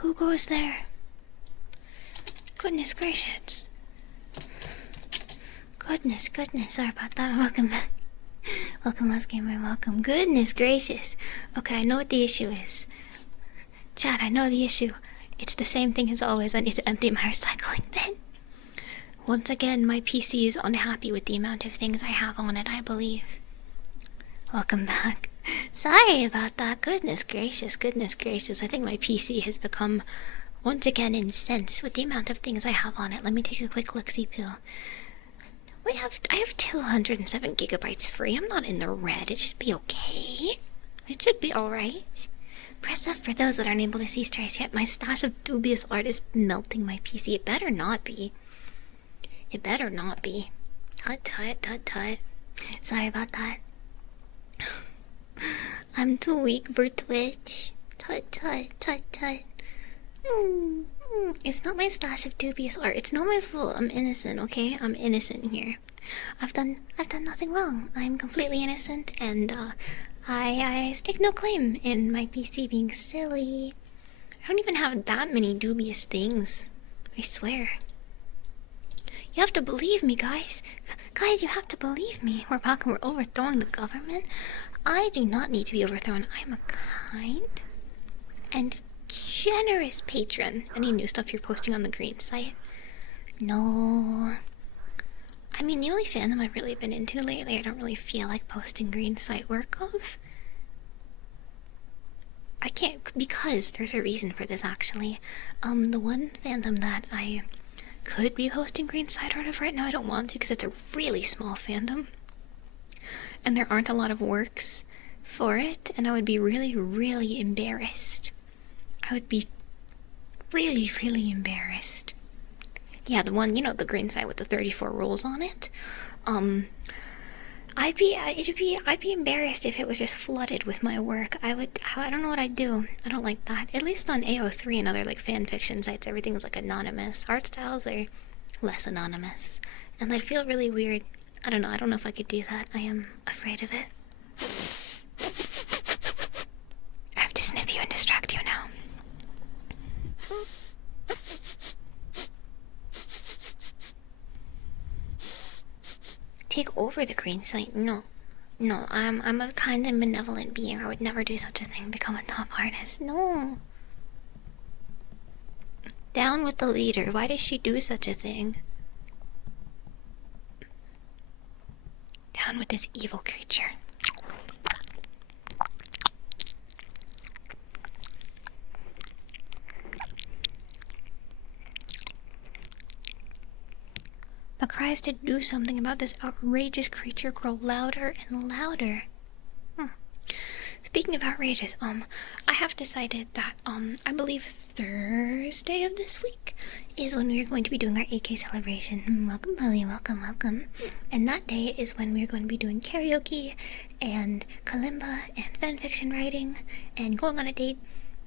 Who goes there? Goodness gracious. Goodness. Sorry about that. Welcome back. Welcome, Last Gamer. Welcome. Goodness gracious. Okay, I know what the issue is. Chat, I know the issue. It's the same thing as always. I need to empty my recycling bin. Once again, my PC is unhappy with the amount of things I have on it, I believe. Welcome back. Sorry about that. Goodness gracious. I think my PC has become once again incensed with the amount of things I have on it. Let me take a quick look-see peel. I have 207 gigabytes free. I'm not in the red. It should be okay. It should be alright. Press up for those that aren't able to see Streissel yet. My stash of dubious art is melting my PC. It better not be. It better not be. Tut. Sorry about that. I'm too weak for Twitch. Tut. It's not my stash of dubious art. It's not my fault. I'm innocent, okay? I'm innocent here. I've done nothing wrong. I'm completely innocent, and I stake no claim in my PC being silly. I don't even have that many dubious things. I swear. You have to believe me, guys. Guys, you have to believe me. We're back and we're overthrowing the government. I do not need to be overthrown. I'm a kind and generous patron. Any new stuff you're posting on the green site? No. I mean, the only fandom I've really been into lately, I don't really feel like posting green site work of. I can't, because there's a reason for this actually. The one fandom that I could be posting green site art of right now, I don't want to because it's a really small fandom. And there aren't a lot of works for it, and I would be really embarrassed. I would be really embarrassed. Yeah, the one, you know, the green site with the 34 rules on it. I'd be embarrassed if it was just flooded with my work. I don't know what I'd do. I don't like that. At least on AO3 and other like fan fiction sites, everything's like anonymous. Art styles are less anonymous, and I'd feel really weird. I don't know if I could do that. I am afraid of it. I have to sniff you and distract you now. Take over the green site? No, I'm a kind and benevolent being. I would never do such a thing. Become a top artist? No. Down with the leader. Why does she do such a thing? Down with this evil creature. The cries to do something about this outrageous creature grow louder and louder. Speaking of outrageous, I have decided that, I believe Thursday of this week is when we're going to be doing our AK celebration. Welcome, Polly, welcome. And that day is when we're going to be doing karaoke and kalimba and fanfiction writing and going on a date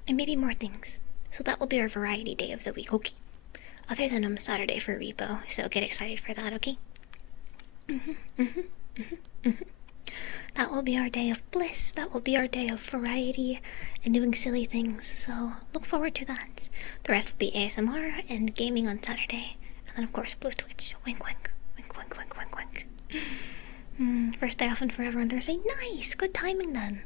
and maybe more things. So that will be our variety day of the week, okay? Other than Saturday for repo, so get excited for that, okay? That will be our day of bliss. That will be our day of variety and doing silly things, so look forward to that. The rest will be ASMR and gaming on Saturday, and then of course Blue Twitch. Wink. First day off and forever on Thursday. Nice! Good timing then.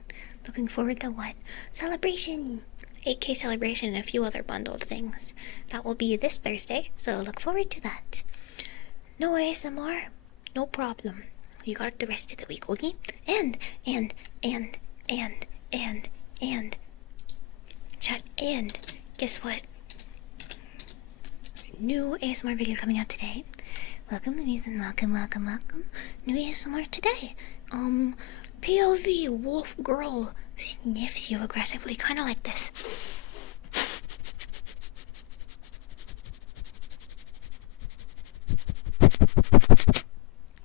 Looking forward to what? Celebration! 8K celebration and a few other bundled things. That will be this Thursday, so look forward to that. No ASMR? No problem. You got it the rest of the week, okay? And chat, and guess what? New ASMR video coming out today. Welcome, Louise, and welcome. New ASMR today. POV wolf girl sniffs you aggressively, kind of like this.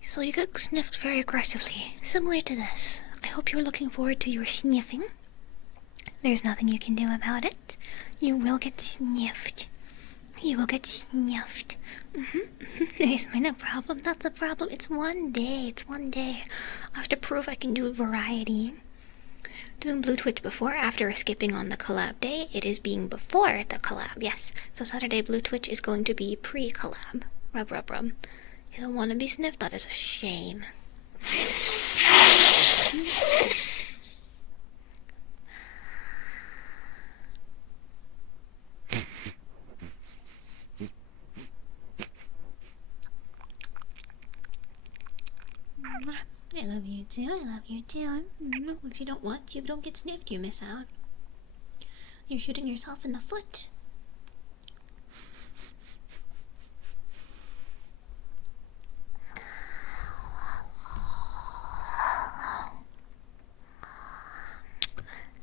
So you get sniffed very aggressively, similar to this. I hope you're looking forward to your sniffing. There's nothing you can do about it. You will get sniffed. You will get sniffed. There's no problem. That's a problem. It's one day. I have to prove I can do variety. Doing Blue Twitch before, after skipping on the collab day. It is being before the collab, yes. So Saturday Blue Twitch is going to be pre-collab. Rub, rub, rub. You don't want to be sniffed? That is a shame. I love you too, I love you too. If you don't want, you don't get sniffed, you miss out. You're shooting yourself in the foot.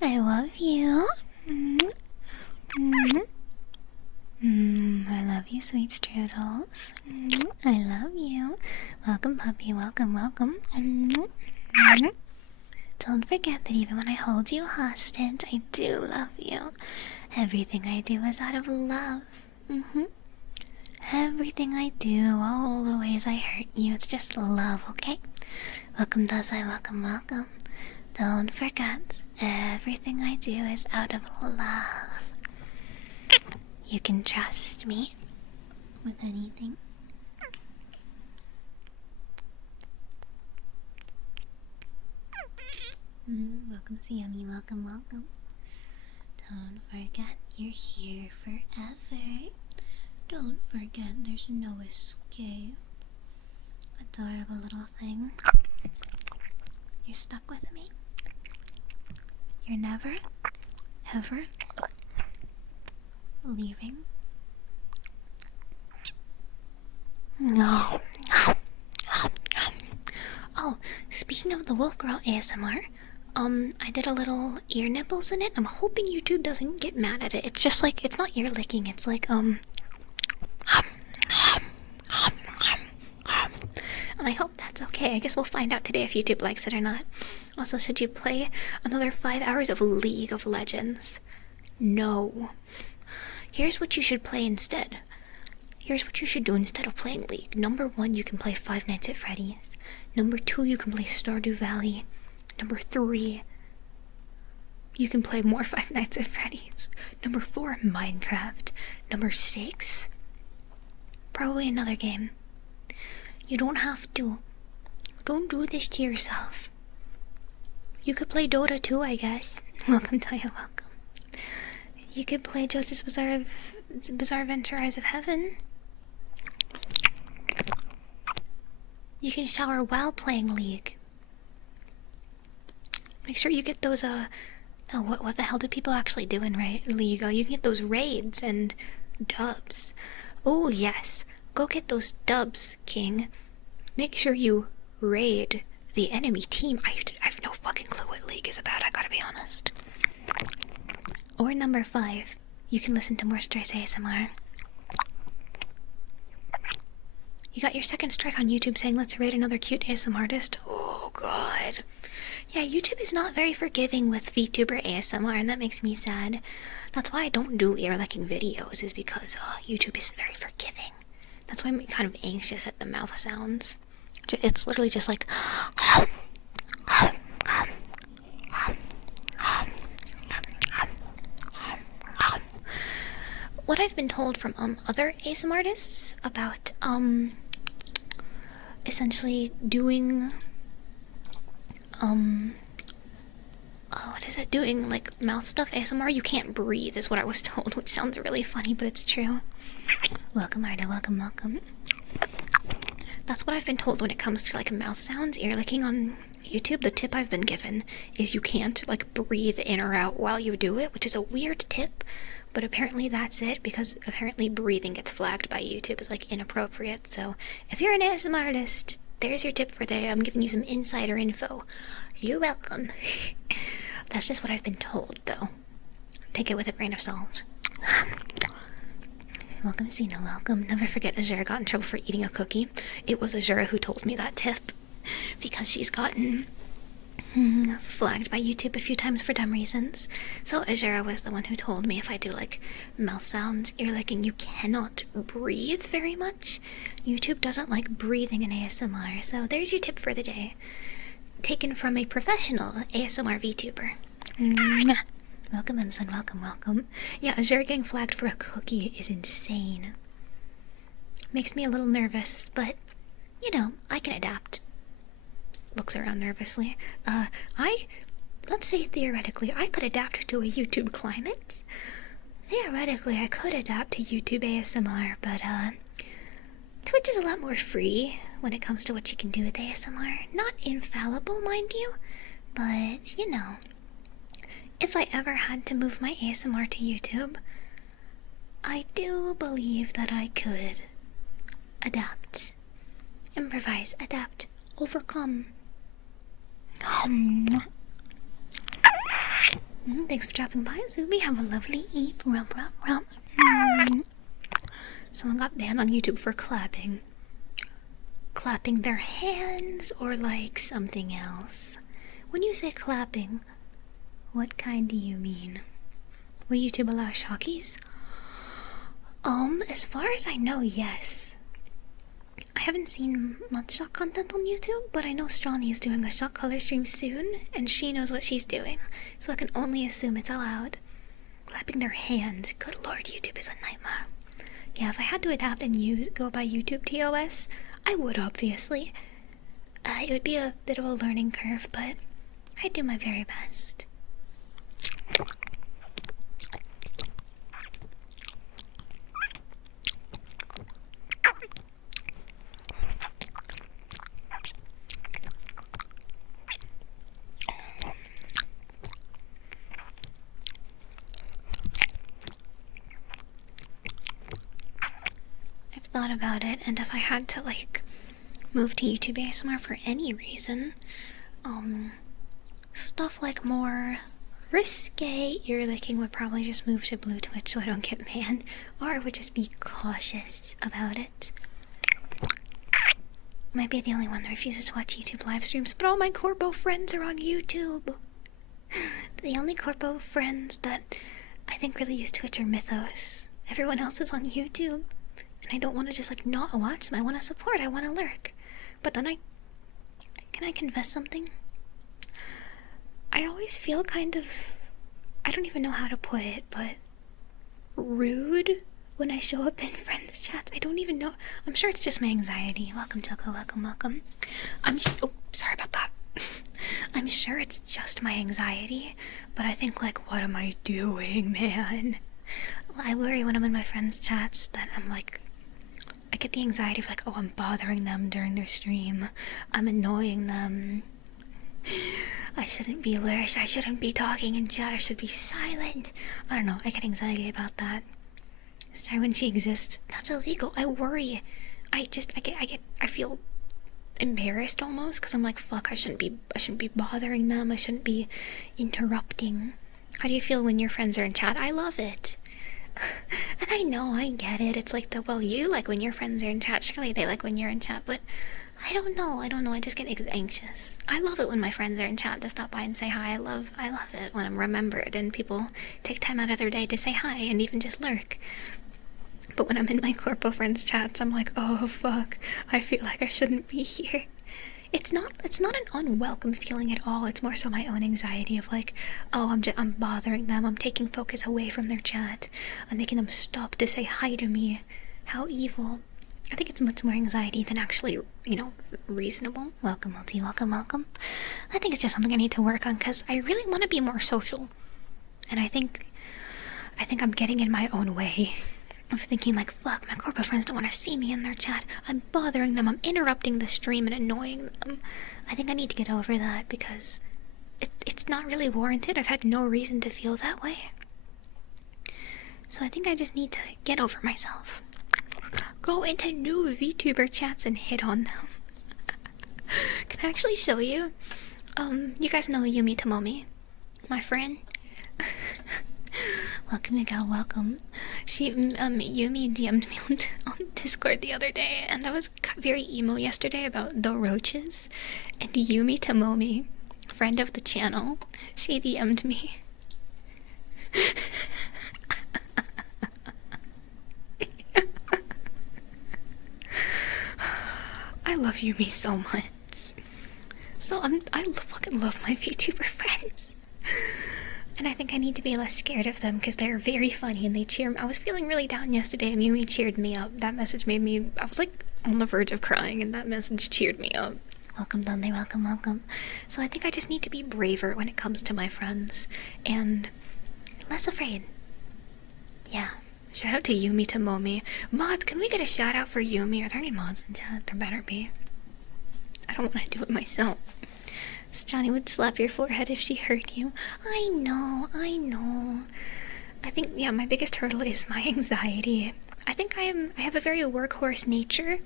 I love you. I love you, sweet strudels. I love you. Welcome, puppy. Welcome, welcome. Don't forget that even when I hold you hostage, I do love you. Everything I do is out of love. Everything I do, all the ways I hurt you, it's just love, okay? Welcome, Dazai. Welcome, welcome. Don't forget, everything I do is out of love. You can trust me with anything. Welcome, Siami. Welcome, welcome. Don't forget, you're here forever. Don't forget, there's no escape. Adorable little thing. You're stuck with me. You're never, ever leaving. No. Oh, speaking of the Wolf Girl ASMR, I did a little ear nibbles in it. I'm hoping YouTube doesn't get mad at it. It's just like, it's not ear licking, it's like, and I hope that's okay. I guess we'll find out today if YouTube likes it or not. Also, should you play another 5 hours of League of Legends? No. Here's what you should play instead. Here's what you should do instead of playing League. Number 1, you can play Five Nights at Freddy's. Number 2, you can play Stardew Valley. Number 3, you can play more Five Nights at Freddy's. Number 4, Minecraft. Number 6, probably another game. You don't have to. Don't do this to yourself. You could play Dota too, I guess. Welcome, Taya, welcome. You could play JoJo's Bizarre Adventure Eyes of Heaven. You can shower while playing League. Make sure you get those, what the hell do people actually do in League? You can get those raids and dubs. Oh, yes. Go get those dubs, King. Make sure you raid the enemy team. I have no fucking clue what League is about, I gotta be honest. Or number 5, you can listen to more Streissel ASMR. You got your second strike on YouTube saying let's raid another cute ASMR artist. Oh god. Yeah, YouTube is not very forgiving with VTuber ASMR, and that makes me sad. That's why I don't do ear-licking videos, is because YouTube isn't very forgiving. That's why I'm kind of anxious at the mouth sounds. It's literally just like... What I've been told from other ASMR artists about essentially doing what is it, doing like mouth stuff ASMR, you can't breathe is what I was told, which sounds really funny, but it's true. Welcome, Arda, welcome, welcome. That's what I've been told when it comes to like mouth sounds, ear licking on YouTube. The tip I've been given is you can't like breathe in or out while you do it, which is a weird tip, but apparently that's it, because apparently breathing gets flagged by YouTube as like inappropriate. So if you're an ASMR artist, there's your tip for the day. I'm giving you some insider info. You're welcome. That's just what I've been told, though. Take it with a grain of salt. Welcome, Sina, welcome. Never forget Azura got in trouble for eating a cookie. It was Azura who told me that tip, because she's gotten flagged by YouTube a few times for dumb reasons. So Azura was the one who told me if I do like mouth sounds, ear licking, you cannot breathe very much. YouTube doesn't like breathing in ASMR, so there's your tip for the day. taken from a professional ASMR VTuber. Mwah. Welcome, Ensign. Welcome, welcome. Yeah, Azure getting flagged for a cookie is insane. Makes me a little nervous, but, you know, I can adapt. Looks around nervously. Let's say theoretically, I could adapt to a YouTube climate. Theoretically, I could adapt to YouTube ASMR, but, Twitch is a lot more free when it comes to what you can do with ASMR. Not infallible, mind you, but, you know, if I ever had to move my ASMR to YouTube, I do believe that I could adapt, improvise, adapt, overcome. Thanks for dropping by, Zuby. Have a lovely eat. Someone got banned on YouTube for clapping. Clapping their hands or like something else. When you say clapping, what kind do you mean? Will YouTube allow shockies? As far as I know, yes. I haven't seen much shock content on YouTube, but I know Strawny is doing a shock color stream soon, and she knows what she's doing, so I can only assume it's allowed. Clapping their hands, good lord, YouTube is a nightmare. Yeah, if I had to adapt and go by YouTube TOS, I would obviously. It would be a bit of a learning curve, but I'd do my very best. Thought about it, and if I had to like move to YouTube ASMR for any reason, stuff like more risque ear licking would probably just move to Blue Twitch so I don't get banned, or I would just be cautious about it. Might be the only one that refuses to watch YouTube live streams, but all my Corpo friends are on YouTube. The only Corpo friends that I think really use Twitch are Mythos. Everyone else is on YouTube. And I don't want to just like not watch them. I want to support. I want to lurk. But then can I confess something? I always feel kind of, I don't even know how to put it, but rude when I show up in friends' chats. I don't even know. I'm sure it's just my anxiety. Welcome, Toko. Welcome, welcome. Oh, sorry about that. I'm sure it's just my anxiety, but I think like, what am I doing, man? I worry when I'm in my friends' chats that I'm like, I get the anxiety of like, oh, I'm bothering them during their stream. I'm annoying them. I shouldn't be lurched. I shouldn't be talking in chat. I should be silent. I don't know. I get anxiety about that. Sorry, when she exists, that's illegal. I worry. I feel embarrassed almost because I'm like, fuck. I shouldn't be bothering them. I shouldn't be interrupting. How do you feel when your friends are in chat? I love it. And I know, I get it. It's like well, you like when your friends are in chat. Surely they like when you're in chat, but I don't know. I just get anxious. I love it when my friends are in chat to stop by and say hi. I love it when I'm remembered and people take time out of their day to say hi and even just lurk. But when I'm in my Corpo friends chats, I'm like, oh fuck, I feel like I shouldn't be here. It's not an unwelcome feeling at all. It's more so my own anxiety of like, oh, I'm bothering them. I'm taking focus away from their chat. I'm making them stop to say hi to me. How evil. I think it's much more anxiety than actually, reasonable. Welcome, Multi. Welcome, welcome. I think it's just something I need to work on because I really want to be more social. And I think I'm getting in my own way. Of thinking like, fuck, my Corpo friends don't want to see me in their chat. I'm bothering them. I'm interrupting the stream and annoying them. I think I need to get over that because it's not really warranted. I've had no reason to feel that way. So I think I just need to get over myself. Go into new VTuber chats and hit on them. Can I actually show you? You guys know Yumi Tomomi, my friend. Welcome, Miguel, welcome. Yumi DM'd me on Discord the other day, and that was very emo yesterday about the roaches. And Yumi Tomomi, friend of the channel, she DM'd me. I love Yumi so much. I fucking love my VTuber friends. And I think I need to be less scared of them because they're very funny and they cheer me. I was feeling really down yesterday and Yumi cheered me up. That message made me, I was like on the verge of crying and that message cheered me up. Welcome, Thunder, welcome, welcome. So I think I just need to be braver when it comes to my friends and less afraid. Yeah. Shout out to Yumi Tomomi. Mods, can we get a shout out for Yumi? Are there any mods in chat? There better be. I don't want to do it myself. So Johnny would slap your forehead if she hurt you. I know, I know. I think, yeah, my biggest hurdle is my anxiety. I think I have a very workhorse nature,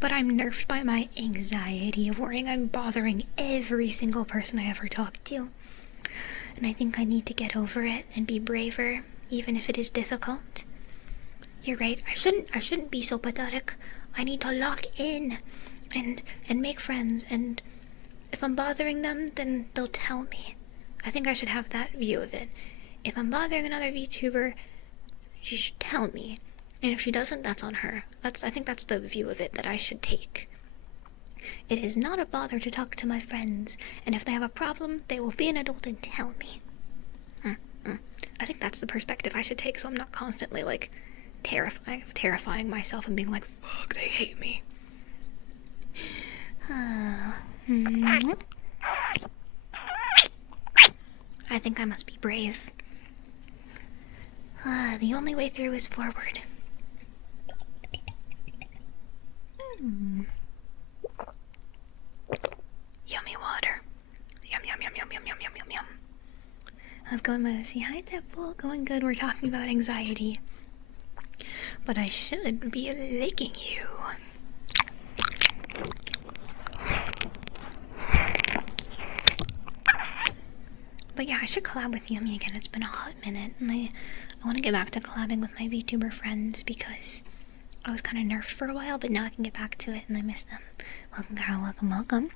but I'm nerfed by my anxiety of worrying I'm bothering every single person I ever talk to. And I think I need to get over it and be braver, even if it is difficult. You're right, I shouldn't be so pathetic. I need to lock in and make friends, and if I'm bothering them, then they'll tell me. I think I should have that view of it. If I'm bothering another VTuber, she should tell me. And if she doesn't, that's on her. I think that's the view of it that I should take. It is not a bother to talk to my friends, and if they have a problem, they will be an adult and tell me. I think that's the perspective I should take, so I'm not constantly, like, terrifying myself and being like, fuck, they hate me. I think I must be brave. The only way through is forward. Yummy water. Yum, yum, yum, yum, yum, yum, yum, yum, yum. How's it going, Mousy? Hi, Temple. Going good. We're talking about anxiety. But I should be licking you. But yeah, I should collab with Yummy again. It's been a hot minute, and I want to get back to collabing with my VTuber friends because I was kind of nerfed for a while, but now I can get back to it, and I miss them. Welcome, Carol. Welcome, welcome.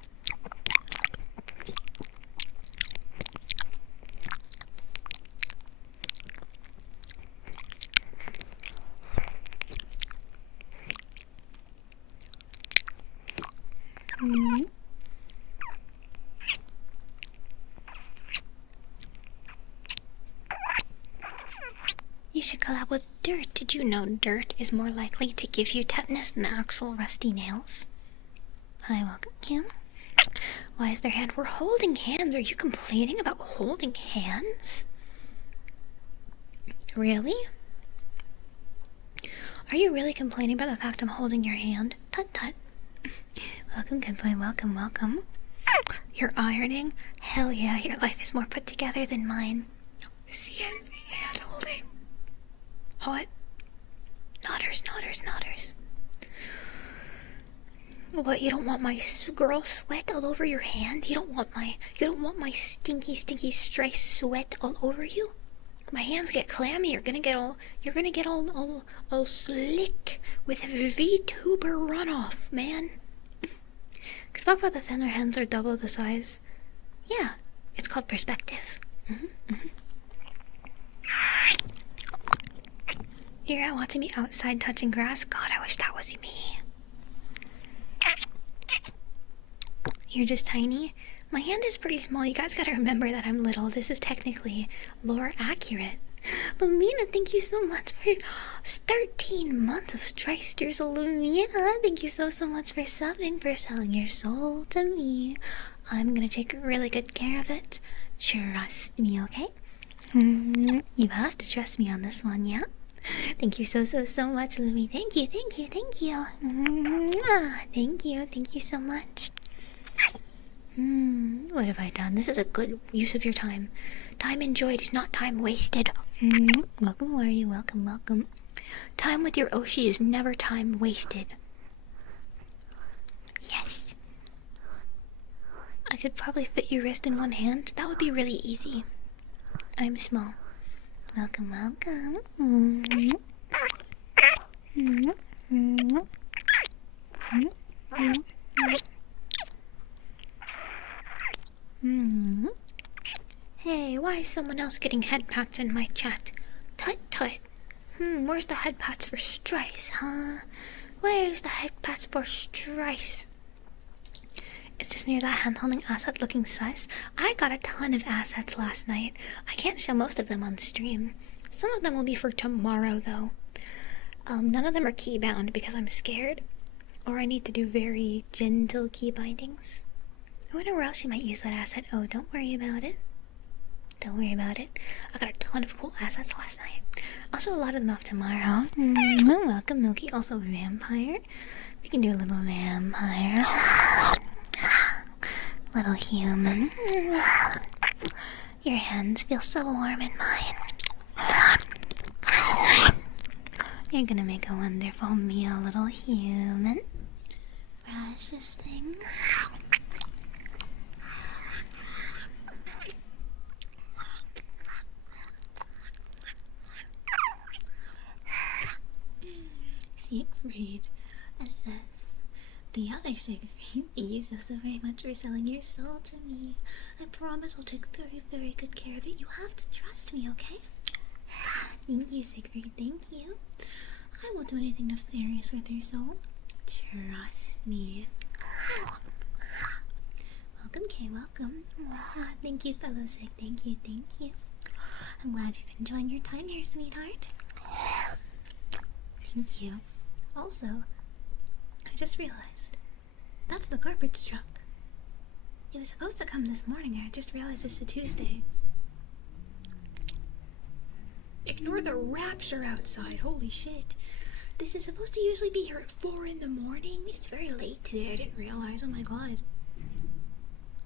You should collab with Dirt. Did you know Dirt is more likely to give you tetanus than actual rusty nails? Hi, welcome, Kim. Why is their hand? We're holding hands. Are you complaining about holding hands? Really? Are you really complaining about the fact I'm holding your hand? Tut tut. Welcome, Gunplay. Welcome, welcome. You're ironing? Hell yeah, your life is more put together than mine. CNC hand holding. Hot. Nodders, nodders, nodders. What, you don't want my girl sweat all over your hand? You don't want my stinky, stinky Streissel sweat all over you? My hands get clammy. You're gonna get all slick with VTuber runoff, man. Could talk about the fan. Our hands are double the size. Yeah, it's called perspective. You're out watching me outside touching grass. God, I wish that was me. You're just tiny. My hand is pretty small. You guys gotta remember that I'm little. This is technically lore accurate. Lumina, thank you so much for 13 months of Streissel. Lumina, thank you so much for subbing, for selling your soul to me. I'm gonna take really good care of it. Trust me, okay? You have to trust me on this one, yeah? Thank you so much, Lumi. Thank you. Thank you so much. What have I done? This is a good use of your time. Time enjoyed is not time wasted. Welcome, where are you? Welcome. Time with your Oshi is never time wasted. Yes. I could probably fit your wrist in one hand. That would be really easy. I'm small. Welcome. Hey, why is someone else getting head pats in my chat? Tut. Where's the head pats for Streissel, huh? Where's the head pats for Streissel? It's just me or that hand-holding asset looking sus. I got a ton of assets last night. I can't show most of them on stream. Some of them will be for tomorrow, though. None of them are key-bound because I'm scared. Or I need to do very gentle key bindings. I wonder where else you might use that asset. Oh, don't worry about it. Don't worry about it. I got a ton of cool assets last night. I'll show a lot of them off tomorrow. Welcome, Milky. Also, vampire. We can do a little vampire. Little human. Your hands feel so warm in mine. You're gonna make a wonderful meal, little human. Precious thing. Siegfried says, the other Siegfried, thank you so very much for selling your soul to me. I promise I'll take very good care of it. You have to trust me, okay? Thank you, Siegfried, thank you. I won't do anything nefarious with your soul. Trust me. Welcome, Kay, welcome. Thank you, fellow Sig, thank you. I'm glad you've been enjoying your time here, sweetheart. Thank you. Also, I just realized, that's the garbage truck. It was supposed to come this morning, I just realized it's a Tuesday. Ignore the rapture outside, holy shit. This is supposed to usually be here at 4 in the morning. It's very late today, I didn't realize, oh my god.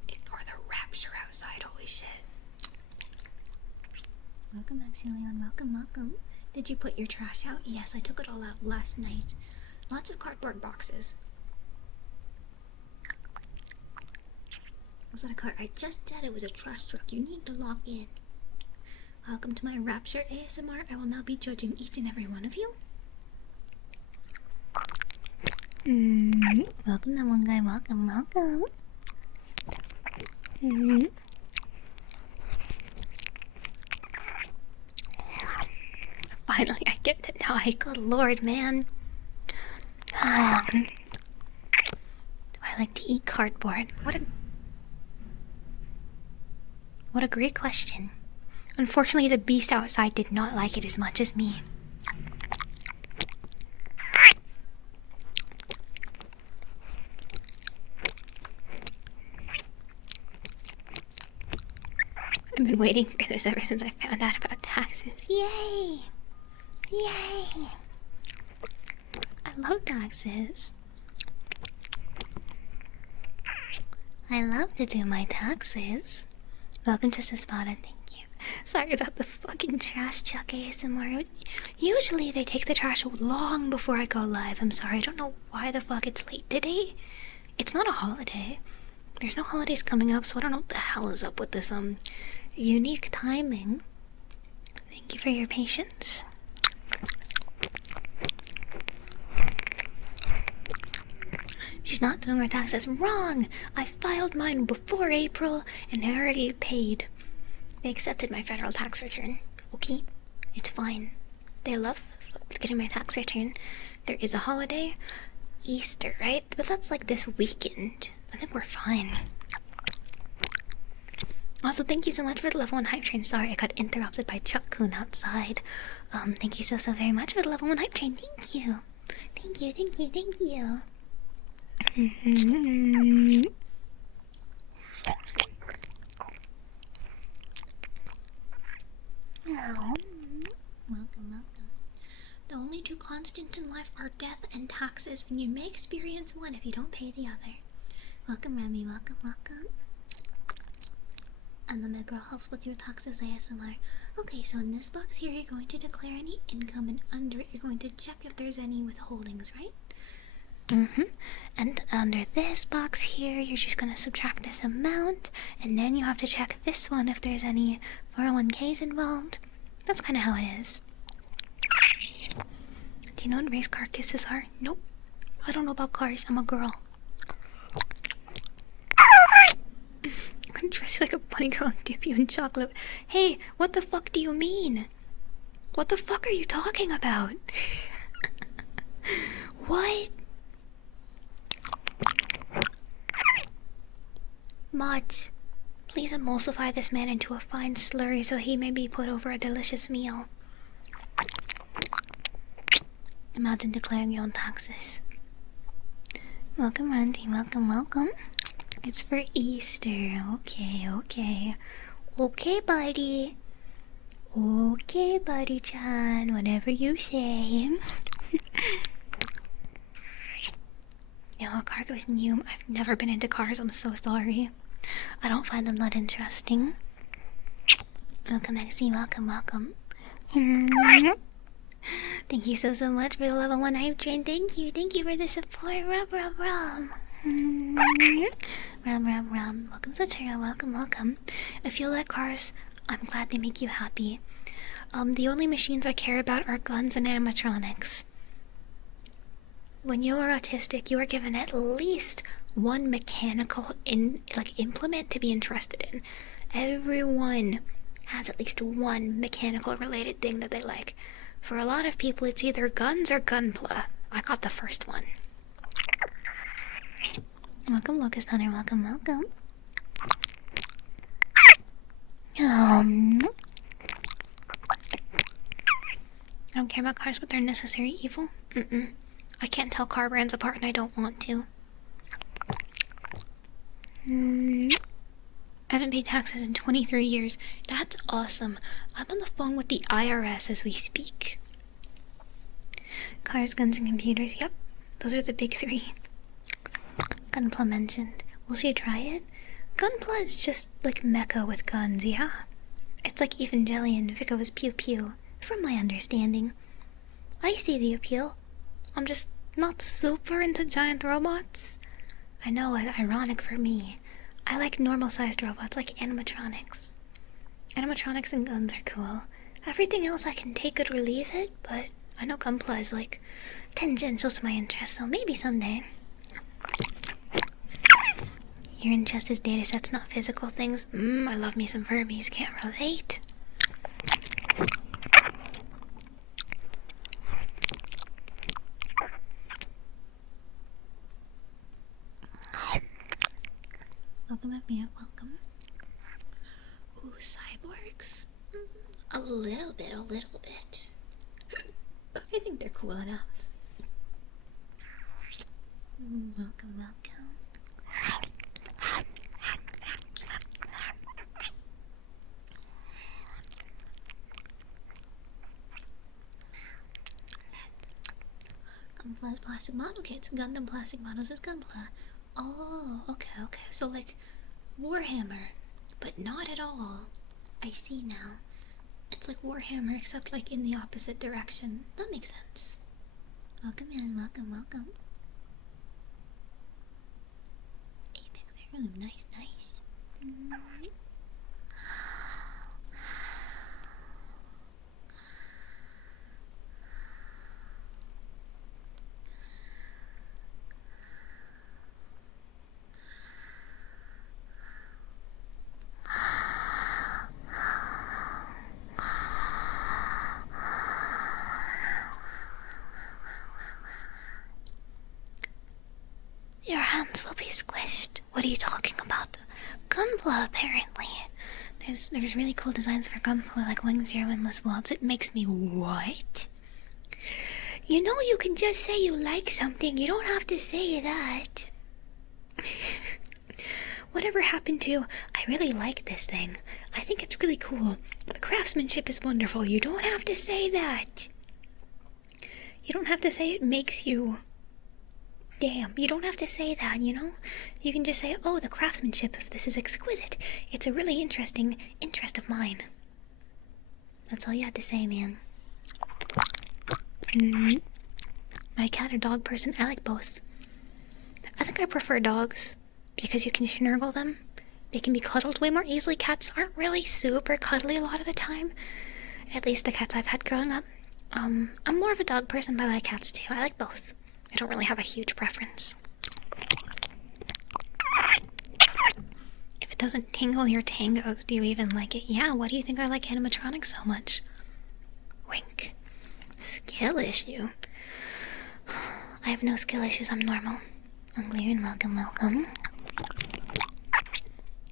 Ignore the rapture outside, holy shit. Welcome, Maximilian, welcome. Did you put your trash out? Yes, I took it all out last night. Lots of cardboard boxes. Was that a car? I just said it was a trash truck. You need to log in. Welcome to my Rapture ASMR. I will now be judging each and every one of you. Welcome, that one guy. Welcome. Finally, I get to die. Good lord, man. Do I like to eat cardboard? What a great question. Unfortunately, the beast outside did not like it as much as me. I've been waiting for this ever since I found out about taxes. Yay! I love taxes. I love to do my taxes. Welcome to Sespada, thank you. Sorry about the fucking trash truck ASMR. Usually they take the trash long before I go live. I'm sorry, I don't know why the fuck it's late today. It's not a holiday. There's no holidays coming up, so I don't know what the hell is up with this unique timing. Thank you for your patience. She's not doing her taxes. Wrong! I filed mine before April and I already paid. They accepted my federal tax return. Okay? It's fine. They love getting my tax return. There is a holiday. Easter, right? But that's like this weekend. I think we're fine. Also, thank you so much for the level 1 hype train. Sorry, I got interrupted by Chuck-kun outside. Thank you so very much for the level 1 hype train. Thank you. Thank you. Welcome. The only two constants in life are death and taxes, and you may experience one if you don't pay the other. Welcome, Remy. Welcome. And the girl helps with your taxes ASMR. Okay, so in this box here, you're going to declare any income, and under it, you're going to check if there's any withholdings, right? And under this box here, you're just gonna subtract this amount, and then you have to check this one if there's any 401ks involved. That's kind of how it is. Do you know what race car kisses are? Nope. I don't know about cars. I'm a girl. I'm dressed like a bunny girl and dip you in chocolate. Hey, what the fuck do you mean? What the fuck are you talking about? What? Mods, please emulsify this man into a fine slurry so he may be put over a delicious meal. Imagine declaring your own taxes. Welcome, Randy. Welcome, welcome. It's for Easter. Okay, okay. Okay, buddy. Okay, buddy Chan. Whatever you say. Yeah, cargo is new. I've never been into cars. I'm so sorry. I don't find them that interesting. Welcome, Maxie. Welcome, welcome. Thank you so much for the level 1 hype train. Thank you for the support. Rum. Rum. Welcome, Satira. Welcome. If you like cars, I'm glad they make you happy. The only machines I care about are guns and animatronics. When you are autistic, you are given at least one mechanical implement to be interested in. Everyone has at least one mechanical related thing that they like. For a lot of people, it's either guns or gunpla. I got the first one. Welcome, Locust Hunter. Welcome. I don't care about cars, but they're necessary evil. I can't tell car brands apart and I don't want to. I haven't paid taxes in 23 years. That's awesome. I'm on the phone with the IRS as we speak. Cars, guns, and computers. Yep, those are the big three. Gunpla mentioned. Will she try it? Gunpla is just like mecha with guns, yeah? It's like Evangelion, Vico's pew pew, from my understanding. I see the appeal. I'm just not super into giant robots. I know, ironic for me. I like normal-sized robots, like animatronics. Animatronics and guns are cool. Everything else I can take it or leave it, but I know Gunpla is, like, tangential to my interest, so maybe someday. Your interest is datasets, not physical things. I love me some Furbies, can't relate. Welcome, Mia, welcome. Ooh, cyborgs? A little bit. I think they're cool enough. Welcome. Gunpla's plastic model kits. Gundam plastic models is Gunpla. Oh, okay. So like Warhammer, but not at all. I see now. It's like Warhammer, except like in the opposite direction. That makes sense. Welcome in, welcome. Apex Heirloom, nice. Your hands will be squished. What are you talking about? Gunpla, apparently. There's really cool designs for Gunpla, like Wing Zero Endless Waltz. It makes me what? You know you can just say you like something. You don't have to say that. Whatever happened to, I really like this thing. I think it's really cool. The craftsmanship is wonderful. You don't have to say that. You don't have to say it makes you... Damn, you don't have to say that, you know? You can just say, oh, the craftsmanship of this is exquisite. It's a really interesting interest of mine. That's all you had to say, man. My cat or dog person, I like both. I think I prefer dogs because you can snuggle them. They can be cuddled way more easily. Cats aren't really super cuddly a lot of the time. At least the cats I've had growing up. I'm more of a dog person, but I like cats too. I like both. I don't really have a huge preference. If it doesn't tingle your tangos, do you even like it? Yeah, why do you think I like animatronics so much? Wink. Skill issue? I have no skill issues, I'm normal. Ugly and welcome.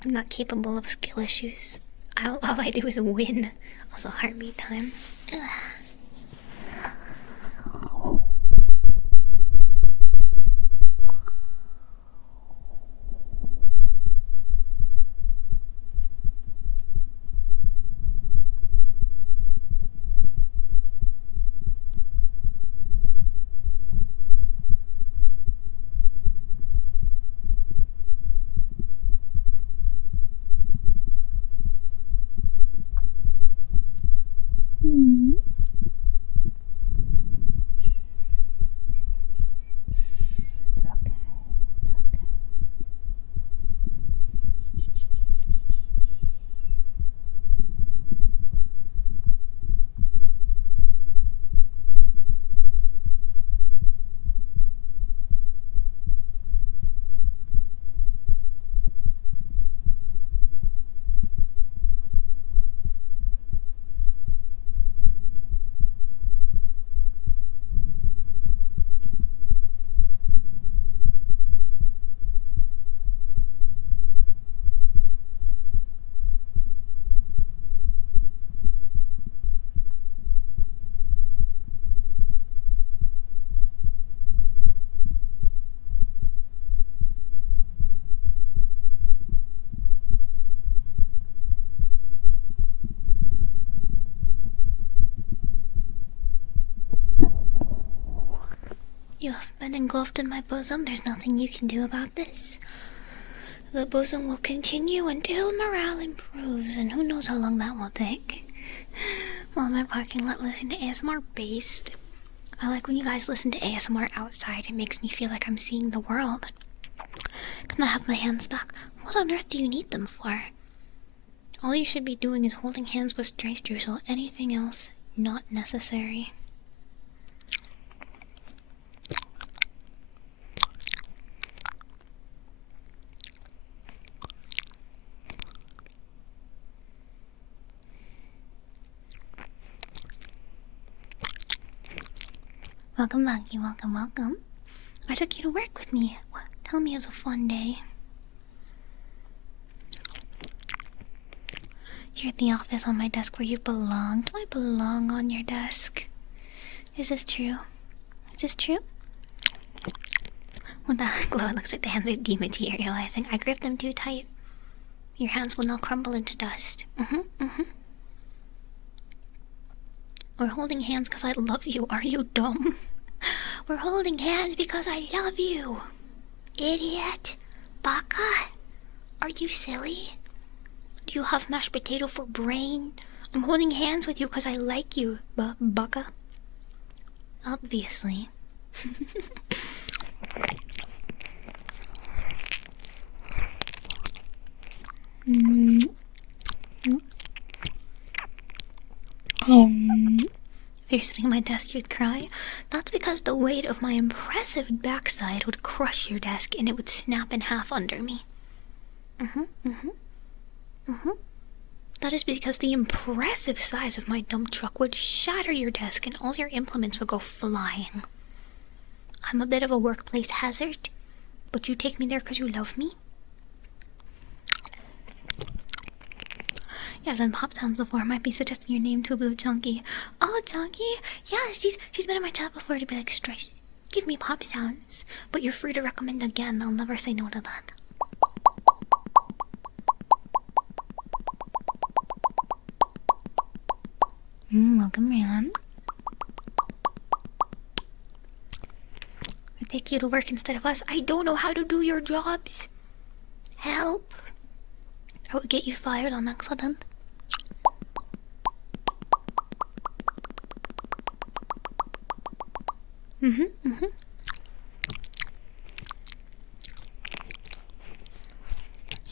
I'm not capable of skill issues. All I do is win. Also, heartbeat time. Ugh. It's okay. It's okay. You have been engulfed in my bosom. There's nothing you can do about this. The bosom will continue until morale improves, and who knows how long that will take. While in my parking lot listening to ASMR based. I like when you guys listen to ASMR outside. It makes me feel like I'm seeing the world. Can I have my hands back? What on earth do you need them for? All you should be doing is holding hands with Streissel. Anything else, not necessary. Welcome, Monkey. Welcome, welcome. I took you to work with me. What? Tell me it was a fun day. Here at the office on my desk where you belong. Do I belong on your desk? Is this true? Is this true? When the glow looks at the hands, it's dematerializing. I grip them too tight. Your hands will now crumble into dust. We're holding hands because I love you. Are you dumb? We're holding hands because I love you. Idiot. Baka. Are you silly? Do you have mashed potato for brain? I'm holding hands with you because I like you, Baka. Obviously. If you're sitting at my desk, you'd cry. That's because the weight of my impressive backside would crush your desk and it would snap in half under me. That is because the impressive size of my dump truck would shatter your desk and all your implements would go flying. I'm a bit of a workplace hazard, but you take me there because you love me. Yeah, I've done pop sounds before. Might be suggesting your name to a blue chunky. Oh, chunky? Yeah, she's been in my chat before to be like, Streish, give me pop sounds. But you're free to recommend again. I'll never say no to that. Welcome, man. I take you to work instead of us. I don't know how to do your jobs. Help. I would get you fired on accident.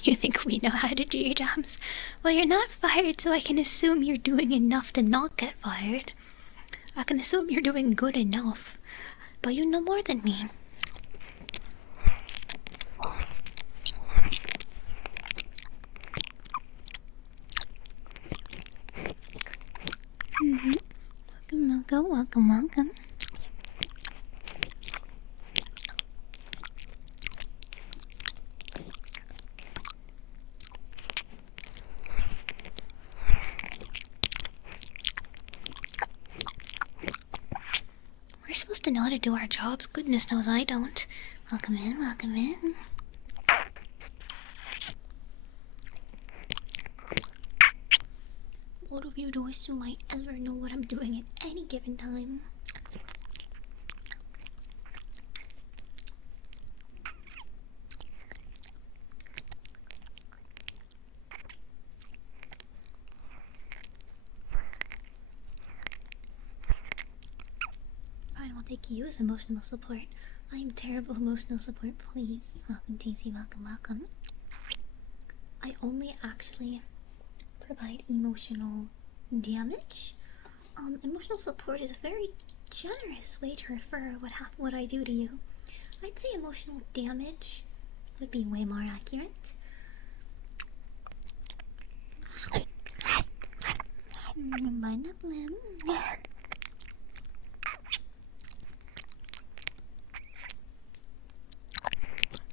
You think we know how to do your jobs? Well, you're not fired, so I can assume you're doing enough to not get fired. I can assume you're doing good enough, but you know more than me. Welcome. supposed to know how to do our jobs. Goodness knows I don't. Welcome in, welcome in. What of you do assume I ever know what I'm doing at any given time? Fine, I'll take you as emotional support. I am terrible emotional support, please. Welcome, TC, welcome, welcome. I only actually provide emotional damage. Emotional support is a very generous way to refer what I do to you. I'd say emotional damage would be way more accurate. Mind the blim.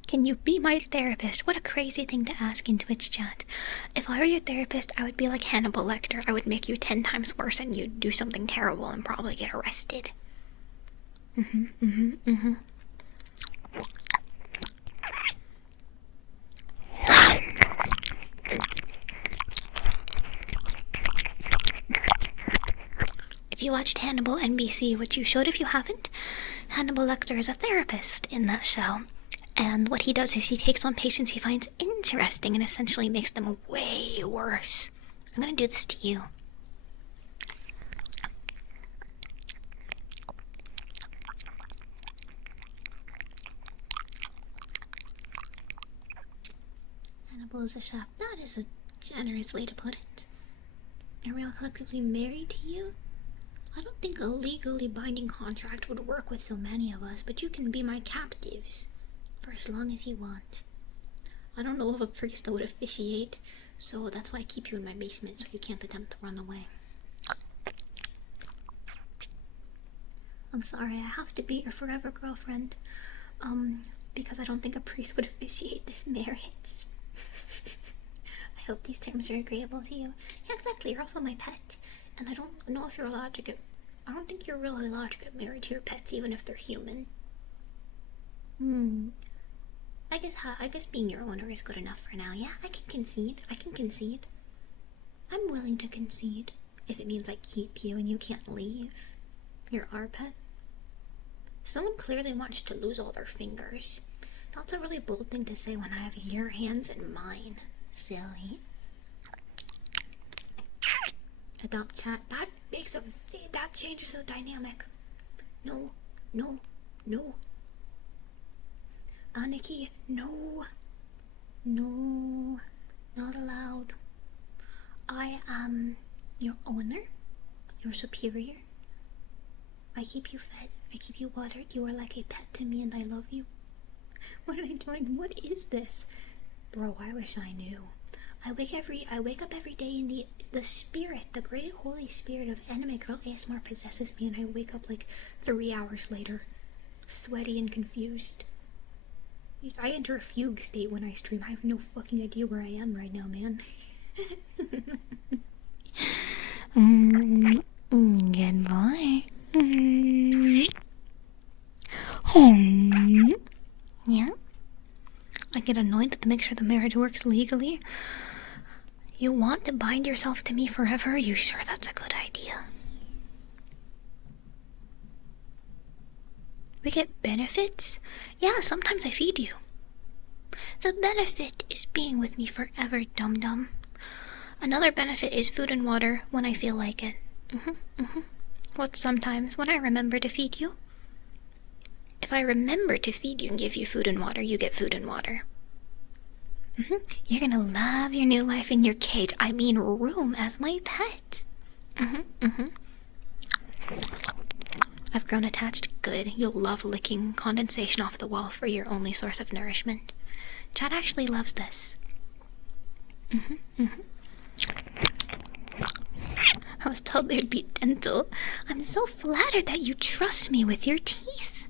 Can you be my therapist? What a crazy thing to ask in Twitch chat. If I were your therapist, I would be like Hannibal Lecter. I would make you 10 times worse and you'd do something terrible and probably get arrested. If you watched Hannibal NBC, which you should if you haven't, Hannibal Lecter is a therapist in that show. And what he does is he takes on patients he finds interesting and essentially makes them way worse. I'm gonna do this to you. Hannibal is a chef. That is a generous way to put it. Are we all collectively married to you? I don't think a legally binding contract would work with so many of us, but you can be my captives. For as long as you want. I don't know of a priest that would officiate, so that's why I keep you in my basement so you can't attempt to run away. I'm sorry, I have to be your forever girlfriend. Because I don't think a priest would officiate this marriage. I hope these terms are agreeable to you. Yeah, exactly, you're also my pet. And I don't know if you're allowed to get... I don't think you're really allowed to get married to your pets, even if they're human. I guess being your owner is good enough for now. Yeah, I can concede. I'm willing to concede if it means I keep you and you can't leave. You're our pet. Someone clearly wants to lose all their fingers. That's a really bold thing to say when I have your hands in mine. Silly. Adopt chat. That changes the dynamic. No. Aniki, no, not allowed. I am your owner, your superior. I keep you fed, I keep you watered. You are like a pet to me and I love you. What am I doing? What is this? Bro, I wish I knew. I wake up every day and the spirit, the great holy spirit of anime girl ASMR possesses me, and I wake up like 3 hours later, sweaty and confused. I enter a fugue state when I stream. I have no fucking idea where I am right now, man. Good boy. Yeah? I get annoyed to make sure the marriage works legally. You want to bind yourself to me forever? Are you sure that's a good idea? We get benefits? Yeah, sometimes I feed you. The benefit is being with me forever, dum-dum. Another benefit is food and water when I feel like it. What's sometimes when I remember to feed you? If I remember to feed you and give you food and water, you get food and water. You're gonna love your new life in your cage. I mean room as my pet. I've grown attached. Good. You'll love licking condensation off the wall for your only source of nourishment. Chad actually loves this. I was told there'd be dental. I'm so flattered that you trust me with your teeth.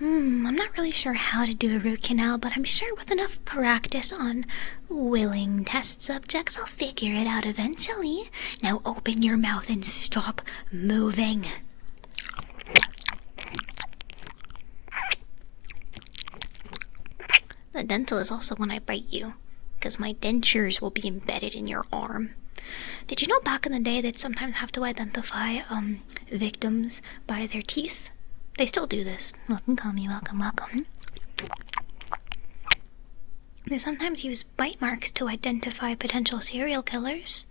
I'm not really sure how to do a root canal, but I'm sure with enough practice on willing test subjects, I'll figure it out eventually. Now open your mouth and stop moving. The dental is also when I bite you, because my dentures will be embedded in your arm. Did you know back in the day they'd sometimes have to identify victims by their teeth? They still do this. Welcome, call me, welcome, welcome. They sometimes use bite marks to identify potential serial killers.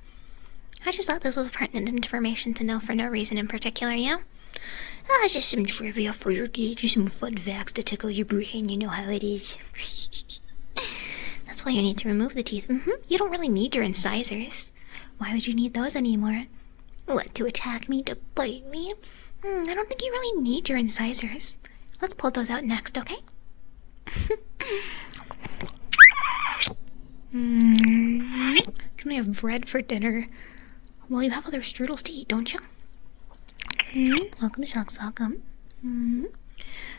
I just thought this was pertinent information to know for no reason in particular, yeah? Just some trivia for your day, just some fun facts to tickle your brain, you know how it is. That's why you need to remove the teeth. You don't really need your incisors. Why would you need those anymore? What, to attack me, to bite me? I don't think you really need your incisors. Let's pull those out next, okay? Can we have bread for dinner? Well, you have other strudels to eat, don't you? Welcome, Shucks, welcome.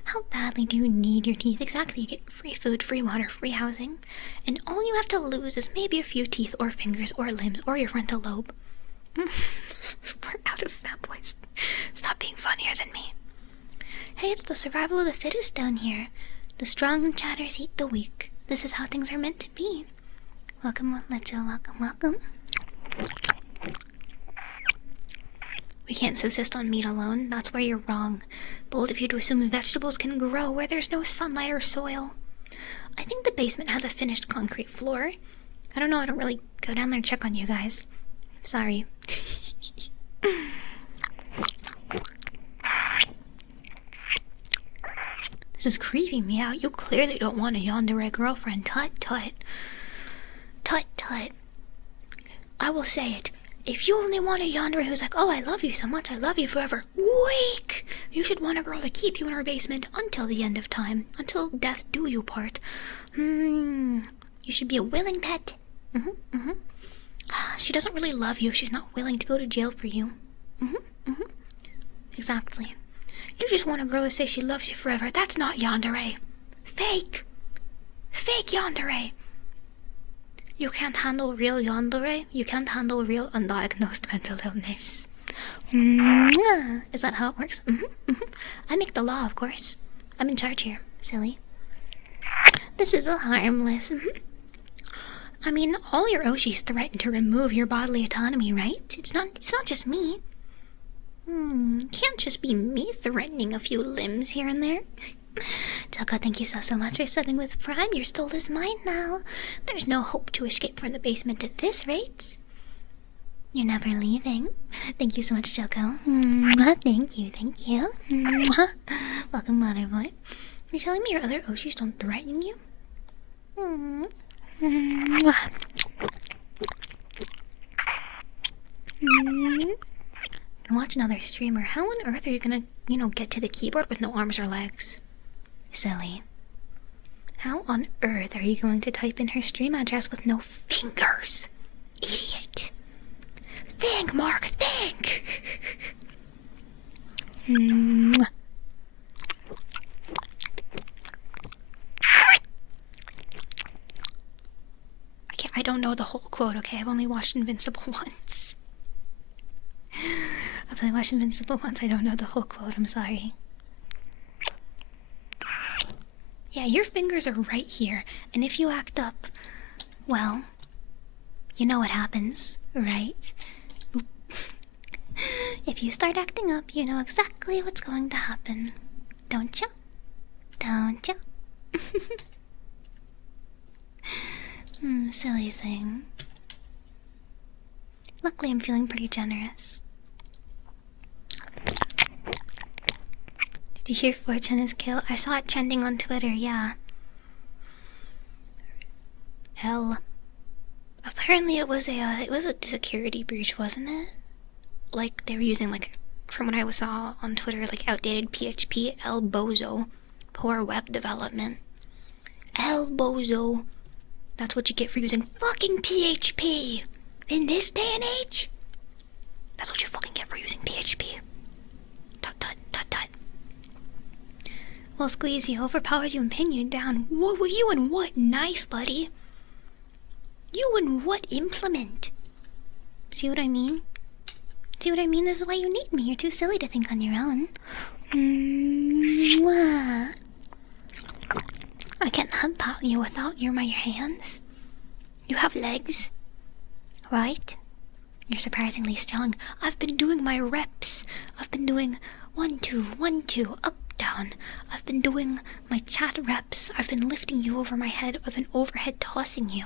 How badly do you need your teeth? Exactly, you get free food, free water, free housing. And all you have to lose is maybe a few teeth or fingers or limbs or your frontal lobe. We're out of fanboys. Stop being funnier than me. Hey, it's the survival of the fittest down here. The strong and chatters eat the weak. This is how things are meant to be. Welcome, Lecho, welcome, welcome. We can't subsist on meat alone. That's where you're wrong. Bold of you to assume vegetables can grow where there's no sunlight or soil. I think the basement has a finished concrete floor. I don't know, I don't really go down there and check on you guys. Sorry. This is creeping me out. You clearly don't want a yandere girlfriend. Tut, tut. Tut, tut. I will say it. If you only want a yandere who's like, oh, I love you so much, I love you forever, weak! You should want a girl to keep you in her basement until the end of time. Until death do you part. You should be a willing pet. She doesn't really love you if she's not willing to go to jail for you. Exactly. You just want a girl to say she loves you forever. That's not yandere. Fake. Fake yandere. You can't handle real yandere. You can't handle real undiagnosed mental illness. Is that how it works? I make the law, of course. I'm in charge here, silly. This is a harmless. I mean, all your Oshis threaten to remove your bodily autonomy, right? It's not just me. Can't just be me threatening a few limbs here and there. Toko, thank you so much for subbing with Prime. Your stole is mine now. There's no hope to escape from the basement at this rate. You're never leaving. Thank you so much, Choco. Thank you. Welcome, Mother Boy. You're telling me your other Oshis don't threaten you? Watch another streamer. How on earth are you gonna, get to the keyboard with no arms or legs? Silly. How on earth are you going to type in her stream address with no fingers? Idiot. Think, Mark, think! I don't know the whole quote, okay? I've only watched Invincible once. I've only watched Invincible once. I don't know the whole quote. I'm sorry. Yeah, your fingers are right here. And if you act up, well, you know what happens, right? If you start acting up, you know exactly what's going to happen. Don't you? Don't you? Silly thing. Luckily, I'm feeling pretty generous. Did you hear Fortune is killed? I saw it trending on Twitter, yeah. Apparently it was a security breach, wasn't it? Like, they were using, from what I saw on Twitter, outdated PHP. El Bozo. Poor web development. El Bozo. That's what you get for using fucking PHP! In this day and age? That's what you fucking get for using PHP. Tut tut tut tut. Well, Squeezy overpowered you and pinned you down. What were you and what knife, buddy? You and what implement? See what I mean? See what I mean? This is why you need me. You're too silly to think on your own. I can't headbutt you without my hands. You have legs, right? You're surprisingly strong. I've been doing my reps. I've been doing 1, 2, 1, 2, up, down. I've been doing my chat reps. I've been lifting you over my head. I've been overhead tossing you.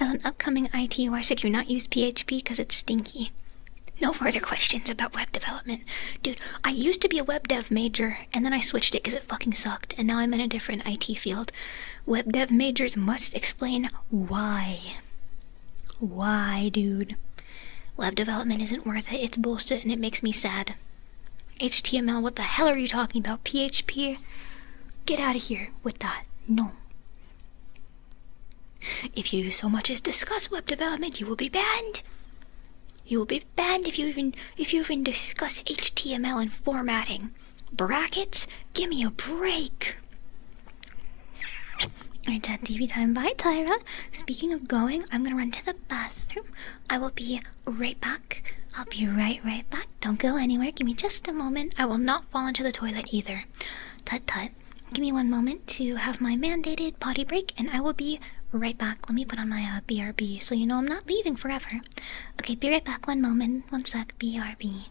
As an upcoming IT, why should you not use PHP? Because it's stinky. No further questions about web development. Dude, I used to be a web dev major, and then I switched it because it fucking sucked, and now I'm in a different IT field. Web dev majors must explain why. Why, dude? Web development isn't worth it. It's bullshit, and it makes me sad. HTML, what the hell are you talking about? PHP? Get out of here with that. No. If you so much as discuss web development, you will be banned. You will be banned if you even discuss HTML and formatting. Brackets? Give me a break. Alright, TV time. Bye, Tyra. Speaking of going, I'm gonna run to the bathroom. I will be right back. I'll be right back. Don't go anywhere. Give me just a moment. I will not fall into the toilet either. Tut tut. Give me one moment to have my mandated potty break, and I will be right back. Let me put on my BRB so you know I'm not leaving forever. Okay, be right back. One moment. One sec. BRB.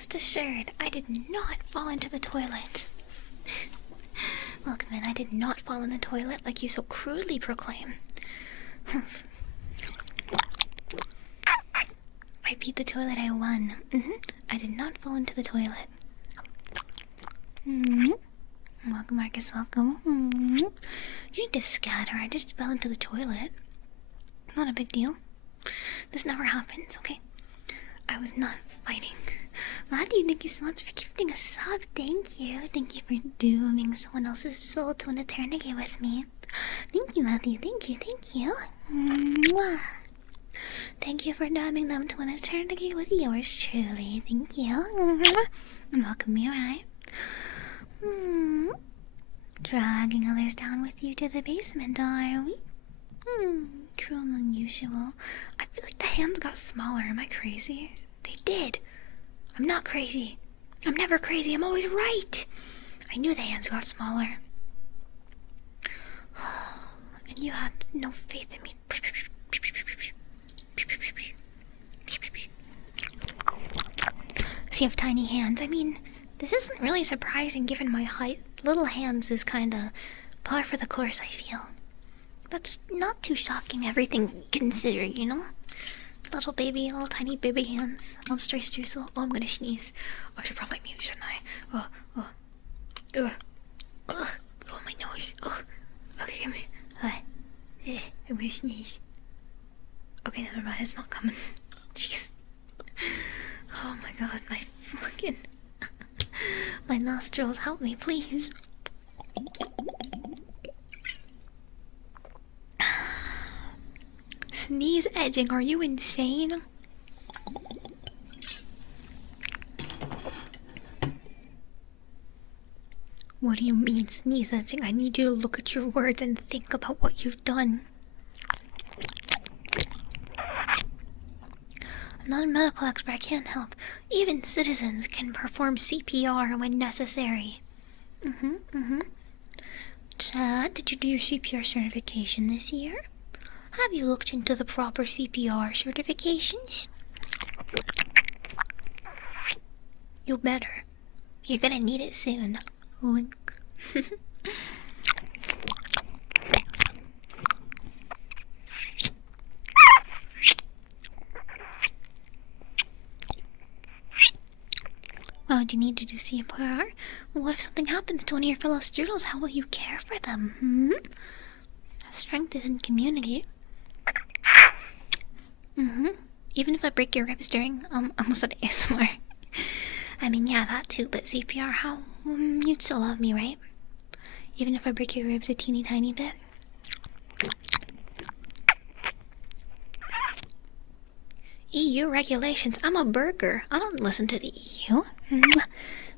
rest assured, I did not fall into the toilet. Welcome in, I did not fall in the toilet like you so crudely proclaim. I beat the toilet, I won. I did not fall into the toilet. Welcome, Marcus, welcome. You need to scatter, I just fell into the toilet. Not a big deal. This never happens, okay? I was not fighting. Matthew, thank you so much for gifting a sub. Thank you. Thank you for dooming someone else's soul to an eternity with me. Thank you, Matthew. Thank you. Thank you. Mwah. Thank you for dooming them to an eternity with yours truly. Thank you. And welcome, Mirai. Dragging others down with you to the basement, are we? Cruel and unusual. I feel like the hands got smaller. Am I crazy? They did. I'm not crazy. I'm never crazy. I'm always right. I knew the hands got smaller. And you had no faith in me. So you have tiny hands. I mean, this isn't really surprising given my height. Little hands is kinda par for the course, I feel. That's not too shocking, everything considered, you know? Little tiny baby hands. Oh, Streissel. Oh, I'm gonna sneeze. I should probably mute, shouldn't I? Oh, my nose. Oh, okay, come here. I'm gonna sneeze. Okay, never mind, it's not coming. Jeez. Oh my god, my fucking... my nostrils, help me, please. Sneeze edging, are you insane? What do you mean sneeze edging? I need you to look at your words and think about what you've done. I'm not a medical expert, I can't help. Even citizens can perform CPR when necessary. Chad, did you do your CPR certification this year? Have you looked into the proper CPR certifications? You better. You're gonna need it soon. Wink. Oh, do you need to do CPR? Well, what if something happens to one of your fellow strudels? How will you care for them? Strength is in community. Even if I break your ribs during, almost an ASMR. I mean, yeah, that too, but CPR, how? You'd still love me, right? Even if I break your ribs a teeny tiny bit? EU regulations. I'm a burger. I don't listen to the EU.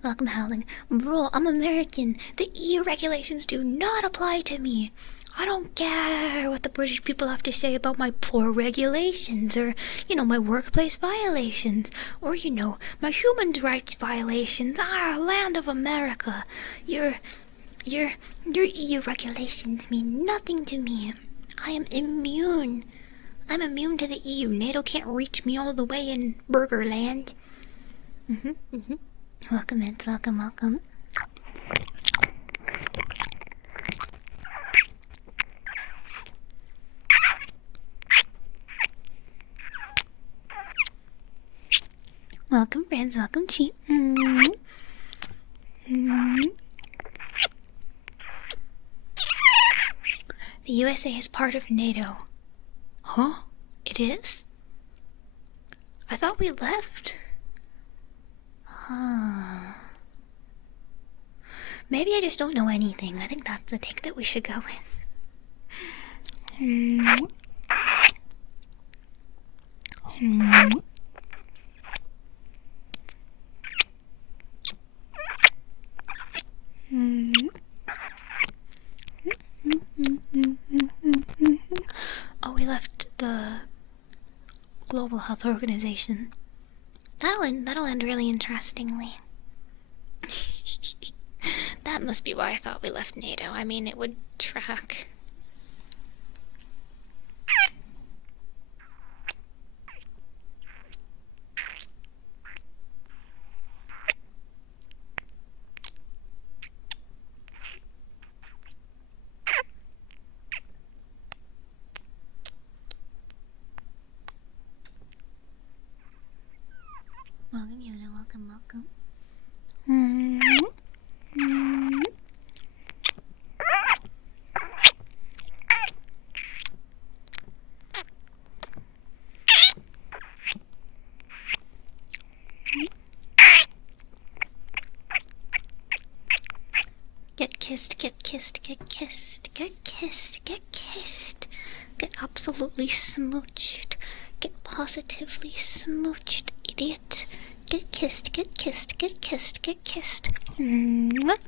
Welcome, Howling. Bro, I'm American. The EU regulations do not apply to me. I don't care what the British people have to say about my poor regulations, or, my workplace violations, or, my human rights violations. Land of America. Your EU regulations mean nothing to me. I am immune. I'm immune to the EU. NATO can't reach me all the way in Burgerland. Welcome, Vince. Welcome. Welcome, friends. Welcome, Cheat. The USA is part of NATO. Huh? It is? I thought we left. Maybe I just don't know anything. I think that's the take that we should go with. Oh, we left the Global Health Organization. That'll end really interestingly. That must be why I thought we left NATO. I mean, it would track. kissed, get kissed, get kissed, get absolutely smooched, get positively smooched, idiot. Get kissed, get kissed, get kissed, get kissed. Mwah.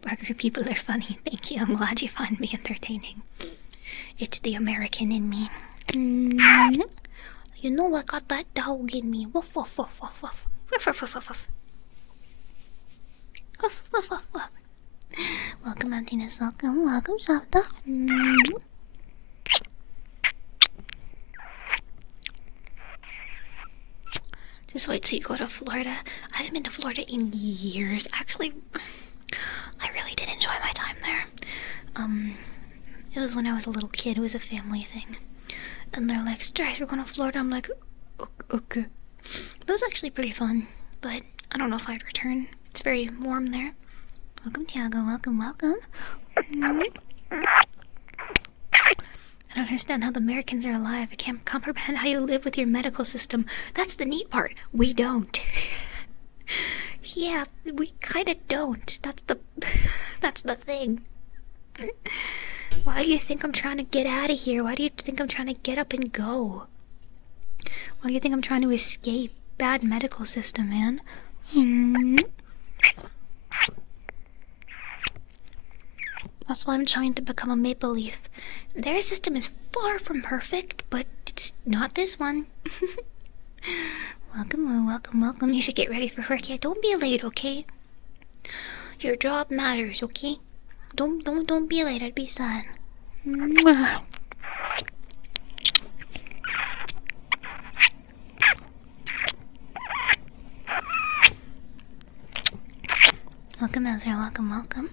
Burger people are funny. Thank you. I'm glad you find me entertaining. It's the American in me. You know I got that dog in me. Woof woof woof woof woof. Woof woof woof woof woof. Woof woof woof woof. Welcome, Emptiness. Welcome, welcome, Softa. Just wait till you go to Florida. I haven't been to Florida in years. Actually, I really did enjoy my time there. It was when I was a little kid. It was a family thing. And they're like, Streissel, we're going to Florida. I'm like, okay. That was actually pretty fun. But I don't know if I'd return. It's very warm there. Welcome, Tiago. Welcome, welcome. I don't understand how the Americans are alive. I can't comprehend how you live with your medical system. That's the neat part. We don't. Yeah, we kind of don't. That's the thing. Why do you think I'm trying to get out of here? Why do you think I'm trying to get up and go? Why do you think I'm trying to escape bad medical system, man? That's why I'm trying to become a maple leaf. Their system is far from perfect, but it's not this one. Welcome, welcome, welcome. You should get ready for work. Yeah, don't be late, okay? Your job matters, okay? Don't be late. I'd be sad. Welcome, Ezra. Welcome, welcome.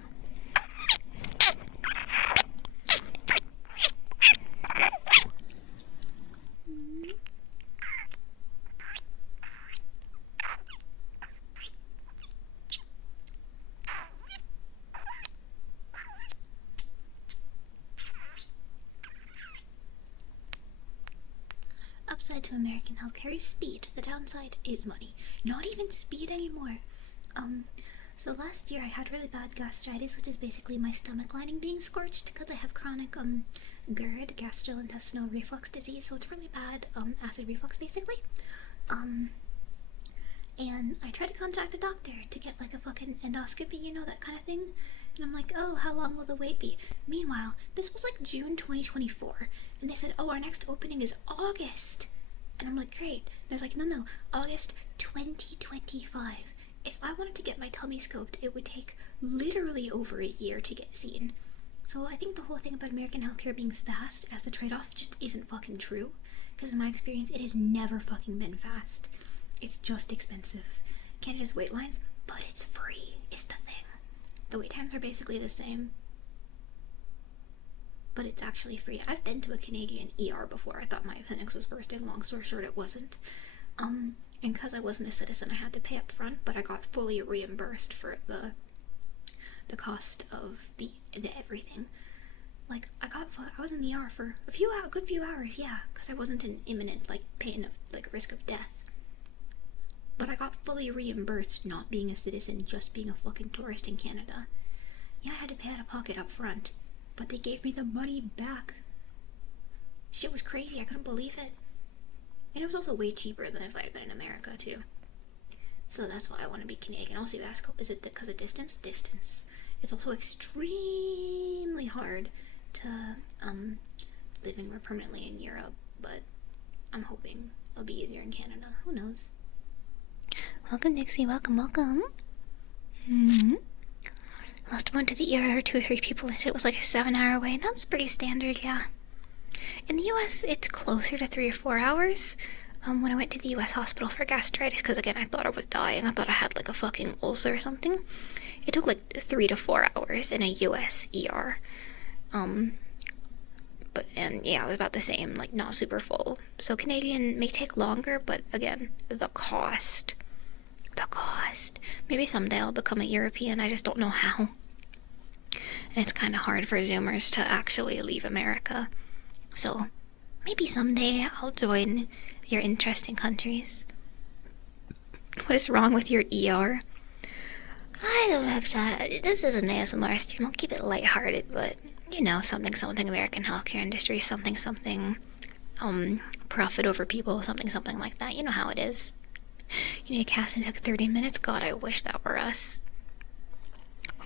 Upside to American healthcare is speed. The downside is money. Not even speed anymore. So last year I had really bad gastritis, which is basically my stomach lining being scorched because I have chronic GERD, gastrointestinal reflux disease. So it's really bad acid reflux basically. And I tried to contact a doctor to get like a fucking endoscopy, you know, that kind of thing. And I'm like, oh, how long will the wait be? Meanwhile, this was like June 2024. And they said, oh, our next opening is August. And I'm like, great. They're like, no, August 2025. If I wanted to get my tummy scoped, it would take literally over a year to get seen. So I think the whole thing about American healthcare being fast as the trade-off just isn't fucking true. Because in my experience, it has never fucking been fast. It's just expensive. Canada's wait lines, but it's free, is the thing. The wait times are basically the same, but it's actually free. I've been to a Canadian ER before. I thought my appendix was bursting. Long story short, it wasn't. And because I wasn't a citizen, I had to pay up front, but I got fully reimbursed for the cost of the everything. Like, I was in the ER for a good few hours, yeah, because I wasn't in imminent, like, pain of, like, risk of death. But I got fully reimbursed not being a citizen, just being a fucking tourist in Canada. Yeah, I had to pay out of pocket up front, but they gave me the money back. Shit was crazy, I couldn't believe it. And it was also way cheaper than if I had been in America, too. So that's why I want to be Canadian. Also, you ask, is it because of distance? Distance. It's also extremely hard to live anywhere permanently in Europe, but I'm hoping it'll be easier in Canada. Who knows? Welcome, Nixie. Welcome, welcome. Last one to the ER, 2 or 3 people, and it was like a 7-hour wait. That's pretty standard, yeah. In the US, it's closer to 3 or 4 hours. When I went to the US hospital for gastritis, because again, I thought I was dying. I thought I had like a fucking ulcer or something. It took like 3 to 4 hours in a US ER. And yeah, it was about the same, like not super full. So Canadian may take longer, but again, the cost. Maybe someday I'll become a European, I just don't know how. And it's kind of hard for Zoomers to actually leave America. So maybe someday I'll join your interesting countries. What is wrong with your ER? I don't have time. This is an ASMR stream. I'll keep it lighthearted, but you know, something American healthcare industry, something profit over people, something like that. You know how it is. You need a cast and took 30 minutes. God, I wish that were us.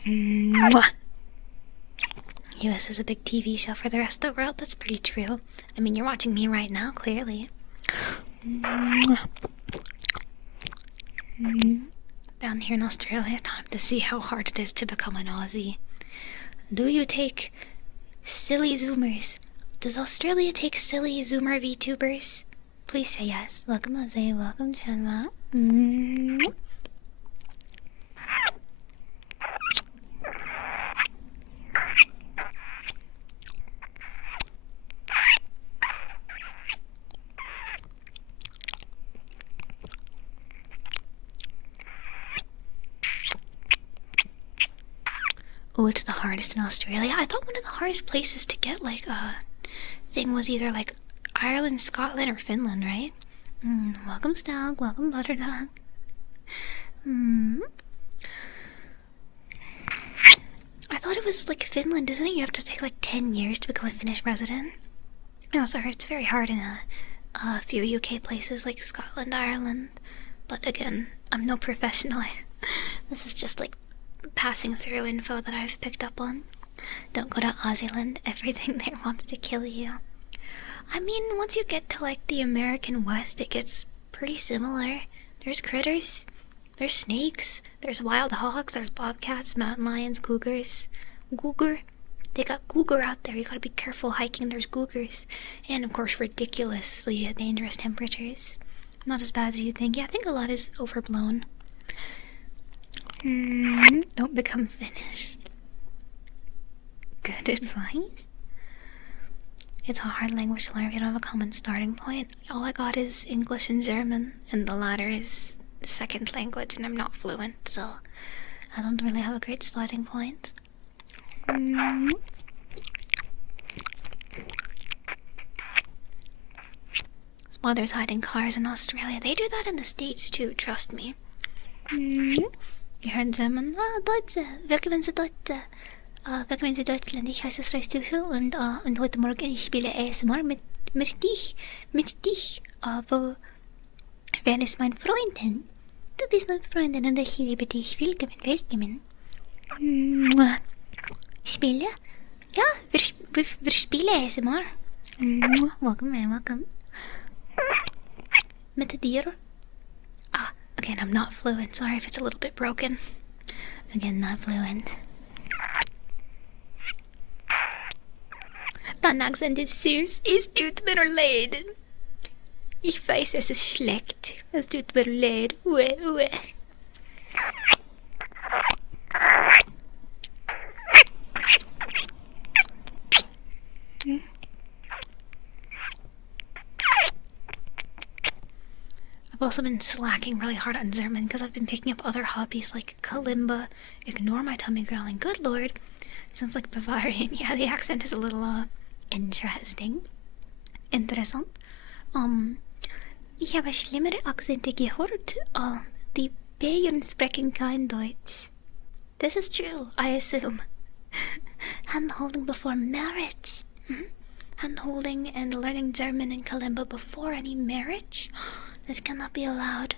Mwah. US is a big TV show for the rest of the world. That's pretty true. I mean, you're watching me right now, clearly. Down here in Australia, time to see how hard it is to become an Aussie. Do you take silly Zoomers? Does Australia take silly Zoomer VTubers? Please say yes. Welcome, Jose. Welcome, Chenma. Oh, it's the hardest in Australia. I thought one of the hardest places to get like a thing was either like Ireland, Scotland, or Finland, right? Welcome, Stag. Welcome, Butterdog. I thought it was like Finland, isn't it? You have to take like 10 years to become a Finnish resident. I also heard it's very hard in a few UK places like Scotland, Ireland. But again, I'm no professional. This is just like passing through info that I've picked up on. Don't go to Aussieland. Everything there wants to kill you. I mean, once you get to like the American West, it gets pretty similar. There's critters, there's snakes, there's wild hogs, there's bobcats, mountain lions, cougars. Cougar. They got cougar out there. You gotta be careful hiking. There's cougars. And of course, ridiculously dangerous temperatures. Not as bad as you think. Yeah, I think a lot is overblown. Don't become Finnish. Good advice. It's a hard language to learn if you don't have a common starting point. All I got is English and German, and the latter is second language, and I'm not fluent, so I don't really have a great starting point. Spotters hiding cars in Australia. They do that in the States too, trust me. You heard German? Ah, Deutsche. Willkommen zu Deutsche. Willkommen zu Deutschland. Ich heiße Streissel und heute Morgen ich spiele ASMR mit dich. Wer ist mein Freundin? Du bist mein Freundin und ich liebe dich. Willkommen. Spiele? Ja, wir spielen ASMR. Welcome. Mit dir? Again, I'm not fluent. Sorry if it's a little bit broken. Again, not fluent. Dein Akzent ist süß. Es tut mir leid. Ich weiß, es ist schlecht. Es tut mir leid. Ue. I've also been slacking really hard on German because I've been picking up other hobbies like kalimba. Ignore my tummy growling. Good lord. It sounds like Bavarian. Yeah, the accent is a little, interesting. Interessant. Ich habe schlimmere Akzente gehört. Die Bayern sprechen kein Deutsch. This is true, I assume. Hand-holding before marriage. Hand-holding and learning German and kalimba before any marriage? This cannot be allowed.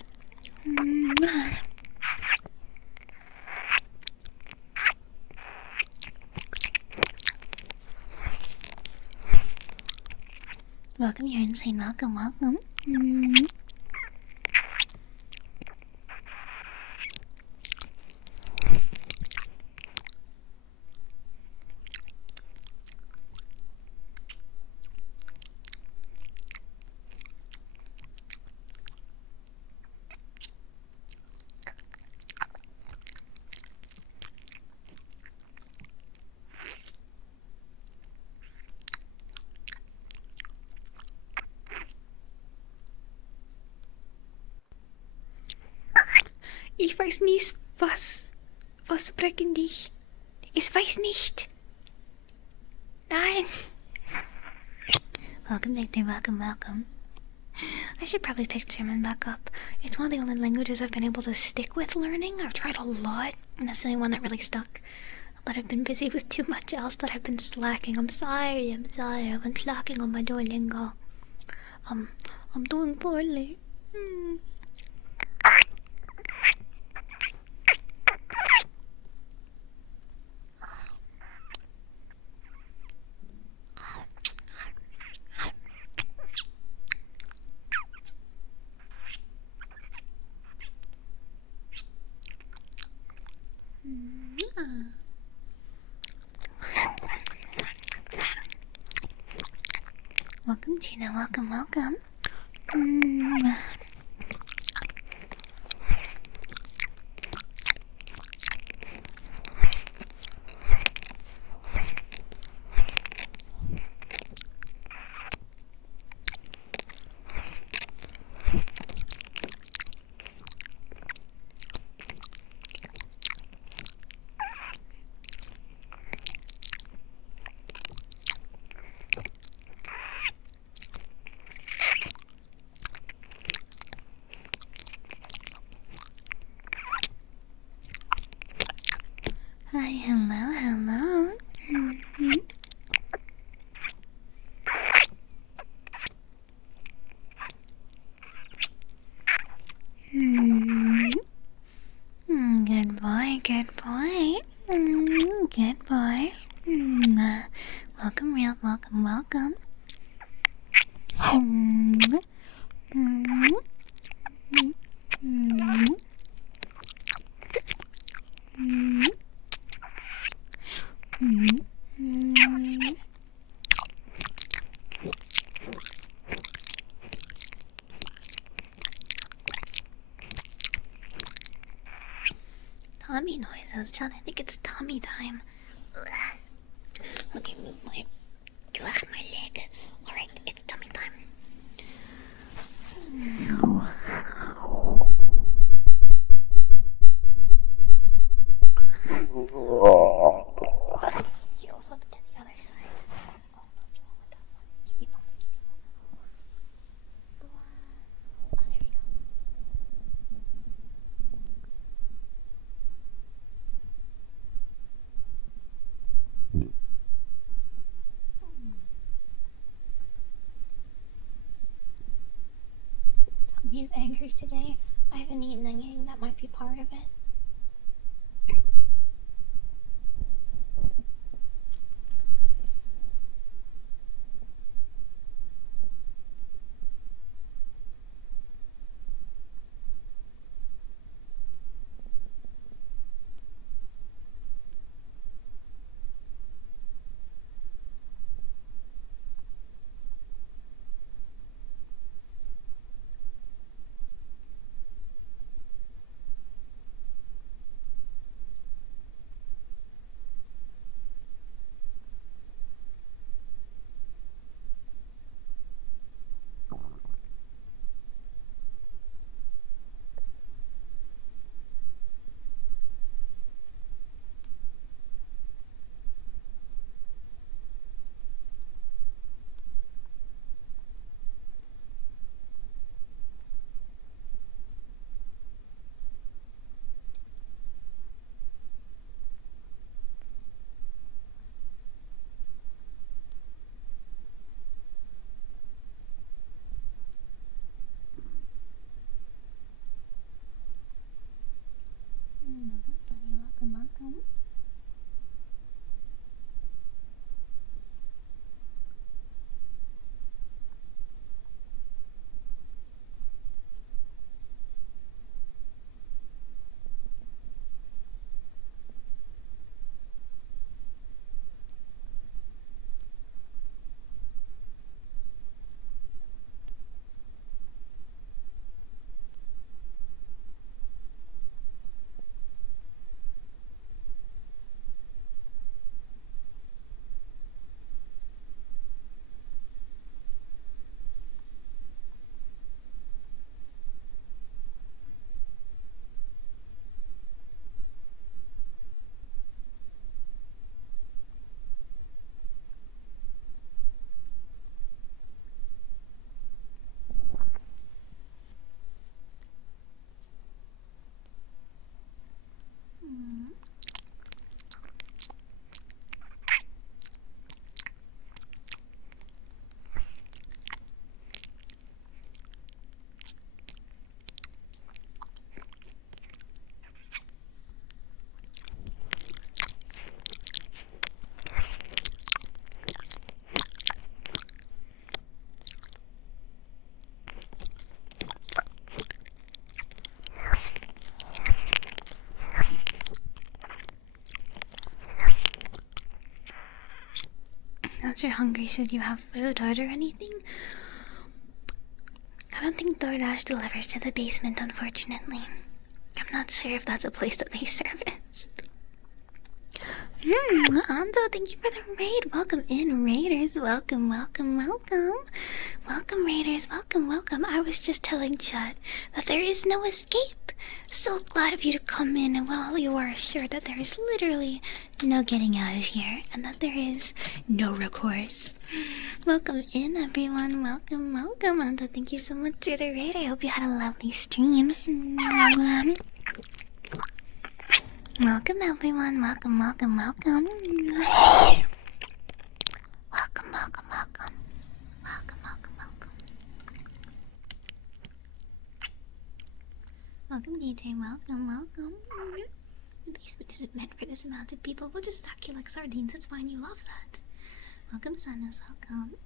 Welcome, you're insane. Welcome. Ich weiß nicht, was sprechen dich? Ich weiß nicht. Nein. Welcome, Victor. Welcome. I should probably pick German back up. It's one of the only languages I've been able to stick with learning. I've tried a lot, and that's the only one that really stuck. But I've been busy with too much else that I've been slacking. I'm sorry. I've been slacking on my Duolingo. I'm doing poorly. Welcome, Tina. Welcome. Hi, hello. Good boy. Good boy. Welcome, real. Welcome. Tummy noises, John. I think it's tummy time. Ugh. Okay, move my leg. Alright, it's tummy time. Here, I'll flip it to the other side. Oh, no, what's wrong with that one? Give me a moment. Oh, there we go. Tommy's angry today. I haven't eaten anything that might be part of it. that you're hungry. Should you have food, order anything? I don't think DoorDash delivers to the basement, unfortunately. I'm not sure if that's a place that they service. Anzo, thank you for the raid. Welcome in, raiders. Welcome, welcome, welcome. Welcome, raiders. Welcome, welcome. I was just telling chat that there is no escape. So glad of you to come in, and well, you are assured that there is literally no getting out of here, and that there is no recourse. Welcome in, everyone. Welcome, welcome. Anzo, thank you so much for the raid. I hope you had a lovely stream. Welcome, everyone. Welcome, welcome, welcome. Welcome, welcome, welcome. Welcome, welcome, welcome. Welcome, DJ. Welcome, welcome. The basement isn't meant for this amount of people. We'll just stack you like sardines. It's fine. You love that. Welcome, Sanus. Welcome.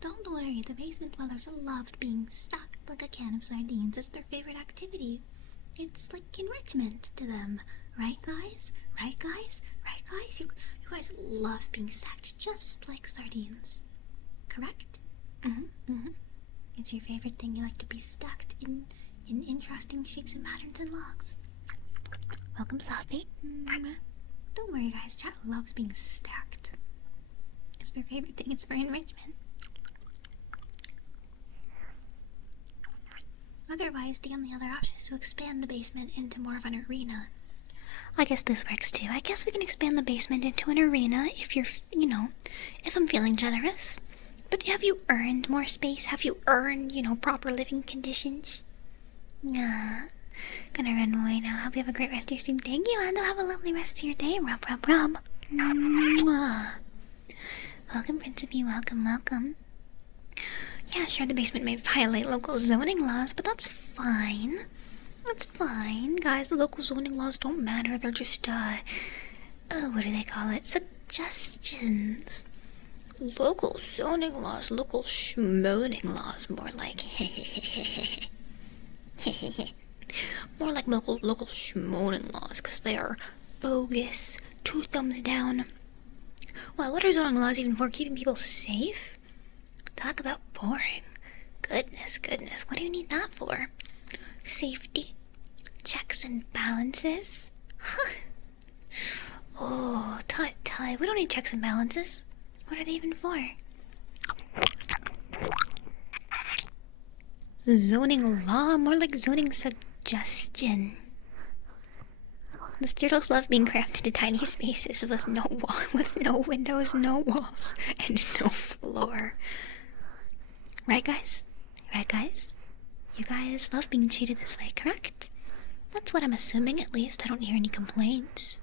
Don't worry. The basement dwellers loved being stacked like a can of sardines. It's their favorite activity. It's like enrichment to them. Right, guys? Right, guys? Right, guys? You guys love being stacked just like sardines. Correct? It's your favorite thing. You like to be stacked in interesting shapes and patterns and logs. Welcome, Sophie. Don't worry, guys. Chat loves being stacked. It's their favorite thing. It's for enrichment. Otherwise, the only other option is to expand the basement into more of an arena. I guess this works too. I guess we can expand the basement into an arena if you're, if I'm feeling generous. But have you earned more space? Have you earned, proper living conditions? Nah. Gonna run away now. Hope you have a great rest of your stream. Thank you, and have a lovely rest of your day. Rub, rub, rub. Mwah. Welcome, Principe. Welcome, welcome. Yeah, sure, the basement may violate local zoning laws, but that's fine. That's fine. Guys, the local zoning laws don't matter. They're just, what do they call it? Suggestions. Local zoning laws, local schmoning laws, more like more like local schmoning laws, because they are bogus. 2 thumbs down. Well, what are zoning laws even for? Keeping people safe? Talk about boring. Goodness, goodness. What do you need that for? Safety. Checks and balances. Oh, tut. We don't need checks and balances. What are they even for? Zoning law? More like zoning suggestion. The turtles love being cramped into tiny spaces with no windows, no walls, and no floor. Right, guys? Right, guys? You guys love being treated this way, correct? That's what I'm assuming, at least. I don't hear any complaints.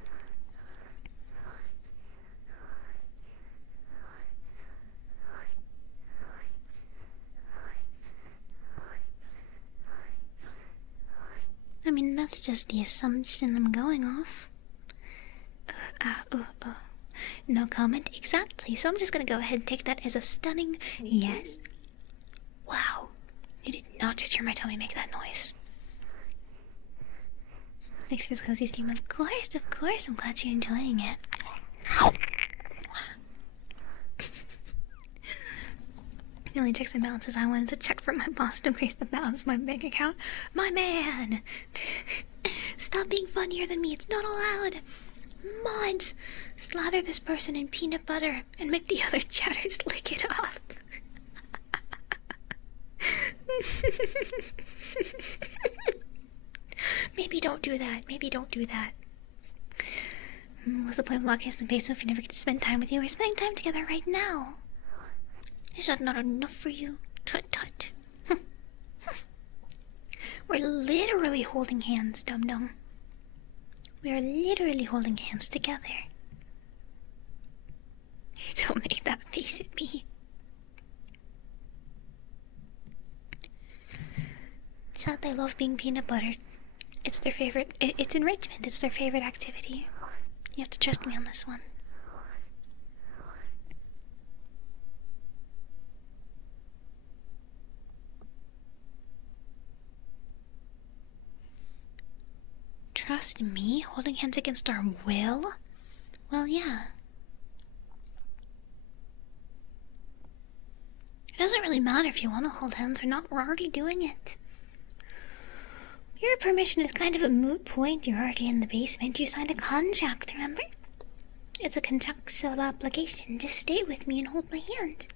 I mean, that's just the assumption I'm going off. No comment exactly, so I'm just gonna go ahead and take that as a stunning yes. Wow, you did not just hear my tummy make that noise. Thanks for the cozy stream. Of course, I'm glad you're enjoying it. The only checks and balances I wanted to check for my boss to increase the balance of my bank account. My man! Stop being funnier than me, it's not allowed! Mods! Slather this person in peanut butter and make the other chatters lick it off. Maybe don't do that. What's the point of locking us in the basement if we never get to spend time with you? We're spending time together right now. Is that not enough for you? Tut. We're literally holding hands, dum-dum. We are literally holding hands together. Don't make that face at me. Chat, they love being peanut buttered. It's their favorite. It's enrichment. It's their favorite activity. You have to trust me on this one. Trust me? Holding hands against our will? Well, yeah. doesn't really matter if you want to hold hands or not, we're already doing it. Your permission is kind of a moot point, you're already in the basement, you signed a contract, remember? It's a contractual obligation, just stay with me and hold my hand.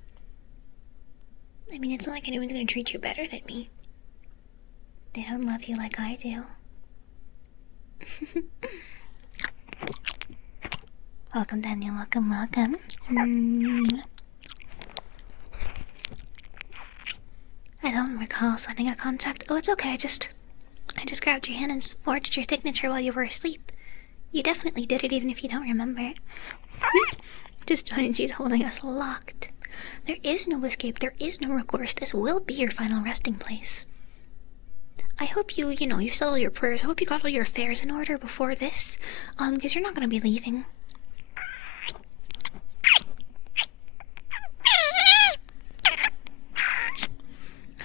I mean, it's not like anyone's gonna treat you better than me. They don't love you like I do. Welcome, Daniel, welcome, welcome. I don't recall signing a contract. Oh, it's okay, I just grabbed your hand and forged your signature while you were asleep. You definitely did it even if you don't remember. Just joining, she's holding us locked. There is no escape, there is no recourse. This will be your final resting place. I hope you settle your prayers. I hope you got all your affairs in order before this. Because you're not gonna be leaving.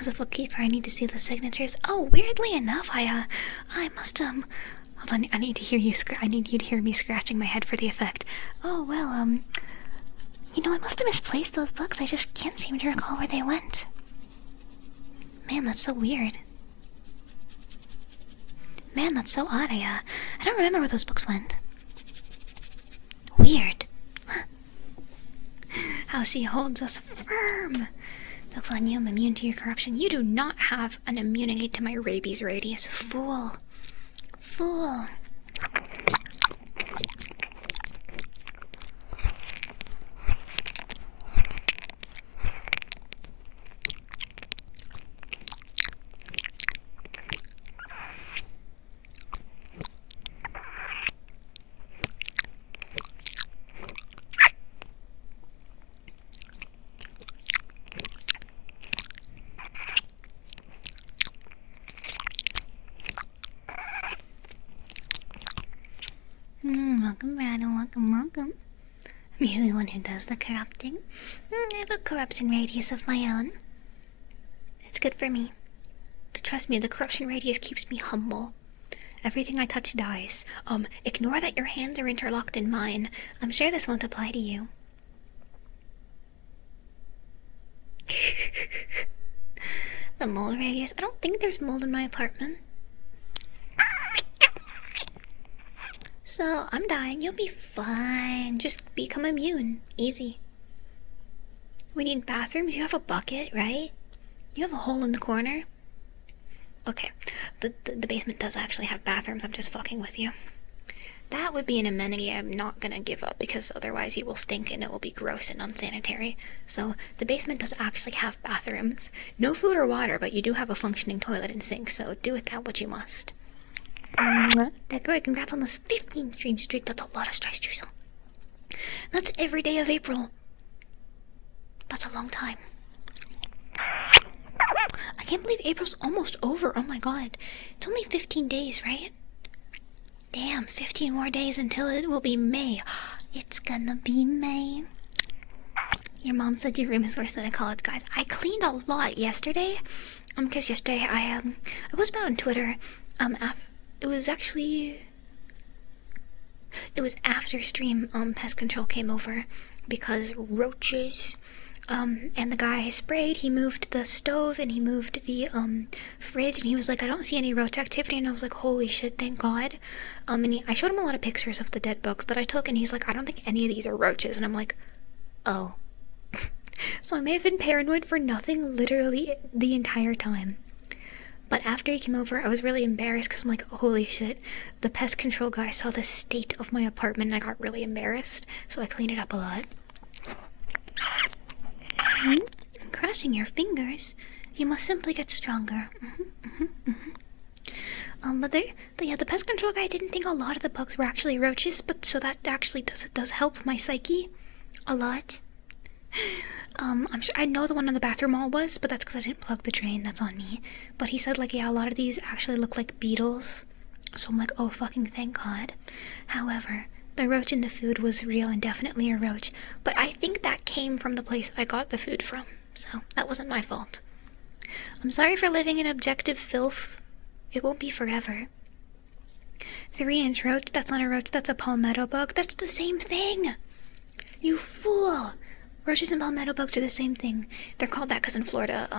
As a bookkeeper, I need to see the signatures. Oh, weirdly enough, I must, hold on, I need to hear you I need you to hear me scratching my head for the effect. Oh, well, I must have misplaced those books. I just can't seem to recall where they went. Man, that's so weird. Man, that's so odd. I don't remember where those books went. Weird. How she holds us firm. Looks on you, I'm immune to your corruption. You do not have an immunity to my rabies radius. Fool. Fool. Welcome, Brandon. Welcome, welcome. I'm usually the one who does the corrupting. I have a corruption radius of my own. It's good for me. Trust me, the corruption radius keeps me humble. Everything I touch dies. Ignore that your hands are interlocked in mine. I'm sure this won't apply to you. The mold radius? I don't think there's mold in my apartment. So, I'm dying. You'll be fine. Just become immune. Easy. We need bathrooms. You have a bucket, right? You have a hole in the corner. Okay. The basement does actually have bathrooms. I'm just fucking with you. That would be an amenity I'm not gonna give up, because otherwise you will stink and it will be gross and unsanitary. So, the basement does actually have bathrooms. No food or water, but you do have a functioning toilet and sink, so do with that what you must. That's great. Congrats on this 15 stream streak. That's a lot of Streissel. That's every day of April. That's a long time. I can't believe April's almost over. Oh my god. It's only 15 days, right? Damn, 15 more days until it will be May. It's gonna be May. Your mom said your room is worse than a college guy's. I cleaned a lot yesterday. Because yesterday I was on Twitter. It was after stream, pest control came over because roaches, and the guy sprayed. He moved the stove and he moved the fridge, and he was like, I don't see any roach activity, and I was like, holy shit, thank god. And I showed him a lot of pictures of the dead bugs that I took, and he's like, I don't think any of these are roaches, and I'm like, oh. So I may have been paranoid for nothing literally the entire time. But after he came over, I was really embarrassed because I'm like, holy shit, the pest control guy saw the state of my apartment and I got really embarrassed, so I cleaned it up a lot. I'm crushing your fingers. You must simply get stronger. But the pest control guy didn't think a lot of the bugs were actually roaches, but so that actually does help my psyche a lot. I'm sure I know the one on the bathroom wall was, but that's because I didn't plug the drain. That's on me. But he said, like, yeah, a lot of these actually look like beetles. So I'm like, oh, fucking thank god. However, the roach in the food was real and definitely a roach. But I think that came from the place I got the food from. So that wasn't my fault. I'm sorry for living in objective filth. It won't be forever. 3-inch roach? That's not a roach. That's a palmetto bug. That's the same thing. You fool. Roaches and palmetto bugs are the same thing. They're called that because in Florida,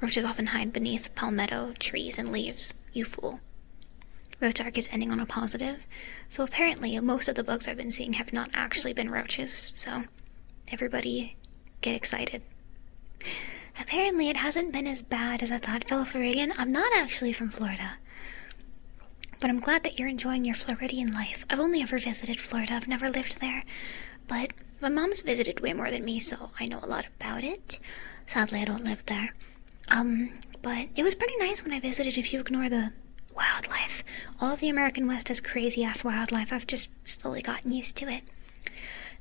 roaches often hide beneath palmetto trees and leaves. You fool. Roach arc is ending on a positive. So apparently, most of the bugs I've been seeing have not actually been roaches. So, everybody get excited. Apparently, it hasn't been as bad as I thought. Fellow Floridian, I'm not actually from Florida. But I'm glad that you're enjoying your Floridian life. I've only ever visited Florida. I've never lived there. But my mom's visited way more than me, so I know a lot about it. Sadly, I don't live there. But it was pretty nice when I visited if you ignore the wildlife. All of the American West has crazy-ass wildlife. I've just slowly gotten used to it.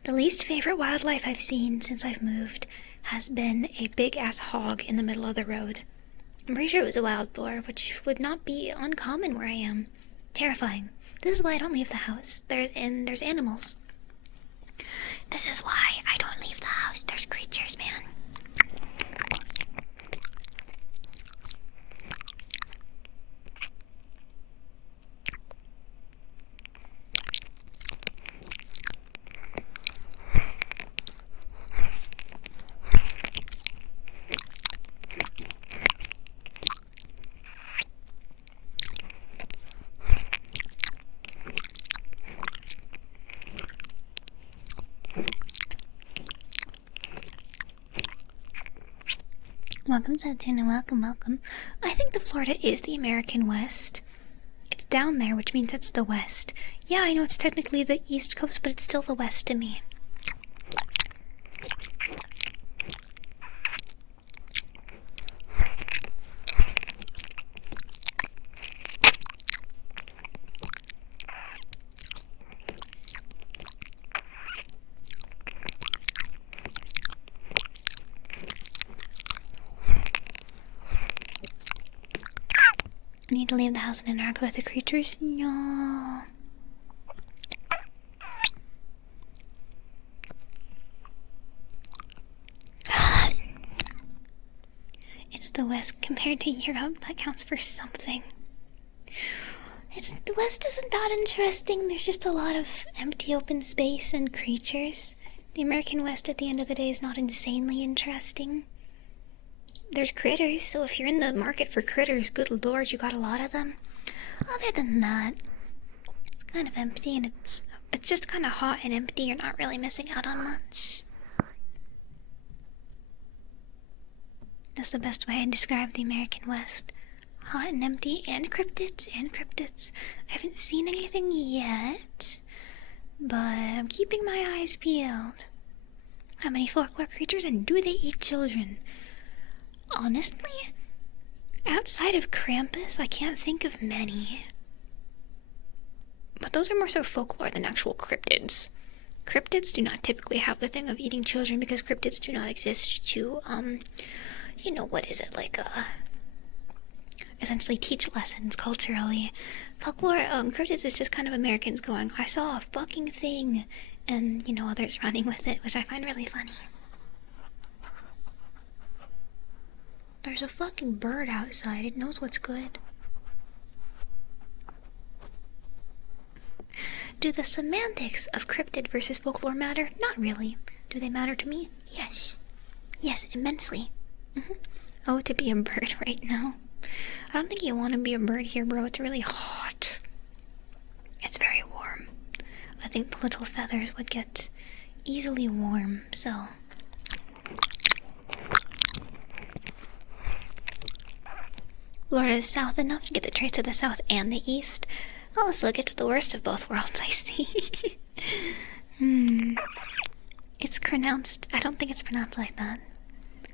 The least favorite wildlife I've seen since I've moved has been a big-ass hog in the middle of the road. I'm pretty sure it was a wild boar, which would not be uncommon where I am. Terrifying. This is why I don't leave the house. There's animals. This is why I don't leave the house. There's creatures, man. Welcome, Santana. Welcome. I think that Florida is the American West. It's down there, which means it's the West. Yeah, I know it's technically the East Coast, but it's still the West to me. I need to leave the house and interact with the creatures. No. It's the West compared to Europe. That counts for something. The West isn't that interesting. There's just a lot of empty open space and creatures. The American West at the end of the day is not insanely interesting. There's critters, so if you're in the market for critters, good lord, you got a lot of them. Other than that, it's kind of empty, and it's just kind of hot and empty. You're not really missing out on much. That's the best way I describe the American West. Hot and empty, and cryptids. I haven't seen anything yet, but I'm keeping my eyes peeled. How many folklore creatures, and do they eat children? Honestly, outside of Krampus, I can't think of many. But those are more so folklore than actual cryptids. Cryptids do not typically have the thing of eating children because cryptids do not exist to, essentially teach lessons culturally. Folklore, cryptids is just kind of Americans going, I saw a fucking thing, and, others running with it, which I find really funny. There's a fucking bird outside. It knows what's good. Do the semantics of cryptid versus folklore matter? Not really. Do they matter to me? Yes. Yes, immensely. Oh, to be a bird right now. I don't think you want to be a bird here, bro. It's really hot. It's very warm. I think the little feathers would get easily warm, so... Florida is south enough to get the traits of the south and the east. Also gets the worst of both worlds, I see. It's pronounced... I don't think it's pronounced like that.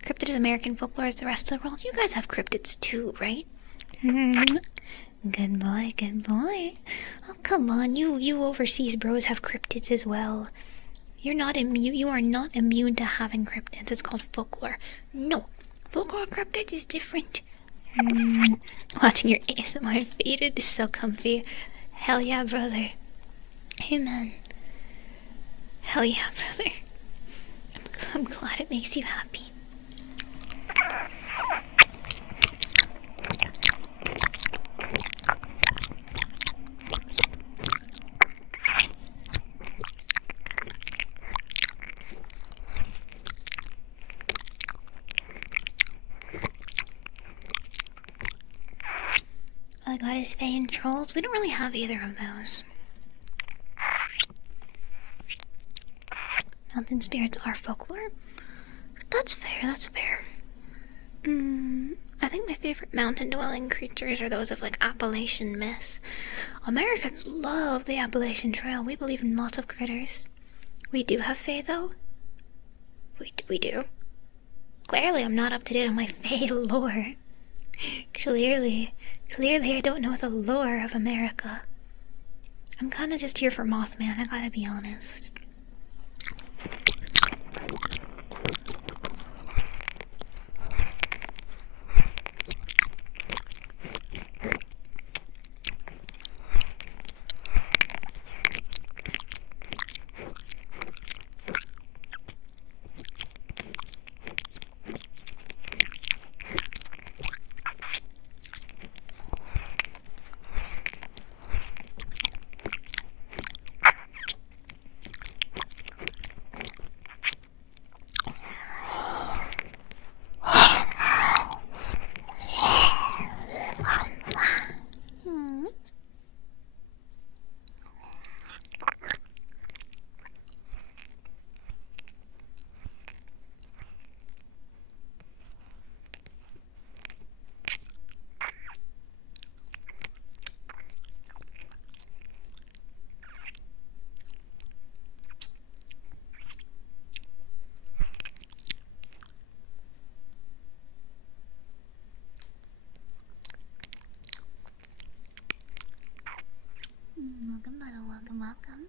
Cryptid is American, folklore is the rest of the world. You guys have cryptids too, right? Good boy. Oh, come on. You overseas bros have cryptids as well. You are not immune to having cryptids. It's called folklore. No. Folklore cryptids is different. Watching your ASMR faded is so comfy. Hell yeah, brother. Hey, man. Hell yeah, brother. I'm glad it makes you happy. is Fae and Trolls. We don't really have either of those. Mountain spirits are folklore. That's fair, that's fair. I think my favorite mountain-dwelling creatures are those of, like, Appalachian myth. Americans love the Appalachian Trail. We believe in lots of critters. We do have Fae, though. We do. Clearly, I'm not up to date on my Fae lore. Clearly, I don't know the lore of America. I'm kinda just here for Mothman, I gotta be honest. Welcome, Butter, welcome.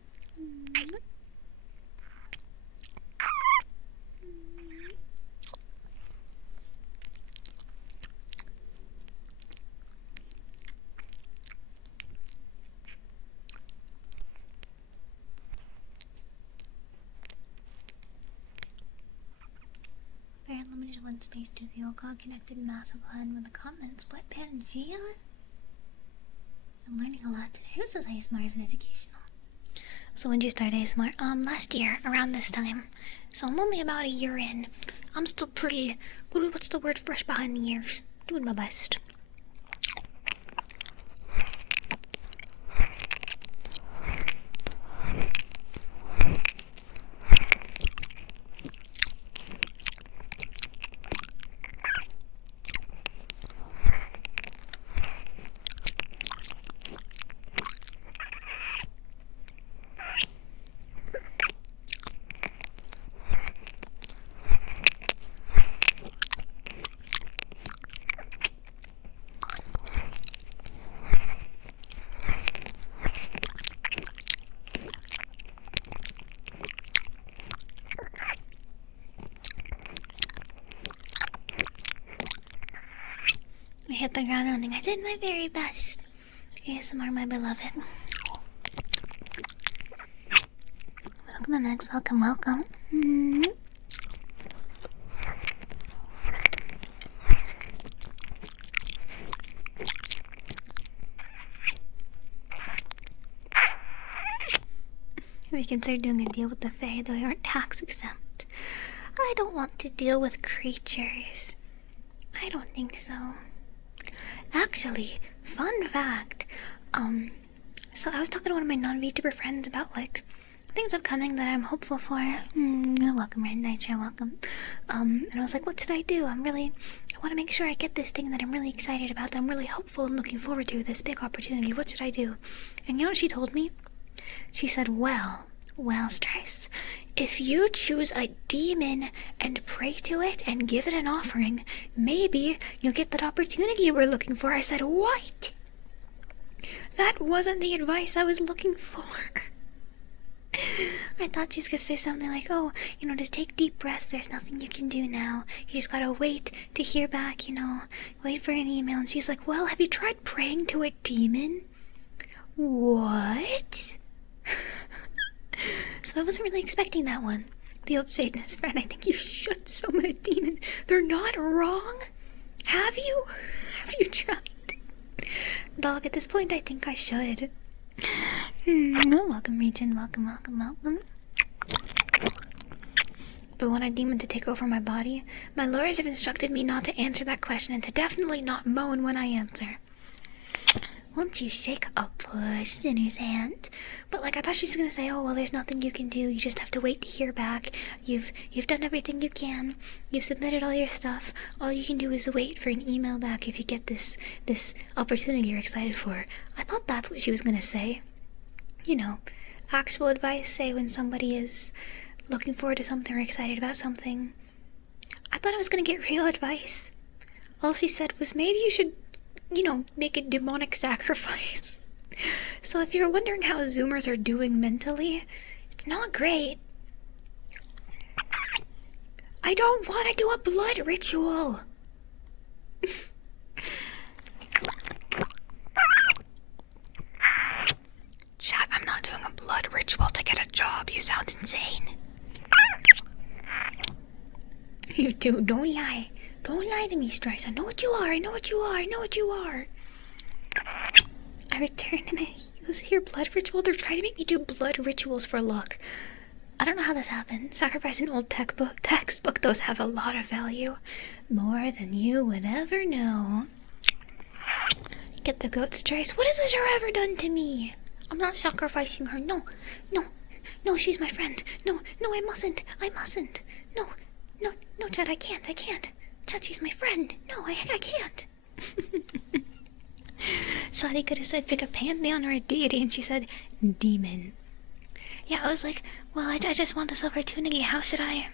Fair Unlimited one space to the Oka connected massive line with the continents. What Pangea? I'm learning a lot today. Who says ASMR isn't educational? So when did you start ASMR? Last year, around this time. So I'm only about a year in. I'm still pretty, what's the word, fresh behind the ears. Doing my best. I hit the ground running. I did my very best. ASMR, my beloved. Welcome, Max. Welcome. We consider doing a deal with the Fae, though they aren't tax exempt. I don't want to deal with creatures. I don't think so. Actually, fun fact, so I was talking to one of my non-VTuber friends about, like, things upcoming that I'm hopeful for. Welcome, Red Nitro, welcome. And I was like, what should I do? I want to make sure I get this thing that I'm really excited about, that I'm really hopeful and looking forward to, this big opportunity. What should I do? And you know what she told me? She said, well, Streissel, if you choose a demon and pray to it and give it an offering, maybe you'll get that opportunity you were looking for. I said, what? That wasn't the advice I was looking for. I thought she was gonna say something like, oh, just take deep breaths. There's nothing you can do now. You just gotta wait to hear back, wait for an email. And she's like, well, have you tried praying to a demon? What? So I wasn't really expecting that one. The old Satanist friend, I think you should summon a demon. They're not wrong. Have you? Have you tried? Dog, at this point, I think I should. Welcome, Region. Welcome. But want a demon to take over my body? My lawyers have instructed me not to answer that question and to definitely not moan when I answer. Won't you shake a poor sinner's hand? But like, I thought she was gonna say, oh well, there's nothing you can do. You just have to wait to hear back. You've done everything you can. You've submitted all your stuff. All you can do is wait for an email back if you get this opportunity you're excited for. I thought that's what she was gonna say. You know, actual advice. Say when somebody is looking forward to something or excited about something. I thought I was gonna get real advice. All she said was maybe you should, you know, make a demonic sacrifice. So if you're wondering how Zoomers are doing mentally, it's not great. I don't want to do a blood ritual. Chat, I'm not doing a blood ritual to get a job. You sound insane. You do. Don't lie. Don't lie to me, Streissel. I know what you are. I know what you are. I know what you are. I returned and I was here blood ritual. They're trying to make me do blood rituals for luck. I don't know how this happened. Sacrifice an old textbook. Those have a lot of value. More than you would ever know. Get the goat, Streissel. What has this ever done to me? I'm not sacrificing her. No. No, she's my friend. No, I mustn't. No, Chad, I can't. Chad, she's my friend. No, I can't. Shadi could have said pick a pantheon or a deity, and she said demon. Yeah, I was like, well, I just want this opportunity. How should I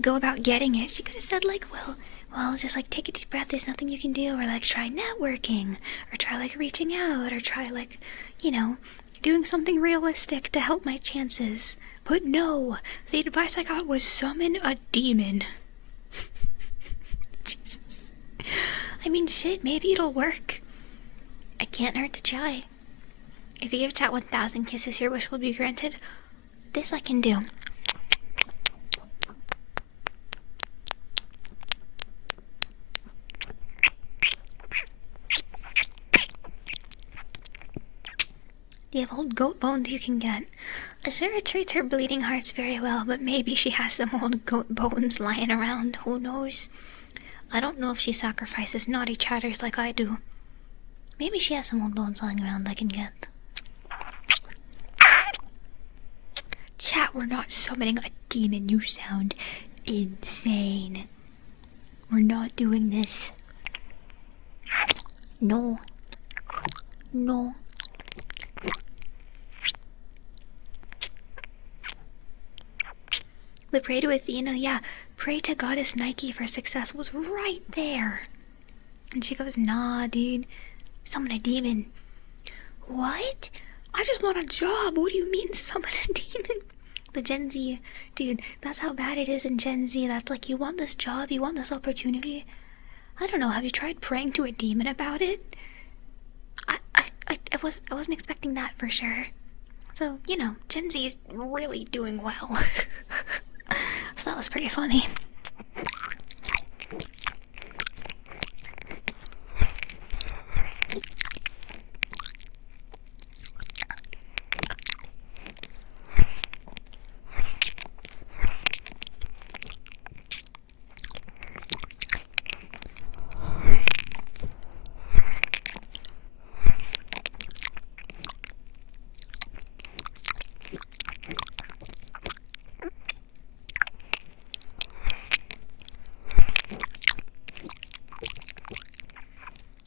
go about getting it? She could have said like, well, just like take a deep breath. There's nothing you can do, or like try networking, or try like reaching out, or try like, you know, doing something realistic to help my chances. But no, the advice I got was summon a demon. Jesus. I mean, shit, maybe it'll work. I can't hurt to try. If you give chat 1,000 kisses, your wish will be granted. This I can do. The old goat bones you can get. Azura treats her bleeding hearts very well, but maybe she has some old goat bones lying around. Who knows? I don't know if she sacrifices naughty chatters like I do. Maybe she has some old bones lying around I can get. Chat, we're not summoning a demon. You sound insane. We're not doing this. No. The pray to Athena, yeah, pray to goddess Nike for success was right there. And she goes, nah, dude, summon a demon. What? I just want a job. What do you mean summon a demon? The Gen Z, dude, that's how bad it is in Gen Z. That's like, you want this job, you want this opportunity. I don't know, have you tried praying to a demon about it? I wasn't expecting that for sure. So, you know, Gen Z's really doing well. So that was pretty funny.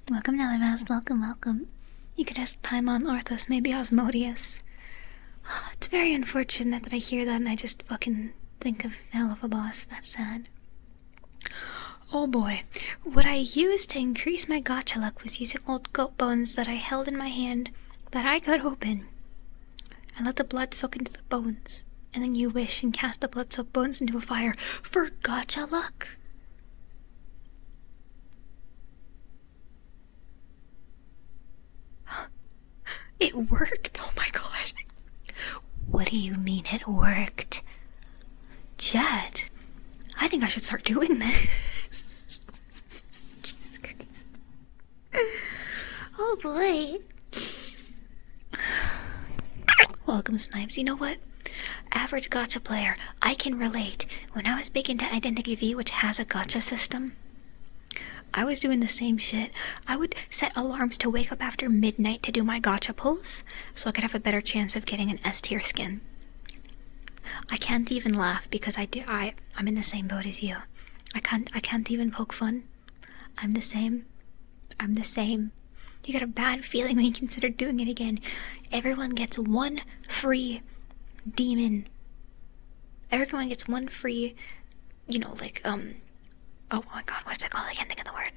Welcome, Nellermouse. Welcome. You could ask Paimon, Orthos, maybe Osmodius. It's very unfortunate that I hear that and I just fucking think of hell of a boss. That's sad. Oh boy. What I used to increase my gacha luck was using old goat bones that I held in my hand that I cut open. I let the blood soak into the bones, and then you wish and cast the blood-soaked bones into a fire for gacha luck. It worked! Oh my god! What do you mean it worked? Jet, I think I should start doing this. Jesus Christ. Oh boy. Welcome, Snipes. You know what? Average gacha player, I can relate. When I was big into Identity V, which has a gacha system, I was doing the same shit. I would set alarms to wake up after midnight to do my gacha pulls, so I could have a better chance of getting an S tier skin. I can't even laugh because I'm in the same boat as you. I can't even poke fun. I'm the same. You get a bad feeling when you consider doing it again. Everyone gets one free demon. Everyone gets one free, oh my god, what's it called? I can't think of the word.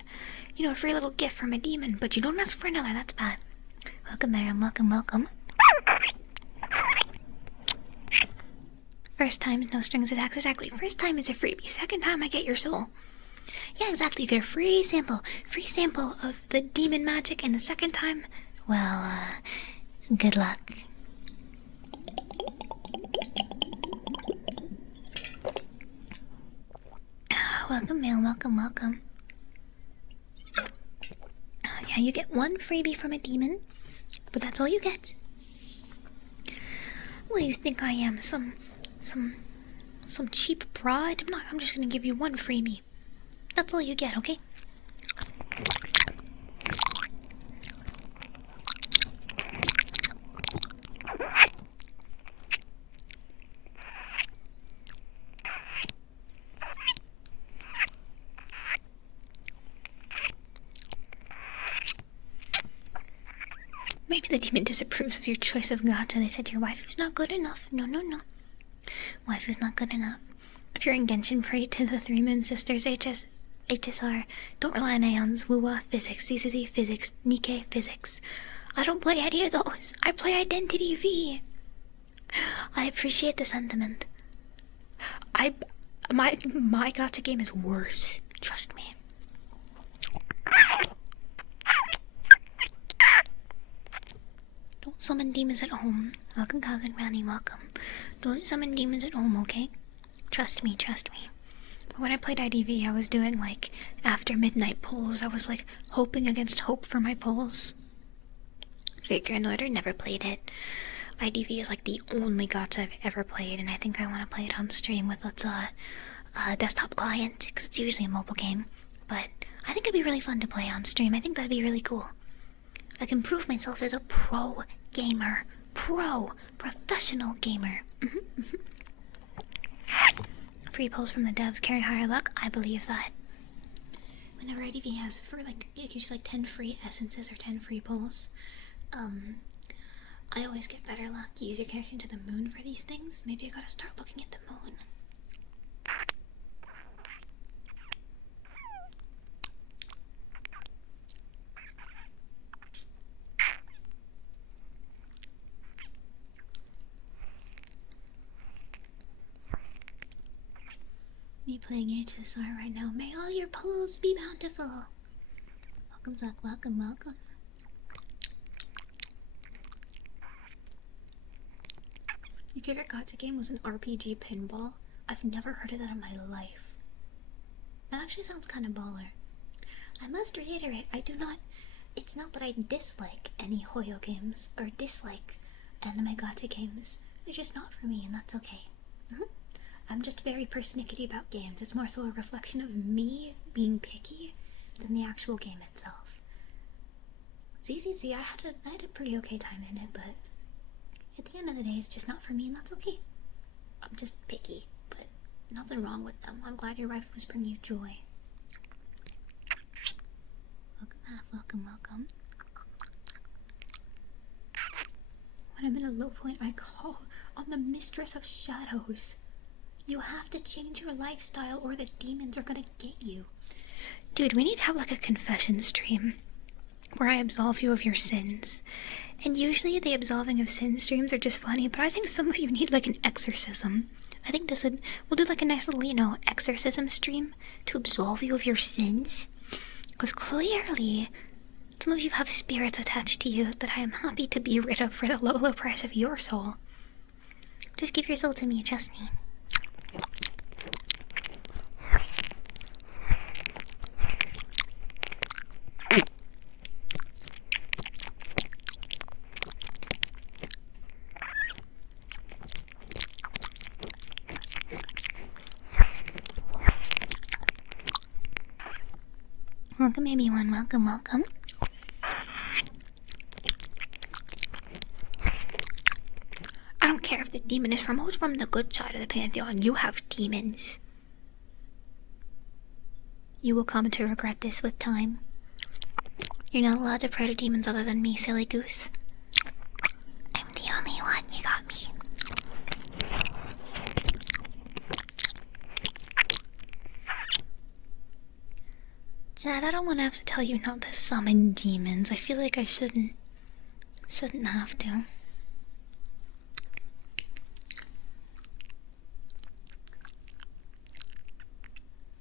A free little gift from a demon, but you don't ask for another. That's bad. Welcome, Miriam. Welcome. First time, no strings attached. Exactly. First time is a freebie. Second time, I get your soul. Yeah, exactly. You get a free sample of the demon magic, and the second time, well, good luck. Welcome, Mail. Welcome. Yeah, you get one freebie from a demon, but that's all you get. What do you think I am? Some cheap broad? I'm just gonna give you one freebie. That's all you get, okay? Maybe the demon disapproves of your choice of gacha. They said your waifu's not good enough. No. Waifu's not good enough. If you're in Genshin, pray to the Three Moon Sisters, HSR. Don't rely on Aeons, Wuwa, Physics, CCC, Physics, Nikkei, Physics. I don't play any of those. I play Identity V. I appreciate the sentiment. My gacha game is worse. Trust me. Don't summon demons at home. Welcome, Cousin Manny, welcome. Don't summon demons at home, okay? Trust me. But when I played IDV, I was doing, after midnight pulls. I was, hoping against hope for my pulls. Figure in order, never played it. IDV is, the only gacha I've ever played, and I think I want to play it on stream with its, desktop client, because it's usually a mobile game. But I think it'd be really fun to play on stream. I think that'd be really cool. I can prove myself as a pro gamer. Professional gamer. Free pulls from the devs carry higher luck. I believe that. Whenever IDV has it gives you 10 free essences or 10 free pulls. I always get better luck. Use your connection to the moon for these things. Maybe I gotta start looking at the moon. Me playing HSR right now. May all your pulls be bountiful. Welcome, Zach. Welcome. Your favorite gacha game was an RPG pinball? I've never heard of that in my life. That actually sounds kind of baller. I must reiterate, it's not that I dislike any Hoyo games or dislike anime gacha games. They're just not for me, and that's okay. I'm just very persnickety about games. It's more so a reflection of me being picky than the actual game itself. ZZZ, I had a pretty okay time in it, but at the end of the day, it's just not for me, and that's okay. I'm just picky, but nothing wrong with them. I'm glad your wife was bringing you joy. Welcome. When I'm in a low point, I call on the Mistress of Shadows. You have to change your lifestyle or the demons are gonna get you. Dude, we need to have a confession stream where I absolve you of your sins. And usually the absolving of sin streams are just funny, but I think some of you need an exorcism. I think we'll do a nice little, exorcism stream to absolve you of your sins. Because clearly, some of you have spirits attached to you that I am happy to be rid of for the low price of your soul. Just give your soul to me, trust me. Welcome, baby one. Welcome, welcome. I don't care if the demon is from who's from the good side of the pantheon. You have demons. You will come to regret this with time. You're not allowed to pray to demons other than me, silly goose. I'm the only one. You got me. Chad, I don't want to have to tell you not to summon demons. I feel like I shouldn't have to.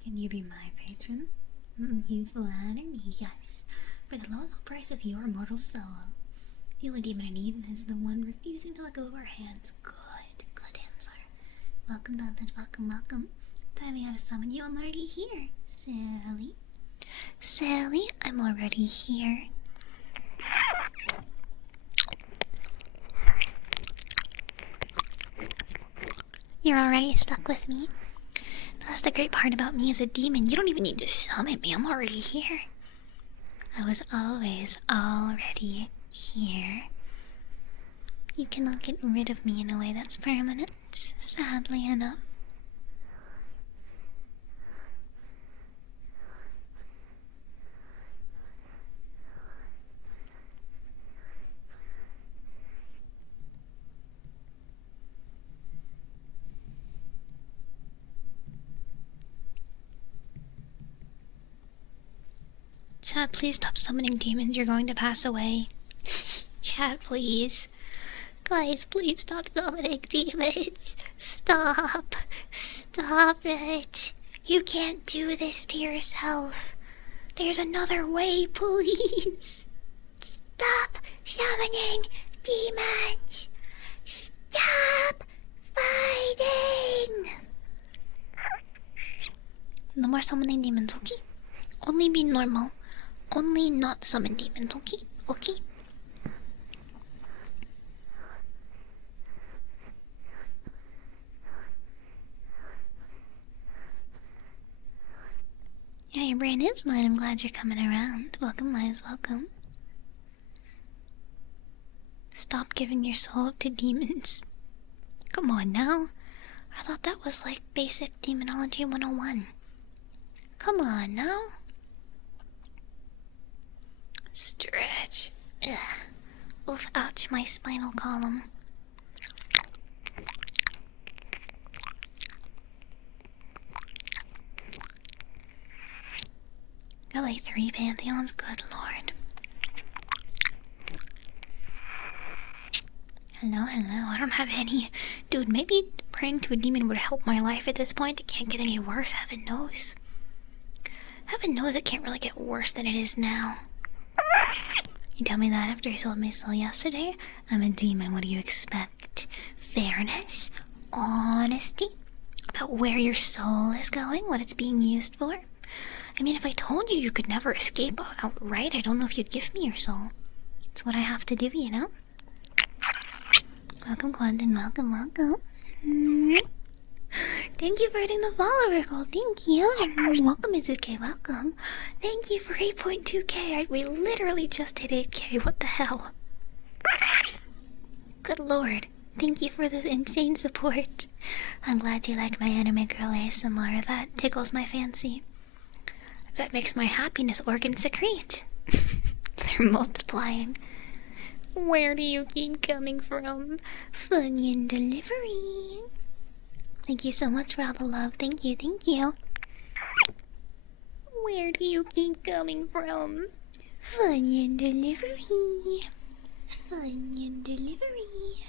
Can you be my patron? You flatter me, yes. For the low, low price of your mortal soul. The only demon I need is the one refusing to let go of our hands. Good answer. Welcome, Dalton. Welcome, welcome. Time me how to summon you. I'm already here. Sally, I'm already here. You're already stuck with me. That's the great part about me as a demon. You don't even need to summon me. I'm already here. I was always already here. You cannot get rid of me in a way that's permanent, sadly enough. Chad, please stop summoning demons. You're going to pass away. Chad, please. Guys, please stop summoning demons. Stop. Stop it. You can't do this to yourself. There's another way, please. Stop summoning demons. Stop fighting. No more summoning demons, okay? Only be normal. Only not summon demons, okay? Okay? Yeah, your brain is mine. I'm glad you're coming around. Welcome, Liz. Welcome. Stop giving your soul up to demons. Come on now. I thought that was like basic demonology 101. Come on now. Stretch. Ugh. Oof, ouch, my spinal column. Got like 3 pantheons, good lord. Hello, I don't have any. Dude, maybe praying to a demon would help my life at this point. It can't get any worse, heaven knows. Heaven knows it can't really get worse than it is now. You tell me that after I sold my soul yesterday? I'm a demon, what do you expect? Fairness? Honesty? About where your soul is going? What it's being used for? I mean, if I told you you could never escape outright, I don't know if you'd give me your soul. It's what I have to do, you know? Welcome, Quentin. Welcome, welcome. Thank you for hitting the follower goal. Thank you. Welcome, Izuke. Welcome. Thank you for 8.2k. We literally just hit 8k. What the hell? Good lord. Thank you for this insane support. I'm glad you like my anime girl ASMR. That tickles my fancy. That makes my happiness organs secrete. They're multiplying. Where do you keep coming from? Funyun delivery. Thank you so much for all the love. Thank you, thank you. Where do you keep coming from? Funyun delivery. Funyun delivery.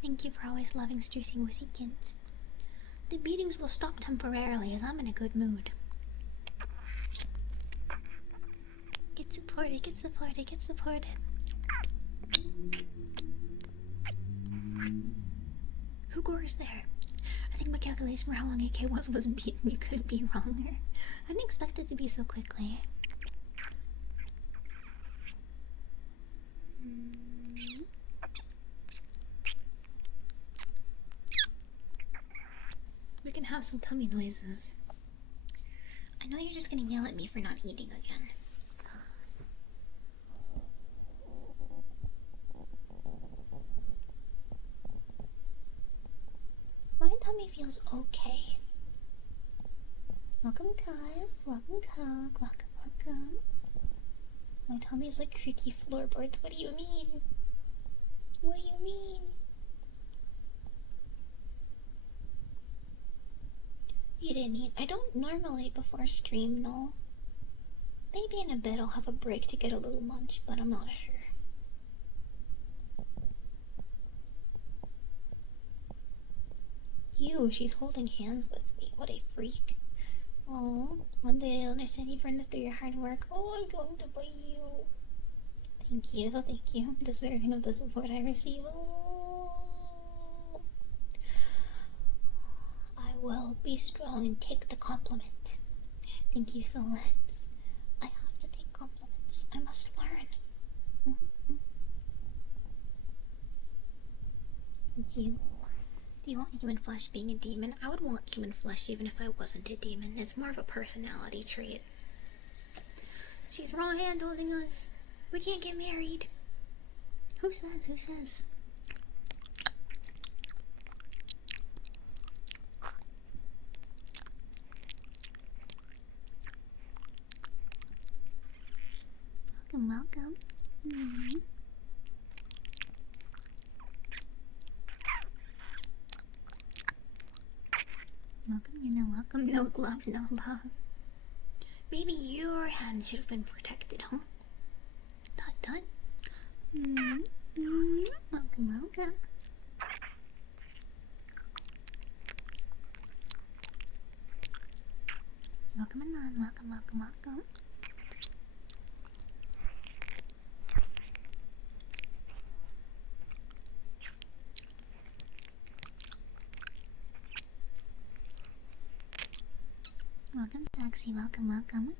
Thank you for always loving Streissel Wusikins. The beatings will stop temporarily as I'm in a good mood. Get supported, get supported, get supported. Who gores there? I think my calculation for how long AK was beaten. You couldn't be wronger. I didn't expect it to be so quickly. have some tummy noises. I know you're just gonna yell at me for not eating again. My tummy feels okay. Welcome, guys. Welcome, Coke. Welcome. My tummy is like creaky floorboards. What do you mean? What do you mean? You didn't eat. I don't normally before stream, no. Maybe in a bit I'll have a break to get a little munch, but I'm not sure. Ew, she's holding hands with me. What a freak. Oh, one day I'll understand you friends through your hard work. Oh, I'm going to buy you. Thank you, thank you. I'm deserving of the support I receive. Oh. I will be strong and take the compliment. Thank you so much. I have to take compliments. I must learn. Thank you. Do you want human flesh being a demon? I would want human flesh even if I wasn't a demon. It's more of a personality trait. She's wrong hand holding us. We can't get married. Who says? Who says? Welcome, welcome. Welcome, you're no welcome. No glove, no love. Maybe your hand should have been protected, huh? Dot dot. Welcome, welcome. Welcome, Anon. Welcome, welcome, welcome. Welcome, Taxi. Welcome, welcome.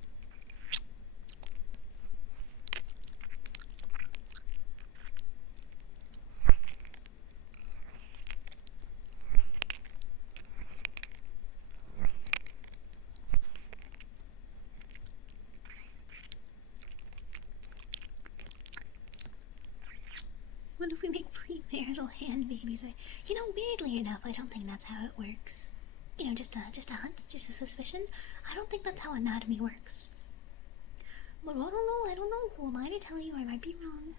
What if we make premarital hand babies? You know, weirdly enough, I don't think that's how it works. You know, just a hunch, just a suspicion. I don't think that's how anatomy works. But I don't know. Who am I to tell you? I might be wrong.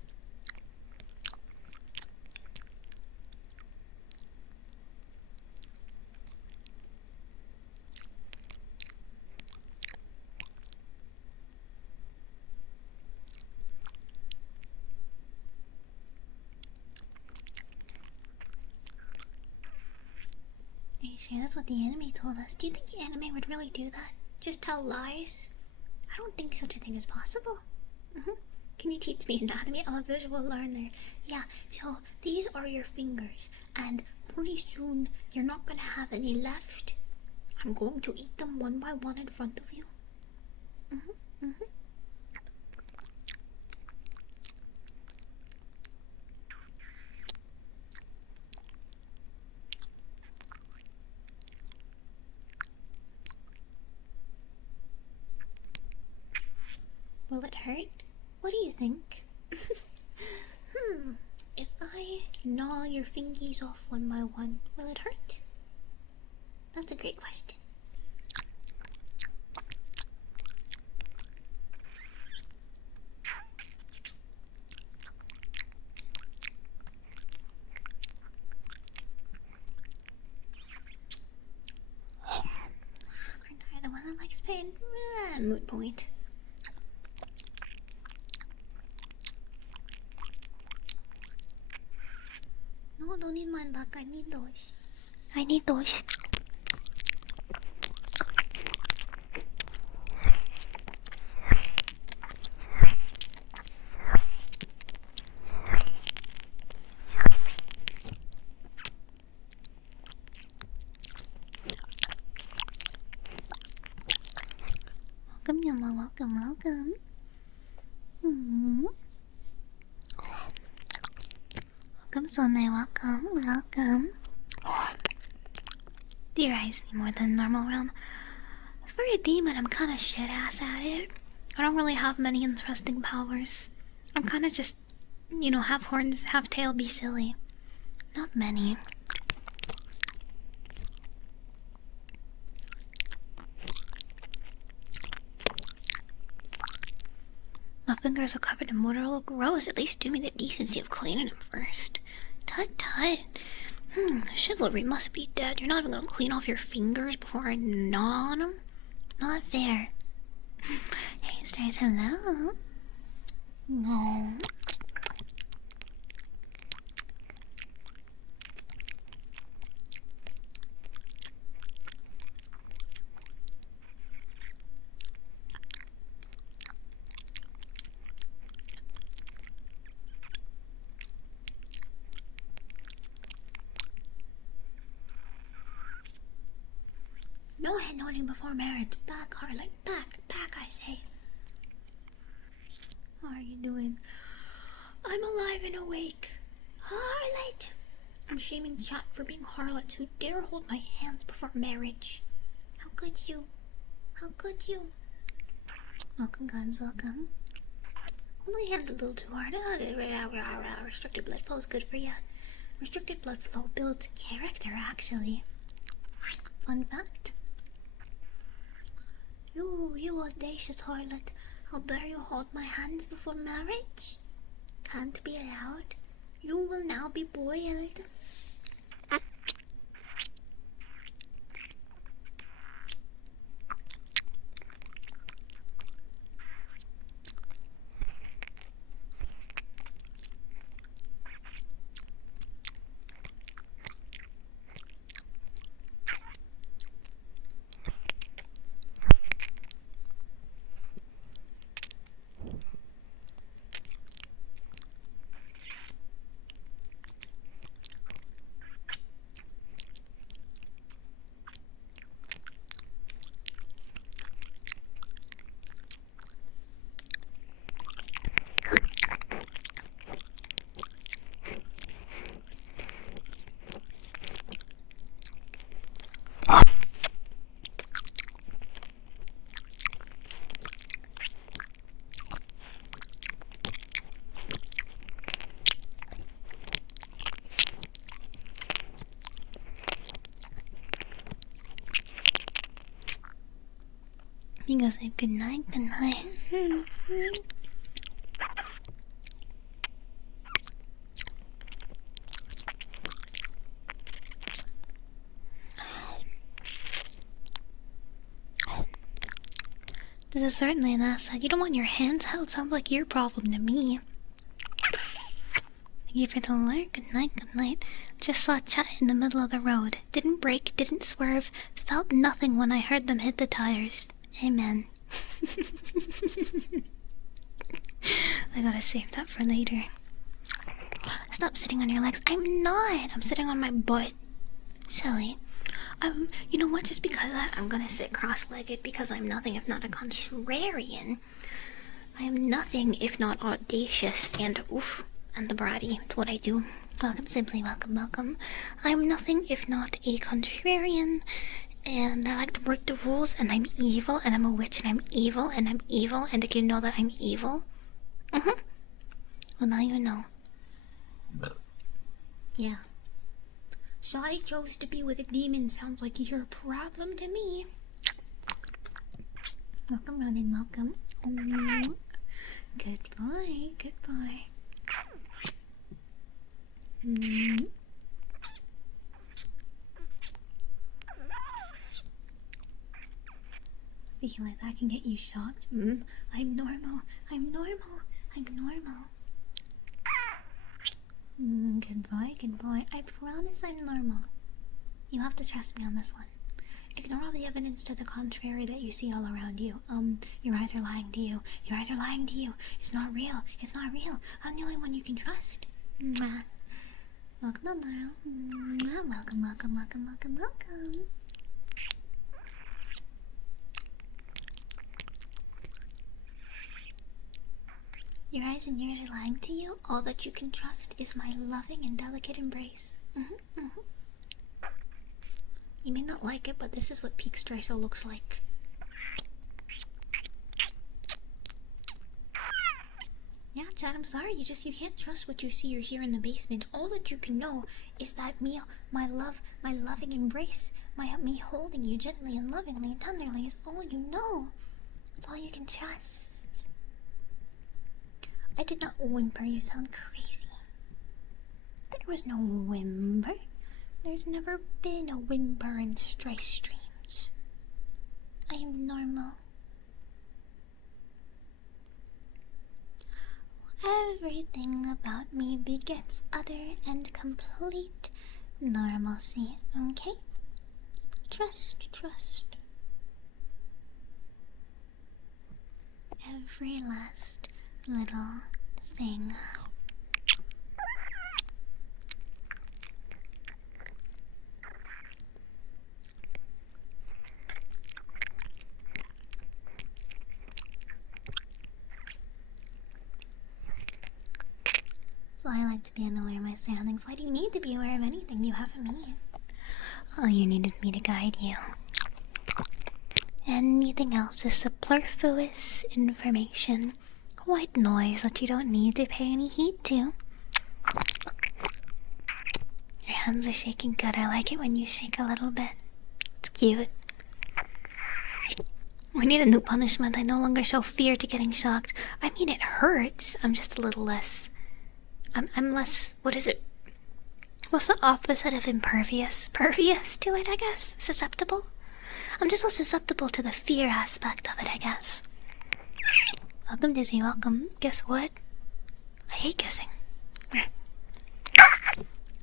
Are you sure that's what the anime told us? Do you think the anime would really do that? Just tell lies? I don't think such a thing is possible. Can you teach me anatomy? I'm a visual learner. Yeah, so these are your fingers, and pretty soon you're not gonna have any left. I'm going to eat them one by one in front of you. Will it hurt? What do you think? If I gnaw your fingies off one by one, will it hurt? That's a great question. Aren't I the one that likes pain? Moot point. No, don't need mine back. I need those. I need those. Welcome, Yama. Welcome, welcome. Welcome, Sonai. Welcome, welcome. Do your eyes see more than normal realm? For a demon, I'm kinda shit ass at it. I don't really have many interesting powers. I'm kinda just, you know, half horns, half tail, be silly. Not many. My fingers are covered in mortar. Gross. At least do me the decency of cleaning them first. Tut tut. Chivalry must be dead. You're not even gonna clean off your fingers before I gnaw on them? Not fair. Hey, Streissel, hello. No. No head nodding before marriage. Back, harlot. Back, back, I say. How are you doing? I'm alive and awake. Harlot! I'm shaming chat for being harlots who dare hold my hands before marriage. How could you? How could you? Welcome, guys, welcome. Only hands a little too hard. Restricted blood flow is good for you. Restricted blood flow builds character, actually. Fun fact. You audacious harlot. How dare you hold my hands before marriage? Can't be allowed. You will now be boiled. You go say good night, good night. This is certainly an asset. You don't want your hands held. Sounds like your problem to me. Thank you for the alert. Good night, good night. Just saw chat in the middle of the road. Didn't brake, didn't swerve. Felt nothing when I heard them hit the tires. Amen. I gotta save that for later. Stop sitting on your legs. I'm not. I'm sitting on my butt. Silly. You know what? Just because of that, I'm gonna sit cross-legged because I'm nothing if not a contrarian. I am nothing if not audacious and oof and the bratty. It's what I do. Welcome, simply welcome, welcome. I'm nothing if not a contrarian, and I like to break the rules, and I'm evil, and I'm a witch, and I'm evil, and I'm evil, and did you know that I'm evil? Well, now you know. Yeah. Shotty chose to be with a demon. Sounds like you're a problem to me. Welcome, Ronin, welcome. Good boy, good boy. Speaking like that can get you shocked. I'm normal. I'm normal. I'm normal. Good boy, good boy. I promise I'm normal. You have to trust me on this one. Ignore all the evidence to the contrary that you see all around you. Your eyes are lying to you. Your eyes are lying to you. It's not real. It's not real. I'm the only one you can trust. Mwah. Welcome, Amaro. Welcome, welcome, welcome, welcome, welcome. Your eyes and ears are lying to you. All that you can trust is my loving and delicate embrace. You may not like it, but this is what peak Streissel looks like. Yeah, Chad, I'm sorry. You can't trust what you see or hear in the basement. All that you can know is that my love, my loving embrace, me holding you gently and lovingly and tenderly is all you know. It's all you can trust. I did not whimper. You sound crazy. There was no whimper. There's never been a whimper in Streis streams. I am normal. Everything about me begets utter and complete normalcy, okay? Trust, trust. Every last little thing. So I like to be unaware of my surroundings. Why do you need to be aware of anything? You have me. All you need is me to guide you. Anything else is superfluous information. White noise that you don't need to pay any heed to. Your hands are shaking good. I like it when you shake a little bit. It's cute. We need a new punishment. I no longer show fear to getting shocked. I mean, it hurts. I'm just a little less... I'm less... What is it? What's the opposite of impervious? Pervious to it, I guess? Susceptible? I'm just less susceptible to the fear aspect of it, I guess. Welcome, Dizzy, welcome. Guess what? I hate guessing.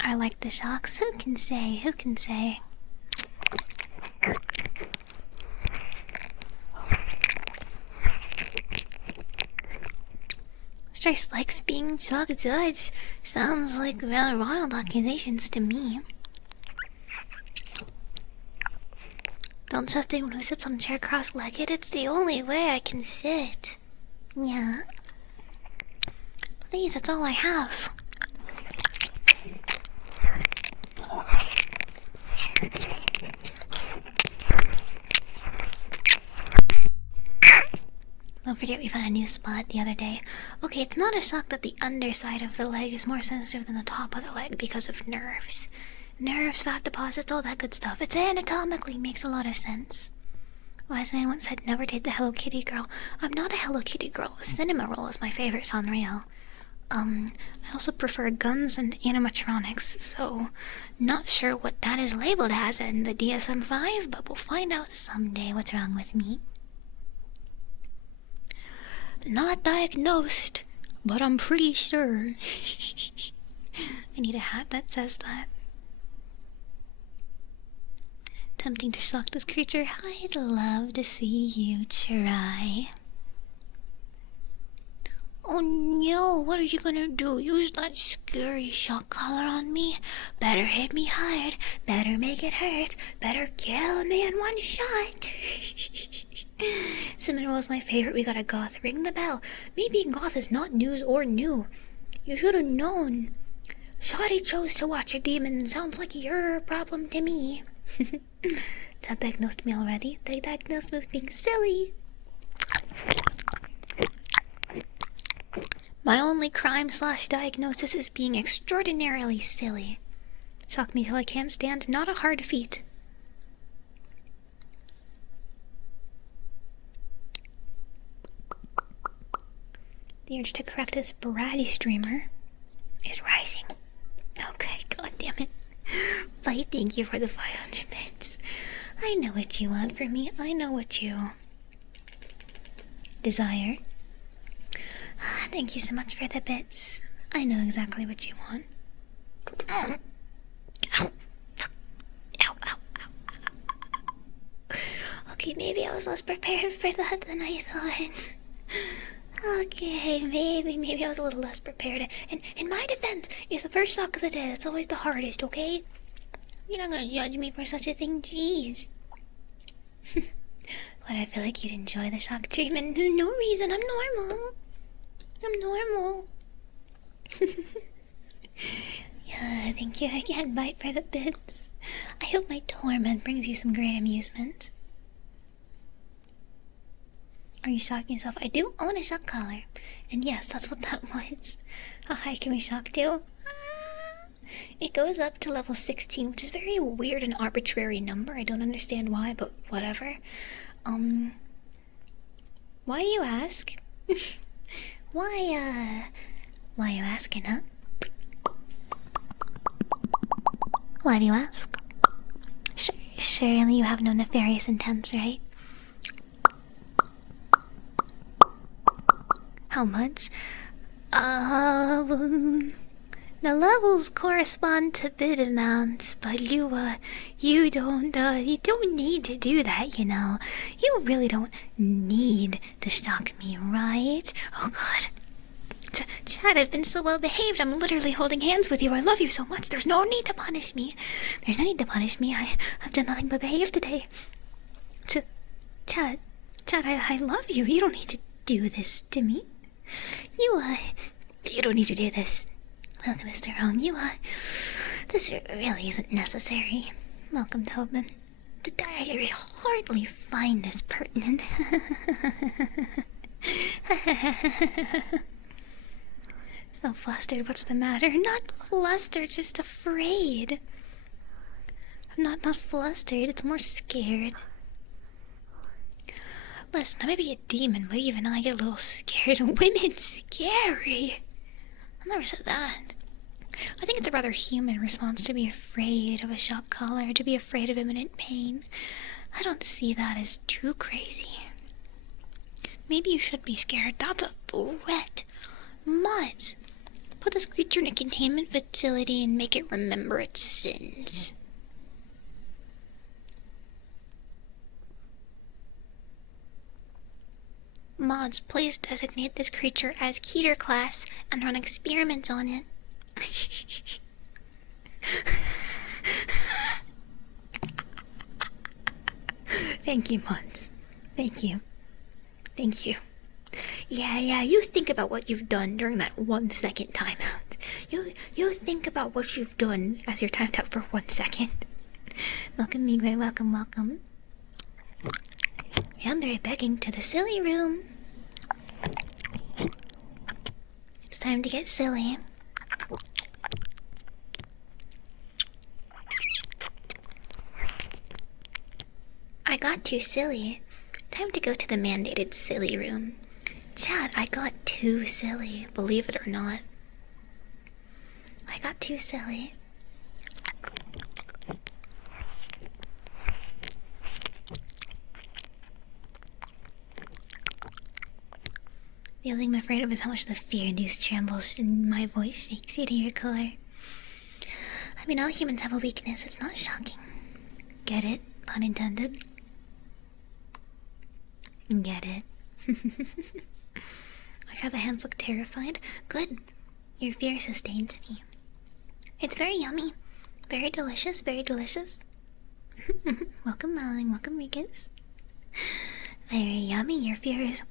I like the shocks. Who can say? Who can say? Streis likes being shocked. It sounds like rather wild accusations to me. Don't trust anyone who sits on a chair cross-legged. It's the only way I can sit. Yeah. Please, that's all I have. Don't forget we found a new spot the other day. Okay, it's not a shock that the underside of the leg is more sensitive than the top of the leg because of nerves. Nerves, fat deposits, all that good stuff. It's anatomically makes a lot of sense. Wise man once said, never date the Hello Kitty girl. I'm not a Hello Kitty girl. Cinema Roll is my favorite Sanrio. I also prefer guns and animatronics, so not sure what that is labeled as in the DSM-5, but we'll find out someday what's wrong with me. Not diagnosed, but I'm pretty sure. I need a hat that says that. Tempting to shock this creature. I'd love to see you try. Oh no, what are you gonna do? Use that scary shock collar on me? Better hit me hard, better make it hurt, better kill me in one shot. Cinnamon Roll's my favorite. We got a goth. Ring the bell. Me being goth is not news or new. You should have known. Shoddy chose to watch a demon. Sounds like your problem to me. That diagnosed me already. They diagnosed me with being silly. My only crime/diagnosis is being extraordinarily silly. Shock me till I can't stand. Not a hard feat. The urge to correct this bratty streamer is rising. Okay, god damn it. Fight, thank you for the 500 bits. I know what you want from me. I know what you desire. Thank you so much for the bits. I know exactly what you want. Ow. Ow. Ow, ow, ow. Okay, maybe I was less prepared for that than I thought. Okay, maybe I was a little less prepared. And in my defense, it's the first shock of the day. It's always the hardest, okay? You're not gonna judge me for such a thing, jeez. But I feel like you'd enjoy the shock treatment. No reason, I'm normal. I'm normal. Yeah, Thank you. I can't bite for the bits. I hope my torment brings you some great amusement. Are you shocking yourself? I do own a shock collar. And yes, that's what that was. How high can we shock to? It goes up to level 16, which is very weird and arbitrary number. I don't understand why, but whatever. Why do you ask? Why are you asking, huh? Why do you ask? Surely you have no nefarious intents, right? How much? The levels correspond to bid amounts, but you don't need to do that, you know. You really don't need to shock me, right? Oh god. Chad, I've been so well behaved. I'm literally holding hands with you. I love you so much. There's no need to punish me. There's no need to punish me. I've done nothing but behave today. Chad, I love you. You don't need to do this to me. You don't need to do this. Welcome, Mr. Wrong. This really isn't necessary. Welcome, Tobin. I hardly find this pertinent. So flustered, what's the matter? Not flustered, just afraid. I'm not flustered, it's more scared. Listen, I may be a demon, but even I get a little scared. Women's scary. I never said that. I think it's a rather human response to be afraid of a shock collar, to be afraid of imminent pain. I don't see that as too crazy. Maybe you should be scared. That's a threat. Much. Put this creature in a containment facility and make it remember its sins. Mods, please designate this creature as Keter class and run experiments on it. Thank you, Mods. Thank you. Thank you. Yeah, you think about what you've done during that 1 second timeout. You think about what you've done as you're timed out for 1 second. Welcome, Migray, welcome. Yandere begging to the silly room. It's time to get silly. I got too silly. Time to go to the mandated silly room. Chat, I got too silly, believe it or not. I got too silly. The only thing I'm afraid of is how much the fear-induced trembles in my voice shakes you to your core. I mean, all humans have a weakness, it's not shocking. Get it? Pun intended. Get it? Like how the hands look terrified. Good. Your fear sustains me. It's very yummy. Very delicious, very delicious. Welcome, Malin. Welcome, Rikus. Very yummy. Your fear is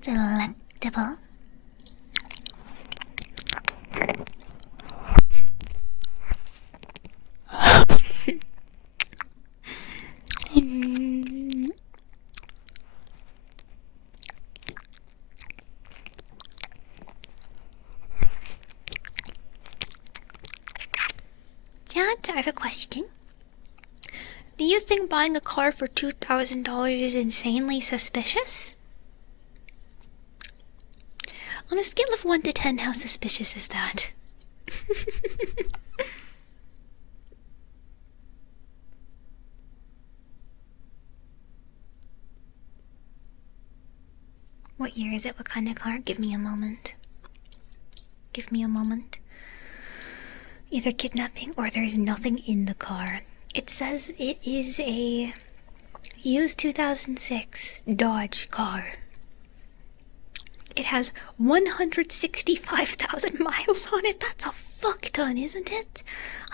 delectable. Chat, I have a question. Do you think buying a car for $2,000 is insanely suspicious? On a scale of 1 to 10, how suspicious is that? What year is it? What kind of car? Give me a moment. Give me a moment. Either kidnapping or there is nothing in the car. It says it is a used 2006 Dodge car. It has 165,000 miles on it. That's a fuck ton, isn't it?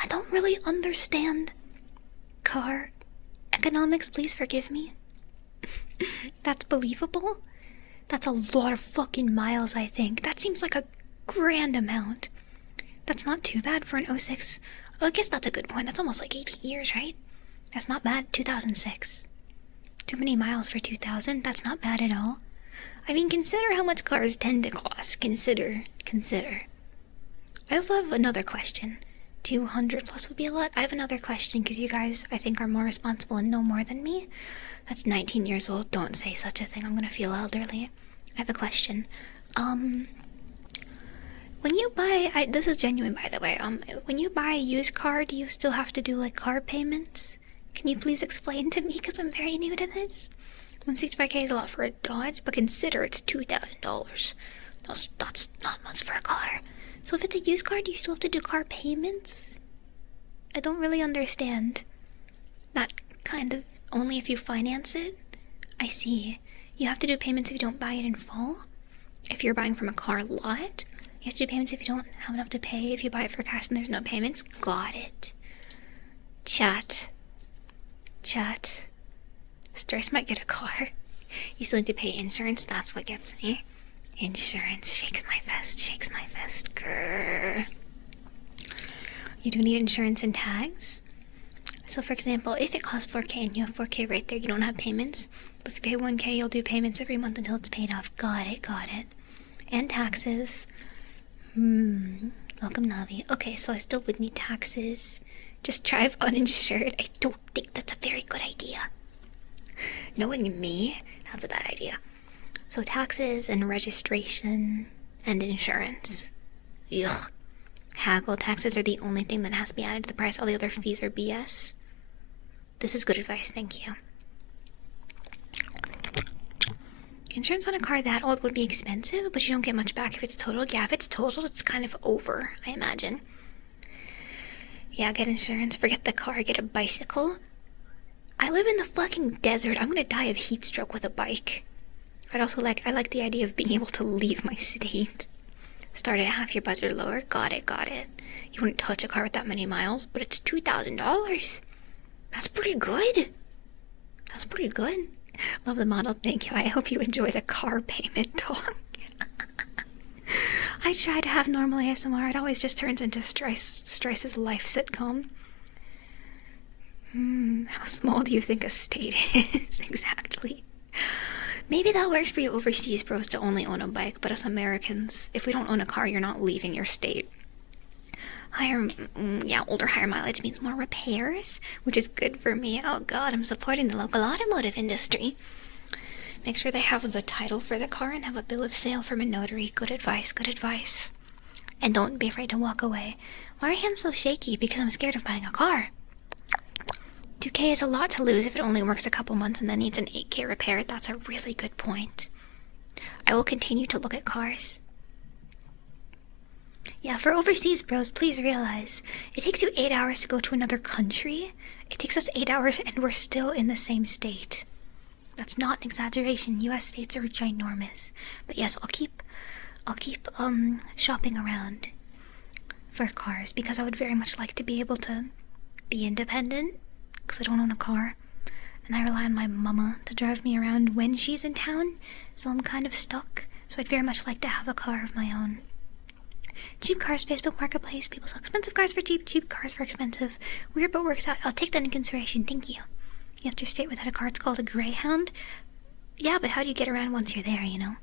I don't really understand car economics. Please forgive me. That's believable? That's a lot of fucking miles, I think. That seems like a grand amount. That's not too bad for an '06. Oh, I guess that's a good point. That's almost like 18 years, right? That's not bad. 2006. Too many miles for 2000. That's not bad at all. I mean, consider how much cars tend to cost. Consider. I also have another question. 200 plus would be a lot. I have another question because you guys, I think, are more responsible and know more than me. That's 19 years old. Don't say such a thing. I'm gonna feel elderly. I have a question. When you buy, this is genuine by the way, when you buy a used car, do you still have to do like car payments? Can you please explain to me, because I'm very new to this? 165K is a lot for a Dodge, but consider it's $2,000. That's not much for a car. So if it's a used car, do you still have to do car payments? I don't really understand. That kind of, only if you finance it? I see. You have to do payments if you don't buy it in full? If you're buying from a car lot? You have to do payments if you don't have enough to pay. If you buy it for cash and there's no payments. Got it. Chat. Streissel might get a car. You still need to pay insurance. That's what gets me. Insurance shakes my fist. Grrr. You do need insurance and tags. So for example, if it costs 4K and you have 4K right there, you don't have payments. But if you pay 1K, you'll do payments every month until it's paid off. Got it. And taxes. Welcome, Navi. Okay, so I still would need taxes. Just drive uninsured. I don't think that's a very good idea. Knowing me, that's a bad idea. So taxes and registration and insurance. Ugh. Haggle taxes are the only thing that has to be added to the price. All the other fees are BS. This is good advice, thank you. Insurance on a car that old would be expensive, but you don't get much back if it's totaled. Yeah, if it's totaled, it's kind of over, I imagine. Yeah, get insurance, forget the car, get a bicycle. I live in the fucking desert. I'm gonna die of heat stroke with a bike. I like the idea of being able to leave my state. Start at half your budget lower. Got it. You wouldn't touch a car with that many miles, but it's $2,000. That's pretty good. Love the model, thank you. I hope you enjoy the car payment talk. I try to have normal ASMR. It always just turns into Streiss's life sitcom. How small do you think a state is? Exactly. Maybe that works for you overseas bros to only own a bike, but us Americans, if we don't own a car, you're not leaving your state. Older, higher mileage means more repairs, which is good for me. Oh god, I'm supporting the local automotive industry. Make sure they have the title for the car and have a bill of sale from a notary. Good advice. And don't be afraid to walk away. Why are your hands so shaky? Because I'm scared of buying a car. 2K is a lot to lose if it only works a couple months and then needs an 8K repair. That's a really good point. I will continue to look at cars. Yeah, for overseas bros, please realize, it takes you 8 hours to go to another country. It takes us 8 hours and we're still in the same state. That's not an exaggeration. US states are ginormous. But yes, I'll keep shopping around for cars because I would very much like to be able to be independent because I don't own a car. And I rely on my mama to drive me around when she's in town, so I'm kind of stuck. So I'd very much like to have a car of my own. Cheap cars, Facebook Marketplace. People sell expensive cars for cheap, cheap cars for expensive. Weird but works out. I'll take that into consideration. Thank you. You have to state without a car. It's called a Greyhound. Yeah, but how do you get around once you're there, you know?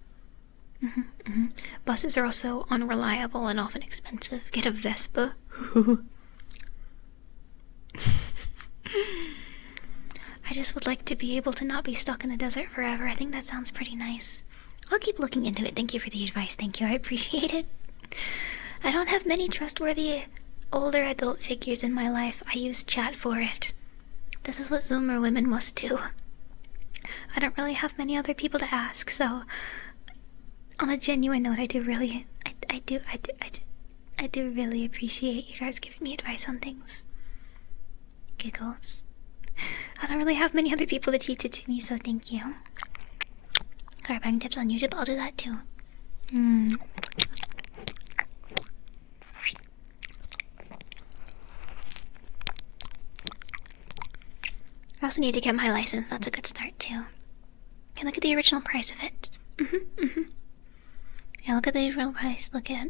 Buses are also unreliable and often expensive. Get a Vespa. I just would like to be able to not be stuck in the desert forever. I think that sounds pretty nice. I'll keep looking into it. Thank you for the advice. Thank you. I appreciate it. I don't have many trustworthy older adult figures in my life. I use chat for it. This is what Zoomer women must do. I don't really have many other people to ask, so on a genuine note, I do really appreciate you guys giving me advice on things. Giggles. I don't really have many other people to teach it to me, so thank you. Car buying tips on YouTube, I'll do that too. I also need to get my license. That's a good start too. Can look at the original price of it. Yeah, look at the usual price. Look at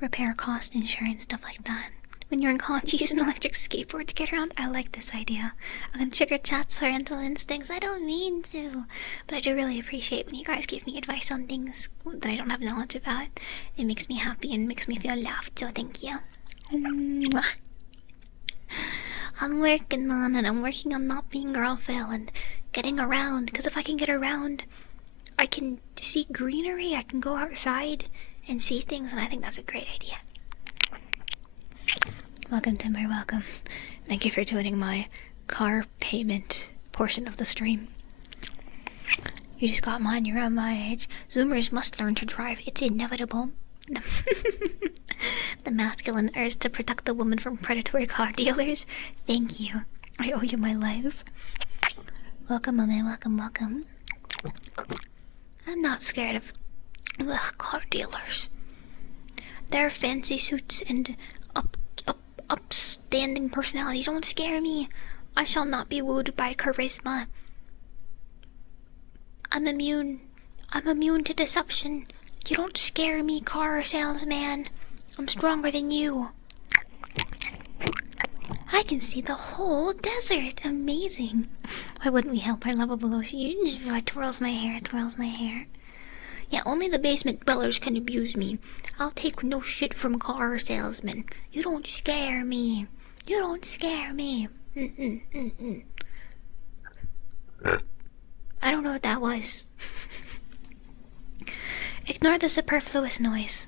repair cost, insurance, stuff like that. When you're in college, you use an electric skateboard to get around. I like this idea. I'm gonna trigger chat's parental instincts. I don't mean to, but I do really appreciate when you guys give me advice on things that I don't have knowledge about. It makes me happy and makes me feel loved, so thank you. I'm working on it. I'm working on not being girlfriend and getting around. Because if I can get around, I can see greenery. I can go outside and see things, and I think that's a great idea. Welcome, Timber, welcome. Thank you for joining my car payment portion of the stream. You just got mine, you're around my age. Zoomers must learn to drive, it's inevitable. The masculine urge to protect the woman from predatory car dealers. Thank you. I owe you my life. Welcome, Mame, welcome, welcome. I'm not scared of the car dealers. Their fancy suits and upstanding personalities don't scare me. I shall not be wooed by charisma. I'm immune to deception. You don't scare me, car salesman. I'm stronger than you. I can see the whole desert. Amazing. Why wouldn't we help our lovable Oshi? It twirls my hair, it twirls my hair. Yeah, only the basement dwellers can abuse me. I'll take no shit from car salesmen. You don't scare me. You don't scare me. I don't know what that was. Ignore the superfluous noise.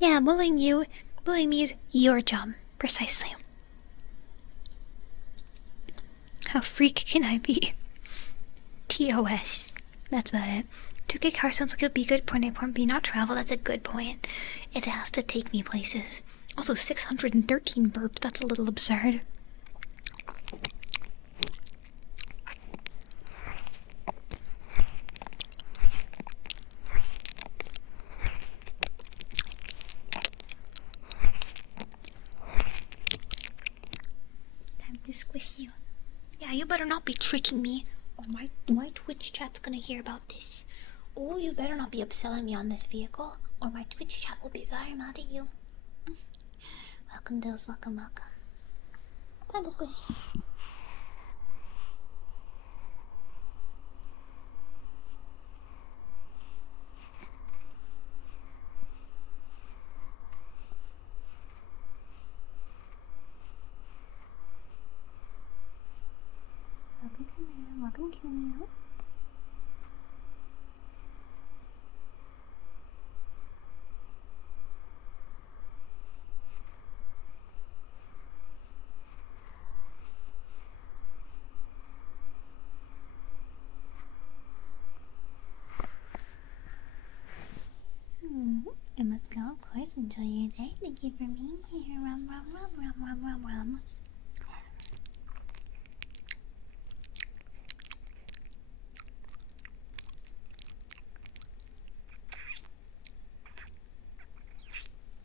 Yeah, bullying me is your job. Precisely. How freak can I be? TOS. That's about it. 2K car sounds like it would be good. Point A, point B, not travel. That's a good point. It has to take me places. Also, 613 burps. That's a little absurd. Time to squish you. Yeah, you better not be tricking me, or my Twitch chat's gonna hear about this. Oh, you better not be upselling me on this vehicle, or my Twitch chat will be very mad at you. Welcome, Dills, welcome, welcome. Time to squish you. Welcome, Camille. And let's go, of course, enjoy your day. Thank you for being here. Rum, rum, rum, rum, rum, rum, rum.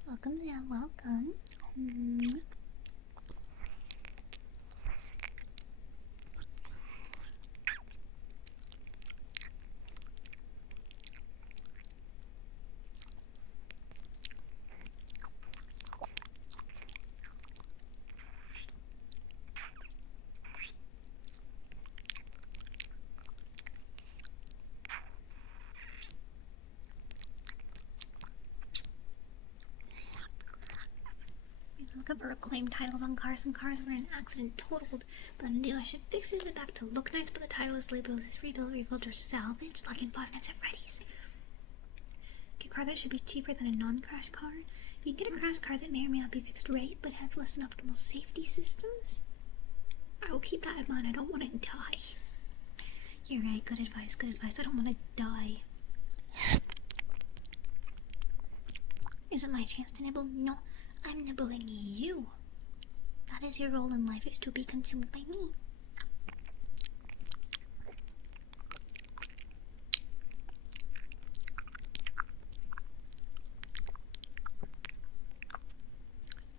Welcome, Sam, welcome. Look up reclaimed titles on cars. Some cars were in an accident totaled, but then the dealership fixes it back to look nice, but the title is labeled as rebuilt, rebuilt, or salvaged, like in 5 Nights at Freddy's. Get a car that should be cheaper than a non-crash car. You can get a crash car that may or may not be fixed right, but has less than optimal safety systems. I will keep that in mind. I don't want to die. You're right. Good advice. Good advice. I don't want to die. Is it my chance to nibble? No. I'm nibbling you. That is your role in life, is to be consumed by me.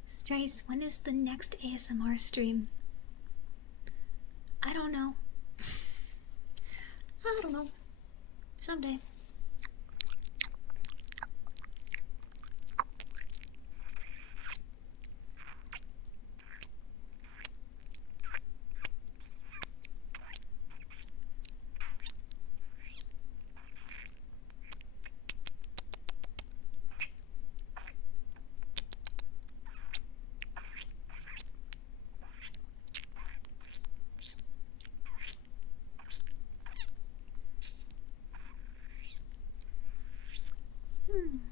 Streissel, when is the next ASMR stream? I don't know. I don't know. Someday.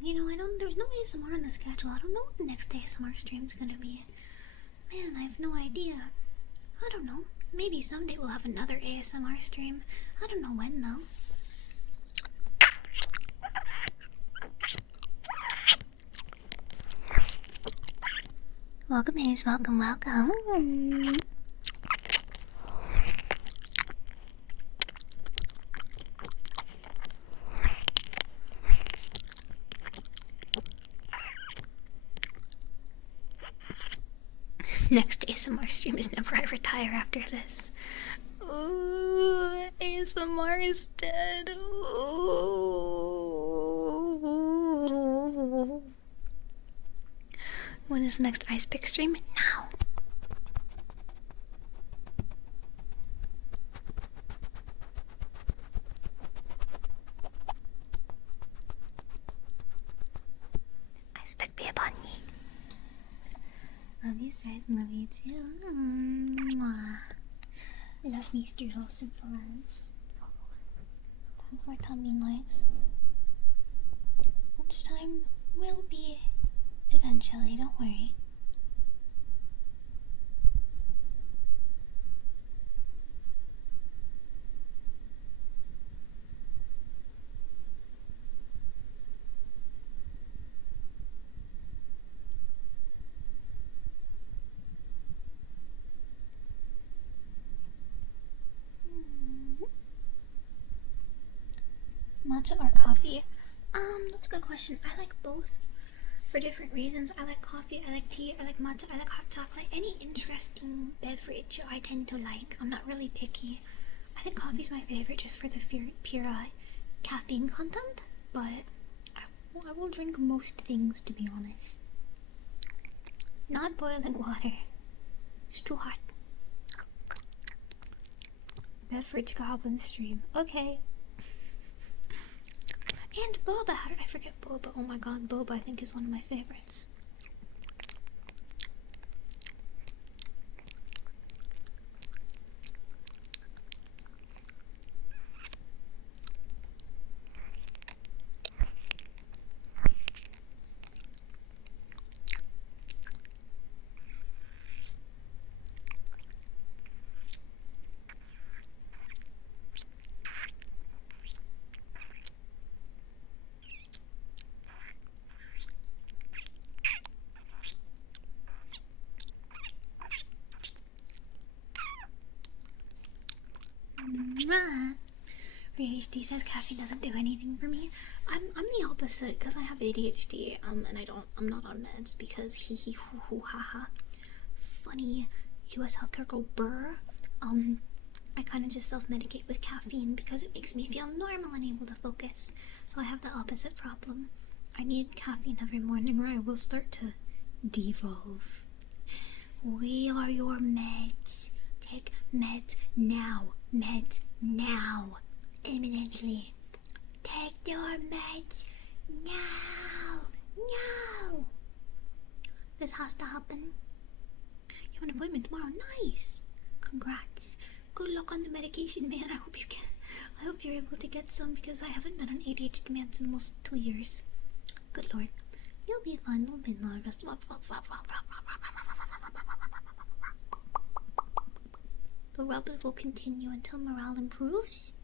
You know, there's no ASMR on the schedule. I don't know what the next ASMR stream's gonna be. Man, I have no idea. I don't know. Maybe someday we'll have another ASMR stream. I don't know when, though. Welcome, Hayes. Welcome, welcome. Next ASMR stream is never I retire after this. Ooh, ASMR is dead. Ooh. When is the next ice pick stream? Now. Ice pick be upon ye. Love you, guys. Love you too. Mwah. Love me, Streissel Superstars. Time for tummy noise. Lunchtime will be eventually, don't worry. Matcha or coffee? That's a good question. I like both for different reasons. I like coffee, I like tea, I like matcha, I like hot chocolate. Any interesting beverage I tend to like. I'm not really picky. I think coffee's my favorite just for the pure caffeine content, but I will drink most things, to be honest. Not boiling water. It's too hot. Beverage goblin stream. Okay. And boba. How did I forget boba? Oh my god, boba I think is one of my favorites. ADHD says caffeine doesn't do anything for me. I'm the opposite because I have ADHD and I'm not on meds because hee hee hoo hoo ha ha. Funny US healthcare girl burr. I kind of just self-medicate with caffeine because it makes me feel normal and able to focus. So I have the opposite problem. I need caffeine every morning or I will start to devolve. We are your meds. Take meds now. Meds now. Imminently. Take your meds now. No. This has to happen. You have an appointment tomorrow. Nice. Congrats. Good luck on the medication, man. I hope you're able to get some because I haven't been on ADHD meds in almost 2 years. Good lord. You'll be fine. Don't be nervous. The rubbles will continue until morale improves.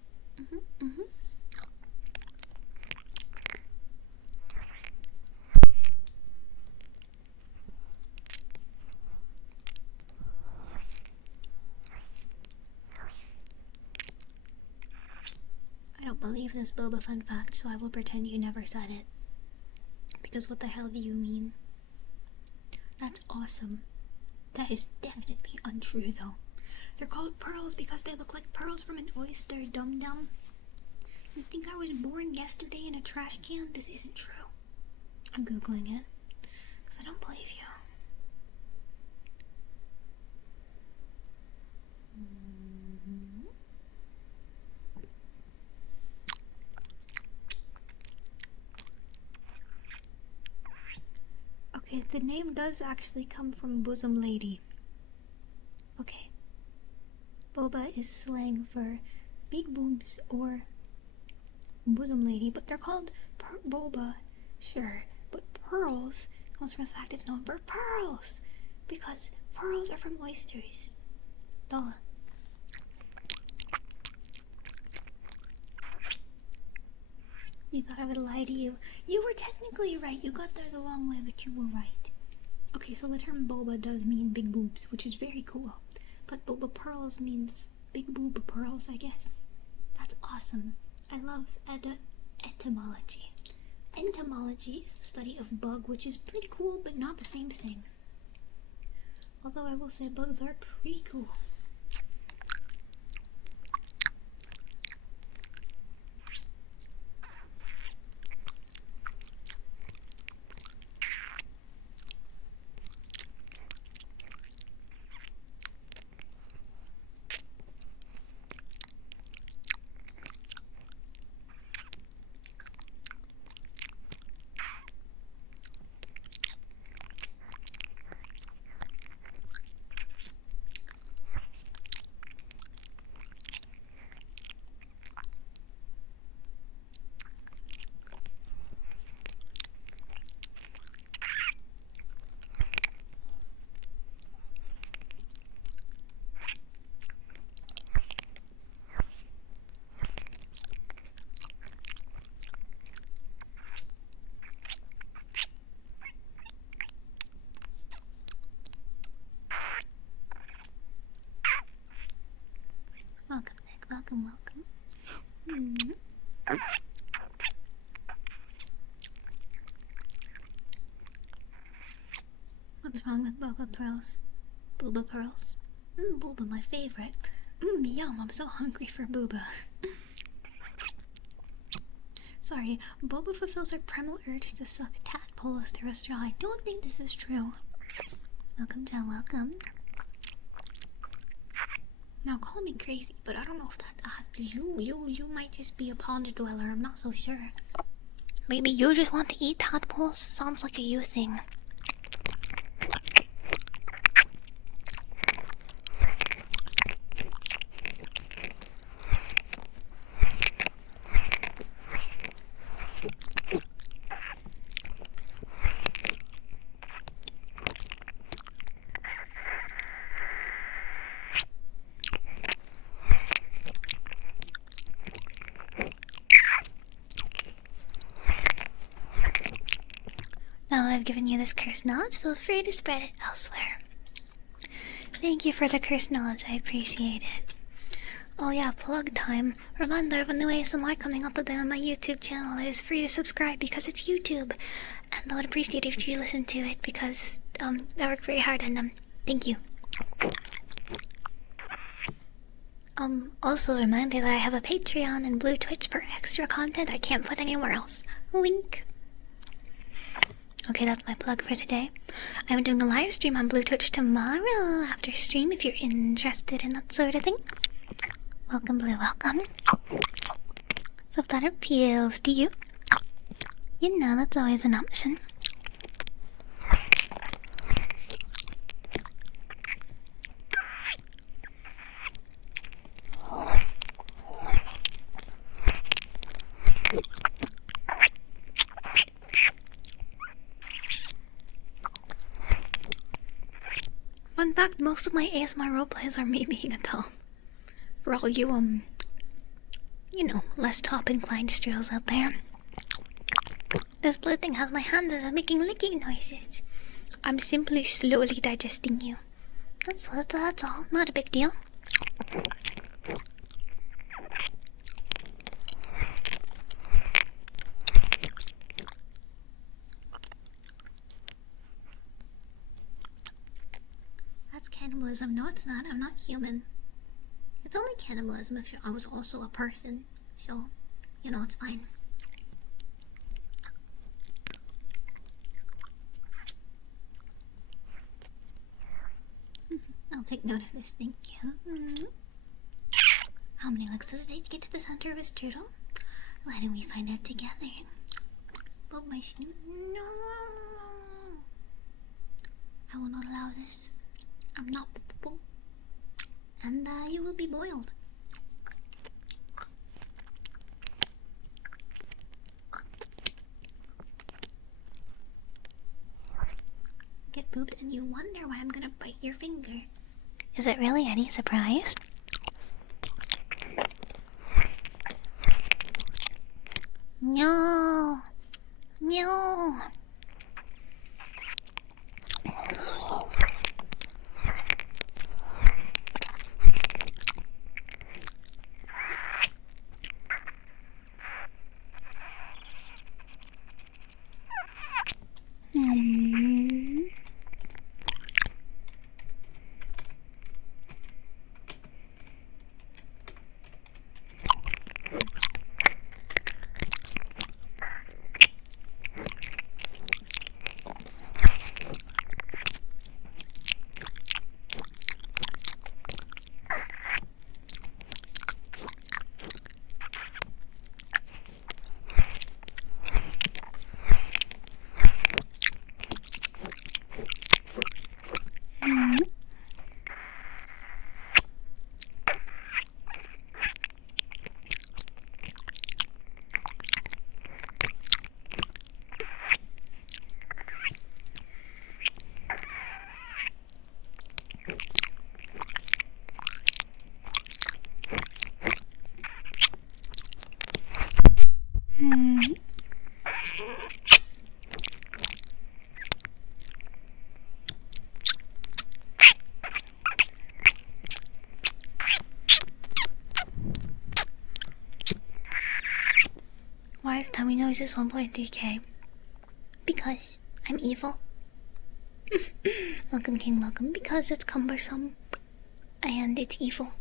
I don't believe this boba fun fact, so I will pretend you never said it. Because what the hell do you mean? That's awesome. That is definitely untrue, though. They're called pearls because they look like pearls from an oyster, dum-dum. You think I was born yesterday in a trash can? This isn't true. I'm googling it because I don't believe you. Okay, the name does actually come from bosom lady. Okay. Boba is slang for big boobs or bosom lady, but they're called boba, sure. But pearls comes from the fact it's known for pearls, because pearls are from oysters. Duh. You thought I would lie to you. You were technically right. You got there the wrong way, but you were right. Okay, so the term boba does mean big boobs, which is very cool. But boba pearls means big boob pearls, I guess. That's awesome. I love etymology. Entomology is the study of bug, which is pretty cool, but not the same thing. Although I will say bugs are pretty cool. Welcome, Nick. Welcome, welcome. What's wrong with boba pearls? Booba pearls? Booba, my favorite. Yum, I'm so hungry for booba. Sorry, boba fulfills our primal urge to suck tadpoles through a straw. I don't think this is true. Welcome, Jill, welcome. Now call me crazy, but I don't know if that you might just be a pond dweller. I'm not so sure. Maybe you just want to eat tadpoles. Sounds like a you thing. Now that I've given you this cursed knowledge, feel free to spread it elsewhere. Thank you for the cursed knowledge, I appreciate it. Oh yeah, plug time. Reminder of a new ASMR coming out today on my YouTube channel. It is free to subscribe because it's YouTube. And I would appreciate it if you listen to it because I work very hard on them. Thank you. Also a reminder that I have a Patreon and Blue Twitch for extra content I can't put anywhere else. Link. Okay, that's my plug for today. I'm doing a live stream on Blue Twitch tomorrow after stream if you're interested in that sort of thing. Welcome, Blue, welcome. So if that appeals to you, you know that's always an option. Fun fact, most of my ASMR roleplays are me being a doll. For all you, you know, less top inclined Streissels out there. This blue thing has my hands as I'm making licking noises. I'm simply slowly digesting you. That's all. Not a big deal. That's cannibalism. No, it's not. I'm not human. It's only cannibalism if I was also a person. So, You know, it's fine. I'll take note of this, thank you. How many licks does it take to get to the center of his turtle? Why don't we find out together? But my snoot. No! I will not allow this. I'm not poopable. And you will be boiled. Get pooped and you wonder why I'm gonna bite your finger. Is it really any surprise? No! No! Why is tummy noises 1.3k? Because I'm evil. Welcome, King, welcome. Because it's cumbersome. And it's evil.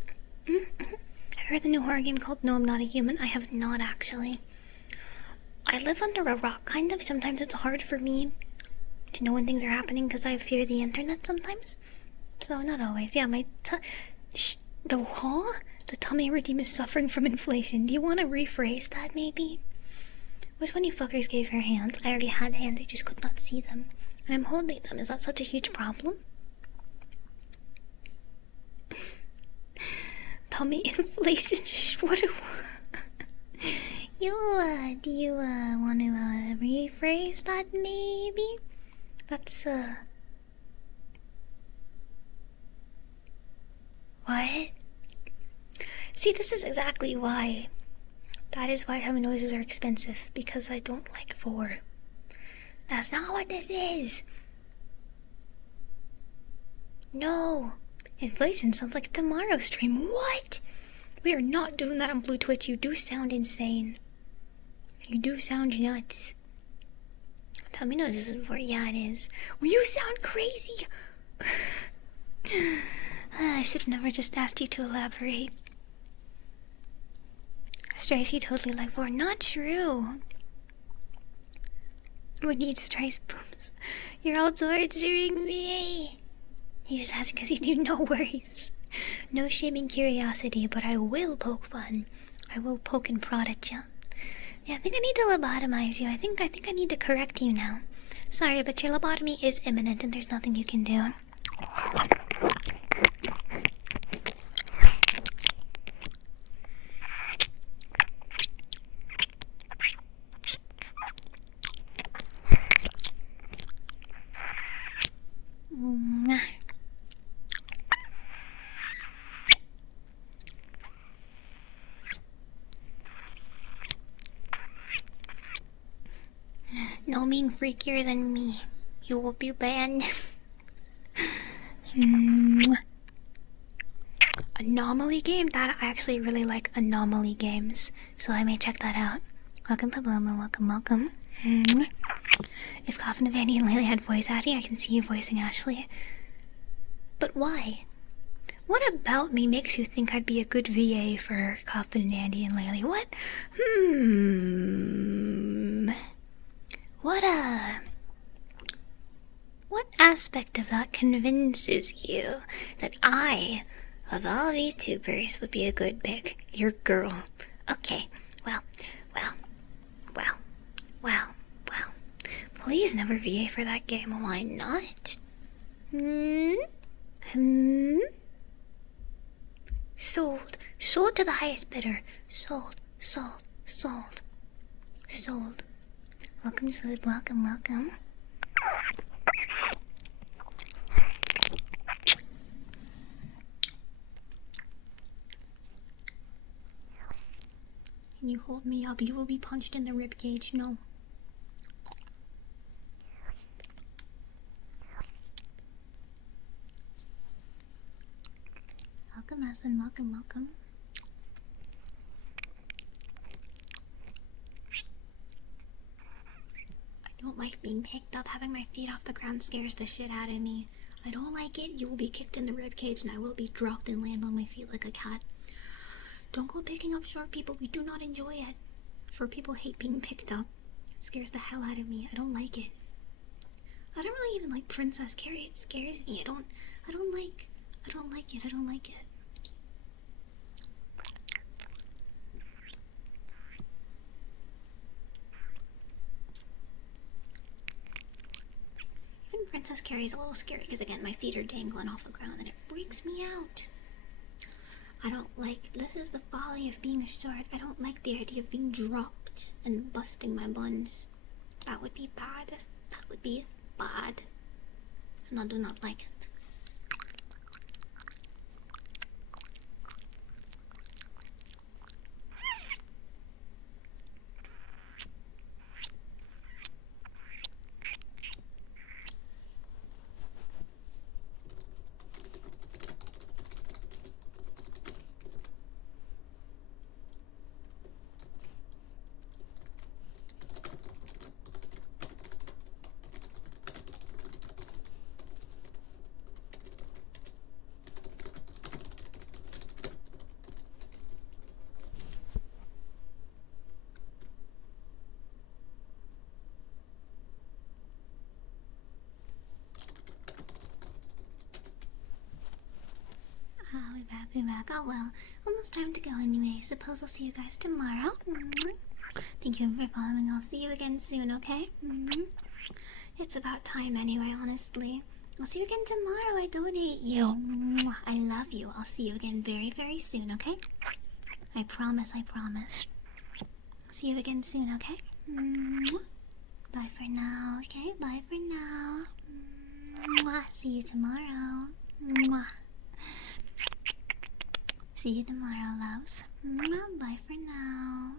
I've heard the new horror game called No, I'm Not a Human. I have not, actually. I live under a rock, kind of. Sometimes it's hard for me to know when things are happening because I fear the internet sometimes. So, not always. Yeah, the tummy regime is suffering from inflation. Do you want to rephrase that, maybe? Which one you fuckers gave her hands? I already had hands, I just could not see them. And I'm holding them. Is that such a huge problem? Tummy inflation. What do you, do you, want to, rephrase that, maybe? That's, what? See, this is exactly why. That is why tummy noises are expensive, because I don't like 4. That's not what this is! No! Inflation sounds like a tomorrow stream. What? We are not doing that on Blue Twitch. You do sound insane. You do sound nuts. Tummy noises is for yeah, it is. Well, you sound crazy! I should have never just asked you to elaborate. Streissel totally like 4. Not true. We need Streissel booms. You're all torturing me. You just asked because you do. No worries. No shaming curiosity, but I will poke fun. I will poke and prod at you. Yeah, I think I need to lobotomize you. I think I need to correct you now. Sorry, but your lobotomy is imminent and there's nothing you can do. No being freakier than me. You will be banned. Anomaly game? That I actually really like anomaly games, so I may check that out. Welcome, Paloma. Welcome, welcome. If Coffin of Annie and Layla had voice acting, I can see you voicing Ashley. But why? What about me makes you think I'd be a good VA for Coffin and Andy and Laylee? What? What aspect of that convinces you that I, of all VTubers, would be a good pick? Your girl. Okay, well. Please never VA for that game. Why not? Sold. Sold to the highest bidder. Sold. Welcome, Slid. Welcome. Can you hold me up? You will be punched in the ribcage, no. Welcome, Essen. Welcome. I don't like being picked up. Having my feet off the ground scares the shit out of me. I don't like it. You will be kicked in the ribcage and I will be dropped and land on my feet like a cat. Don't go picking up short people. We do not enjoy it. Short people hate being picked up. It scares the hell out of me. I don't like it. I don't really even like Princess Carrie. It scares me. I don't like it. Even Princess Carrie's a little scary because again my feet are dangling off the ground and it freaks me out. I don't like, this is the folly of being short. I don't like the idea of being dropped and busting my buns. That would be bad. And I do not like it. We're back. Oh well, almost time to go anyway. Suppose I'll see you guys tomorrow. Thank you for following. I'll see you again soon, okay? It's about time anyway, honestly. I'll see you again tomorrow. I don't hate you. I love you. I'll see you again very, very soon, okay? I promise. See you again soon, okay? Bye for now, okay? Bye for now. See you tomorrow. See you tomorrow, loves. Bye for now.